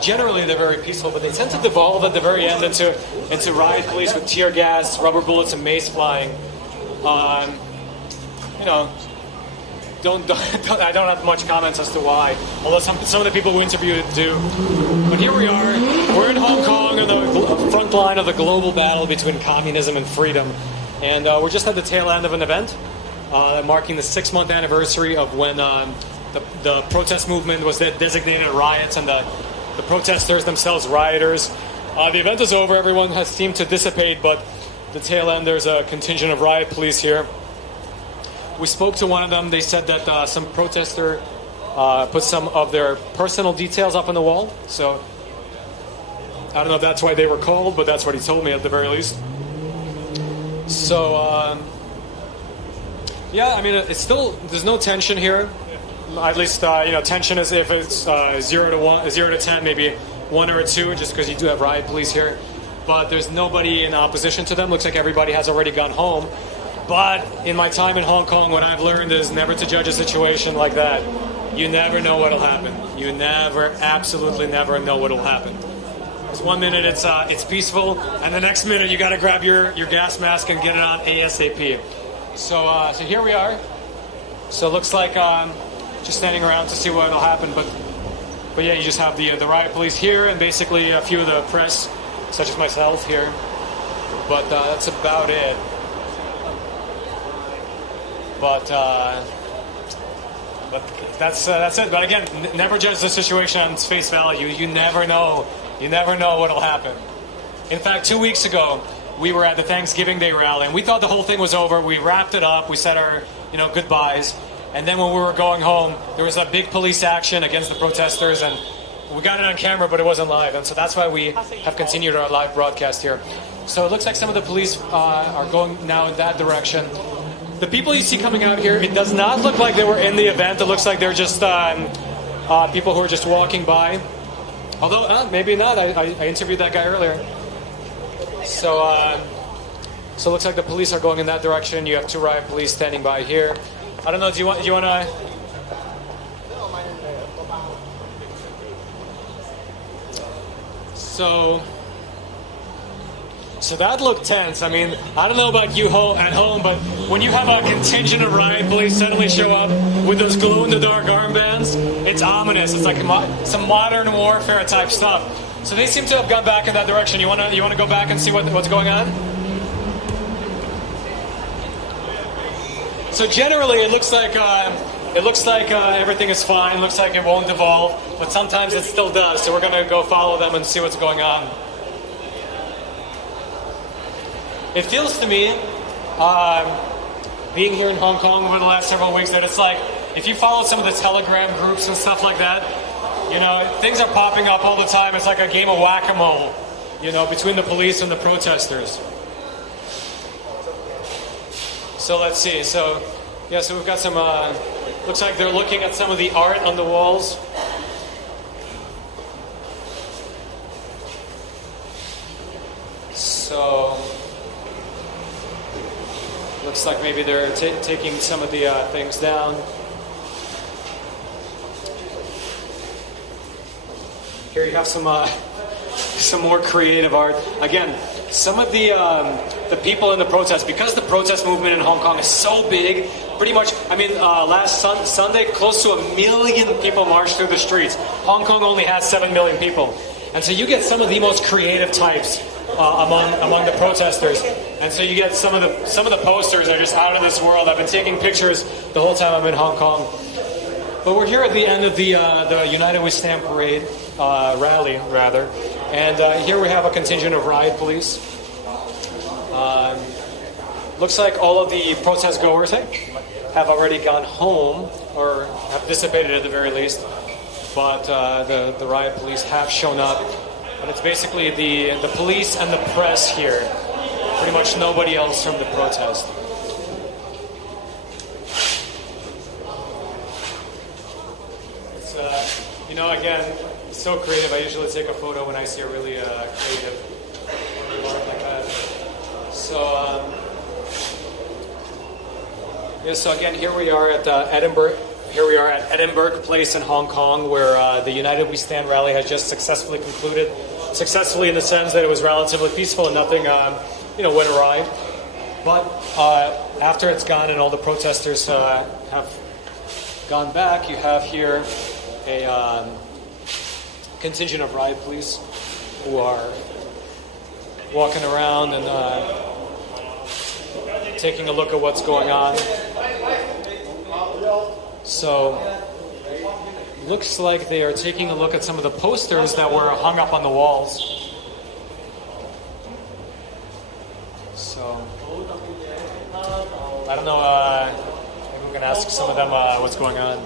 Generally, they're very peaceful, but they tend to devolve at the very end into riot police with tear gas, rubber bullets, and mace flying. You know, I don't have much comments as to why, although some of the people who interviewed do. But here we are. We're in Hong Kong on the front line of the global battle between communism and freedom, and we're just at the tail end of an event marking the 6-month anniversary of when the protest movement was designated riots, and the protesters themselves rioters. The event is over. Everyone has seemed to dissipate, but the tail end, there's a contingent of riot police here. We spoke to one of them. They said that some protester put some of their personal details up on the wall. So I don't know if that's why they were called, but that's what he told me at the very least. So yeah, I mean, it's still, there's no tension here. At least tension is if it's 0 to 10, maybe 1 or a 2, just because you do have riot police here. But there's nobody in opposition to them. Looks like everybody has already gone home. But in my time in Hong Kong, what I've learned is never to judge a situation like that. You never know what'll happen. You never, absolutely never know what'll happen. Because 1 minute it's peaceful, and the next minute you got to grab your gas mask and get it on ASAP. So here we are. So it looks like just standing around to see what'll happen. But yeah, you just have the riot police here, and basically a few of the press, such as myself here. But that's about it. But that's it. But again, never judge the situation on its face value. You never know. You never know what'll happen. In fact, 2 weeks ago, we were at the Thanksgiving Day rally, and we thought the whole thing was over. We wrapped it up. We said our goodbyes. And then when we were going home, there was a big police action against the protesters, and we got it on camera, but it wasn't live. And so that's why we have continued our live broadcast here. So it looks like some of the police are going now in that direction. The people you see coming out here, it does not look like they were in the event. It looks like they're just people who are just walking by. Although, maybe not. I interviewed that guy earlier. So it looks like the police are going in that direction. You have 2 riot police standing by here. I don't know, do you want to... So that looked tense. I mean, I don't know about you at home, but when you have a contingent of riot police suddenly show up with those glow-in-the-dark armbands, it's ominous. It's like some modern warfare type stuff. So they seem to have gone back in that direction. You want to go back and see what's going on? So generally, it looks like everything is fine. It looks like it won't devolve, but sometimes it still does. So we're going to go follow them and see what's going on. It feels to me, being here in Hong Kong over the last several weeks, that it's like if you follow some of the Telegram groups and stuff like that, things are popping up all the time. It's like a game of whack-a-mole, between the police and the protesters. So let's see. So we've got some, looks like they're looking at some of the art on the walls. So, looks like maybe they're taking some of the things down. Here you have some more creative art. Again, some of the people in the protest, because the protest movement in Hong Kong is so big, pretty much, last Sunday, close to 1 million people marched through the streets. Hong Kong only has 7 million people. And so you get some of the most creative types among the protesters. And so you get some of the posters are just out of this world. I've been taking pictures the whole time I'm in Hong Kong. But we're here at the end of the United We Stand parade, rally, rather. And here we have a contingent of riot police. Looks like all of the protest goers have already gone home, or have dissipated at the very least. but the riot police have shown up, and it's basically the police and the press here. Pretty much nobody else from the protest. It's again, it's so creative. I usually take a photo when I see a really creative art like that. So. So again, here we are at Edinburgh. Here we are at Edinburgh Place in Hong Kong, where the United We Stand rally has just successfully concluded. Successfully in the sense that it was relatively peaceful and nothing, went awry. But after it's gone and all the protesters have gone back, you have here a contingent of riot police who are walking around and taking a look at what's going on. So, looks like they are taking a look at some of the posters that were hung up on the walls. So, I don't know, maybe we can ask some of them what's going on.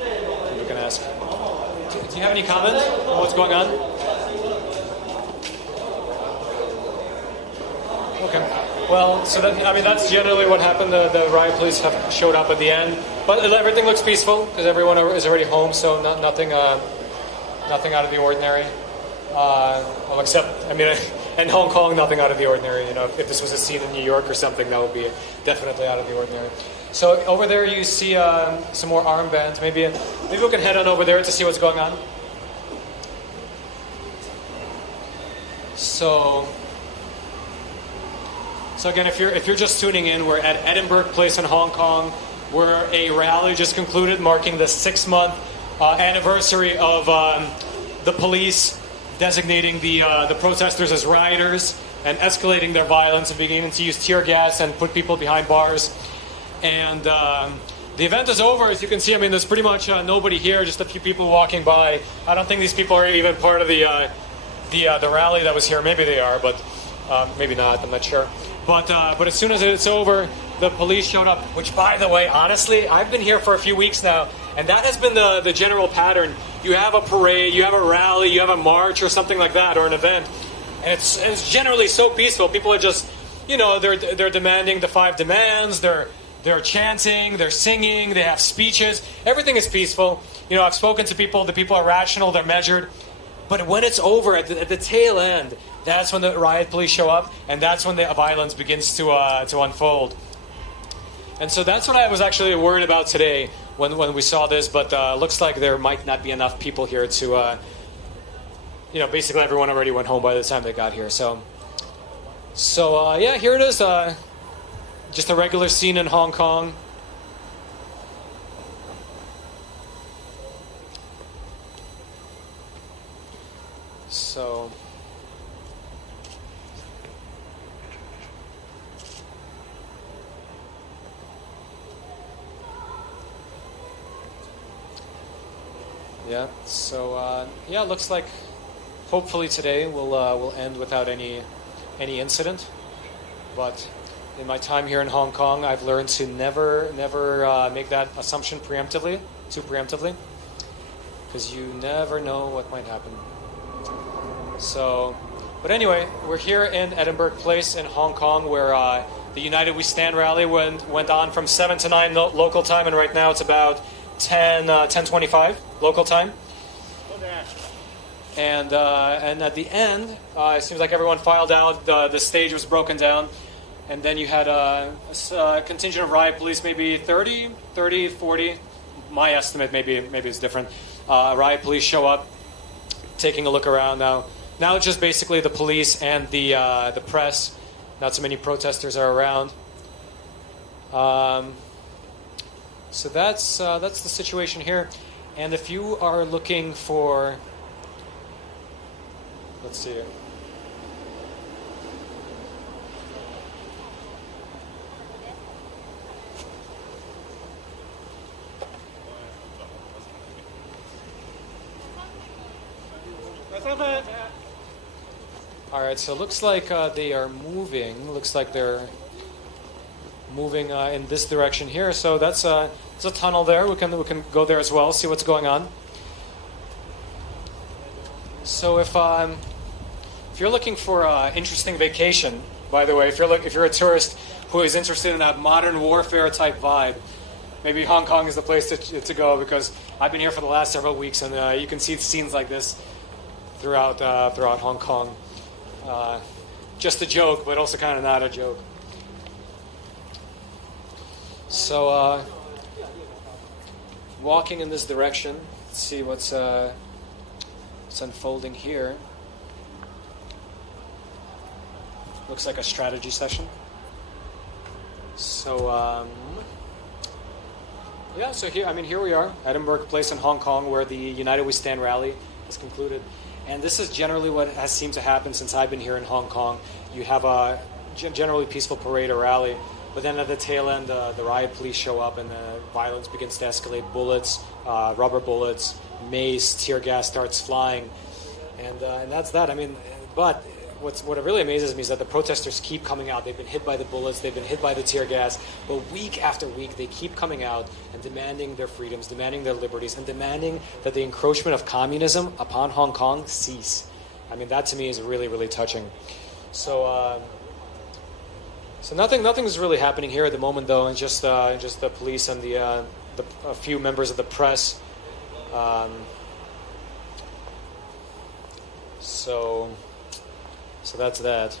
Maybe we can ask. Do you have any comment on what's going on? Okay. Well, so that's generally what happened. The riot police have showed up at the end, but everything looks peaceful because everyone is already home, so nothing out of the ordinary. Well, except in Hong Kong, nothing out of the ordinary. If this was a scene in New York or something, that would be definitely out of the ordinary. So over there, you see some more armbands. Maybe we can head on over there to see what's going on. So again, if you're just tuning in, we're at Edinburgh Place in Hong Kong, where a rally just concluded marking the 6-month anniversary of the police designating the protesters as rioters and escalating their violence and beginning to use tear gas and put people behind bars. And the event is over, as you can see. There's pretty much nobody here, just a few people walking by. I don't think these people are even part of the rally that was here. Maybe they are, but maybe not. I'm not sure. But as soon as it's over, the police showed up, which, by the way, honestly, I've been here for a few weeks now, and that has been the general pattern. You have a parade, you have a rally, you have a march or something like that, or an event, and it's generally so peaceful. People are just, they're demanding the 5 demands, they're chanting, they're singing, they have speeches. Everything is peaceful. I've spoken to people, the people are rational, they're measured. But when it's over, at the tail end, that's when the riot police show up, and that's when the violence begins to unfold. And so that's what I was actually worried about today when we saw this. But looks like there might not be enough people here to, basically everyone already went home by the time they got here. So here it is. Just a regular scene in Hong Kong. So. Yeah. So looks like hopefully today will end without any incident. But in my time here in Hong Kong, I've learned to never make that assumption too preemptively, because you never know what might happen. So, but anyway, we're here in Edinburgh Place in Hong Kong, where the United We Stand rally went on from 7 to 9 local time, and right now it's about 10:25 local time. And at the end, it seems like everyone filed out. The stage was broken down, and then you had a contingent of riot police, maybe 30, 40. My estimate, maybe it's different. Riot police show up, taking a look around now. Now it's just basically the police and the press. Not so many protesters are around. So that's the situation here. And if you are looking for, let's see. All right, so it looks like they are moving. Looks like they're moving in this direction here. So that's a tunnel there. We can go there as well, see what's going on. So if you're looking for an interesting vacation, by the way, if you're a tourist who is interested in that modern warfare type vibe, maybe Hong Kong is the place to go, because I've been here for the last several weeks, and you can see scenes like this throughout Hong Kong. Just a joke, but also kind of not a joke. So walking in this direction, let's see what's unfolding here. Looks like a strategy session. So yeah, so here we are, Edinburgh Place in Hong Kong, where the United We Stand rally is concluded. And this is generally what has seemed to happen since I've been here in Hong Kong. You have a generally peaceful parade or rally, but then at the tail end, the riot police show up and the violence begins to escalate. Bullets, rubber bullets, mace, tear gas starts flying. And that's that. I mean, but what really amazes me is that the protesters keep coming out. They've been hit by the bullets, they've been hit by the tear gas, but week after week they keep coming out and demanding their freedoms, demanding their liberties, and demanding that the encroachment of communism upon Hong Kong cease. I mean, that to me is really, really touching. So nothing's really happening here at the moment, though, and just the police and a few members of the press. So that's that.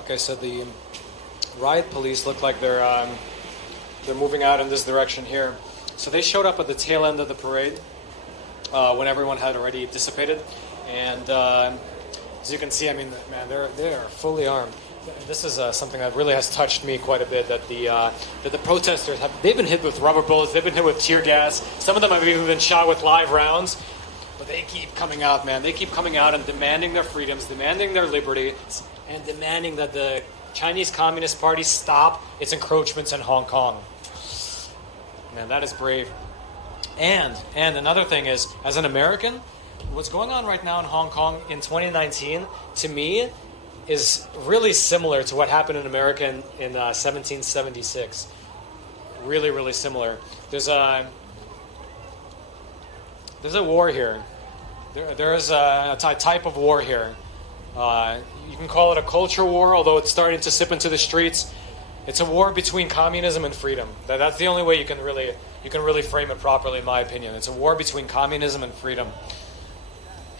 Okay, so the riot police look like they're moving out in this direction here. So they showed up at the tail end of the parade when everyone had already dissipated, and as you can see, I mean, man, they're fully armed. This is something that really has touched me quite a bit. That the protesters they've been hit with rubber bullets, they've been hit with tear gas. Some of them have even been shot with live rounds. But they keep coming out, man. They keep coming out and demanding their freedoms, demanding their liberty, and demanding that the Chinese Communist Party stop its encroachments in Hong Kong. Man, that is brave. And another thing is, as an American, what's going on right now in Hong Kong in 2019, to me, is really similar to what happened in America in 1776. Really, really similar. There's a war here. There's a type of war here. You can call it a culture war, although it's starting to sip into the streets. It's a war between communism and freedom. That's the only way you can really frame it properly, in my opinion. It's a war between communism and freedom.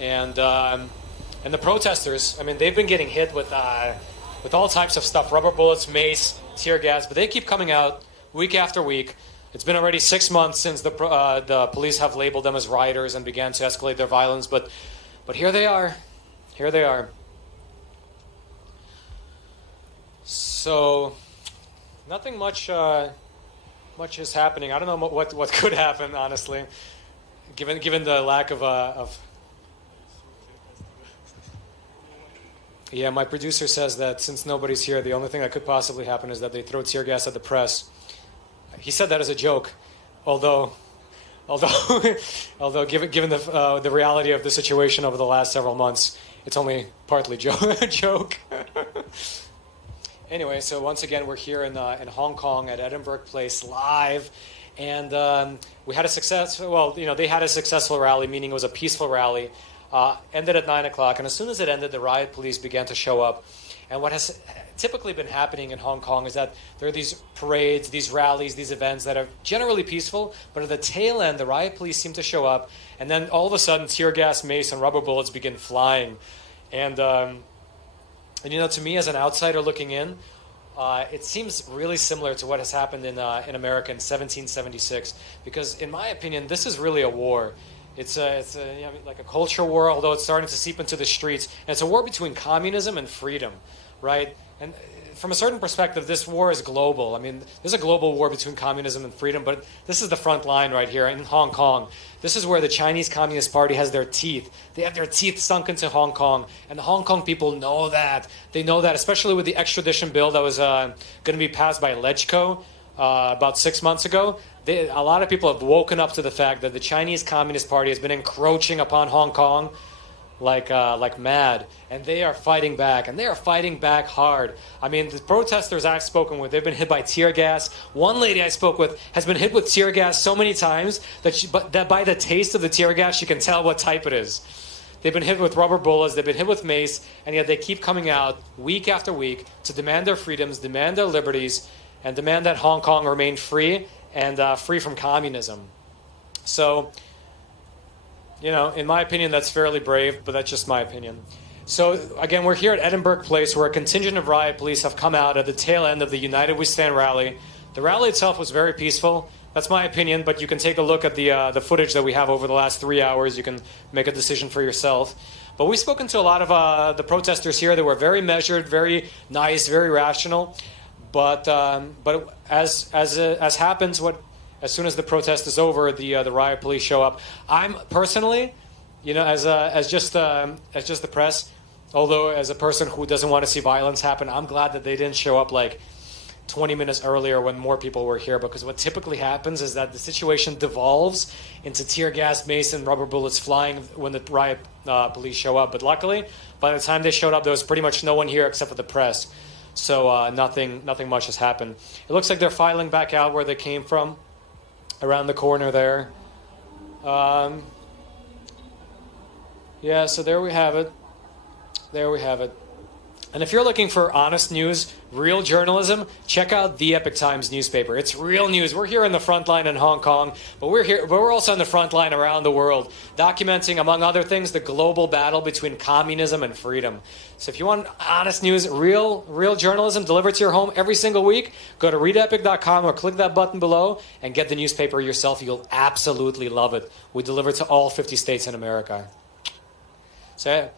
And the protesters, I mean, they've been getting hit with all types of stuff: rubber bullets, mace, tear gas. But they keep coming out week after week. It's been already 6 months since the police have labeled them as rioters and began to escalate their violence. But here they are. Here they are. So nothing much is happening. I don't know what could happen, honestly, given the lack of. Yeah, my producer says that since nobody's here, the only thing that could possibly happen is that they throw tear gas at the press. He said that as a joke, although given the reality of the situation over the last several months, it's only partly a joke. Anyway, so once again, we're here in Hong Kong at Edinburgh Place live, and we had a successful. Well, they had a successful rally, meaning it was a peaceful rally. Ended at 9 o'clock, and as soon as it ended, the riot police began to show up. And what has typically been happening in Hong Kong is that there are these parades, these rallies, these events that are generally peaceful, but at the tail end, the riot police seem to show up, and then all of a sudden, tear gas, mace, and rubber bullets begin flying. And to me, as an outsider looking in, it seems really similar to what has happened in America in 1776, because in my opinion, this is really a war. It's like a culture war, although it's starting to seep into the streets. And it's a war between communism and freedom, right? And from a certain perspective, this war is global. I mean, there's a global war between communism and freedom, but this is the front line right here in Hong Kong. This is where the Chinese Communist Party has their teeth. They have their teeth sunk into Hong Kong, and the Hong Kong people know that. They know that, especially with the extradition bill that was going to be passed by LegCo about 6 months ago. A lot of people have woken up to the fact that the Chinese Communist Party has been encroaching upon Hong Kong like mad, and they are fighting back, and they are fighting back hard. I mean, the protesters I've spoken with, they've been hit by tear gas. One lady I spoke with has been hit with tear gas so many times that by the taste of the tear gas, she can tell what type it is. They've been hit with rubber bullets, they've been hit with mace, and yet they keep coming out week after week to demand their freedoms, demand their liberties, and demand that Hong Kong remain free and free from communism. So, you know, in my opinion, that's fairly brave, but that's just my opinion. So, again, we're here at Edinburgh Place, where a contingent of riot police have come out at the tail end of the United We Stand rally. The rally itself was very peaceful. That's my opinion, but you can take a look at the footage that we have over the last 3 hours. You can make a decision for yourself. But we've spoken to a lot of the protesters here. They were very measured, very nice, very rational. But as happens, as soon as the protest is over, the riot police show up. I'm personally, you know, as just the press, although as a person who doesn't want to see violence happen, I'm glad that they didn't show up like 20 minutes earlier when more people were here, because what typically happens is that the situation devolves into tear gas, mace, and rubber bullets flying when the riot police show up. But luckily, by the time they showed up, there was pretty much no one here except for the press. So nothing much has happened. It looks like they're filing back out where they came from, around the corner there. Yeah, so there we have it. There we have it. And if you're looking for honest news, real journalism, check out the Epoch Times newspaper. It's real news. We're here in the front line in Hong Kong, but we're also in the front line around the world, documenting, among other things, the global battle between communism and freedom. So if you want honest news, real journalism delivered to your home every single week, go to readepic.com or click that button below and get the newspaper yourself. You'll absolutely love it. We deliver to all 50 states in America. So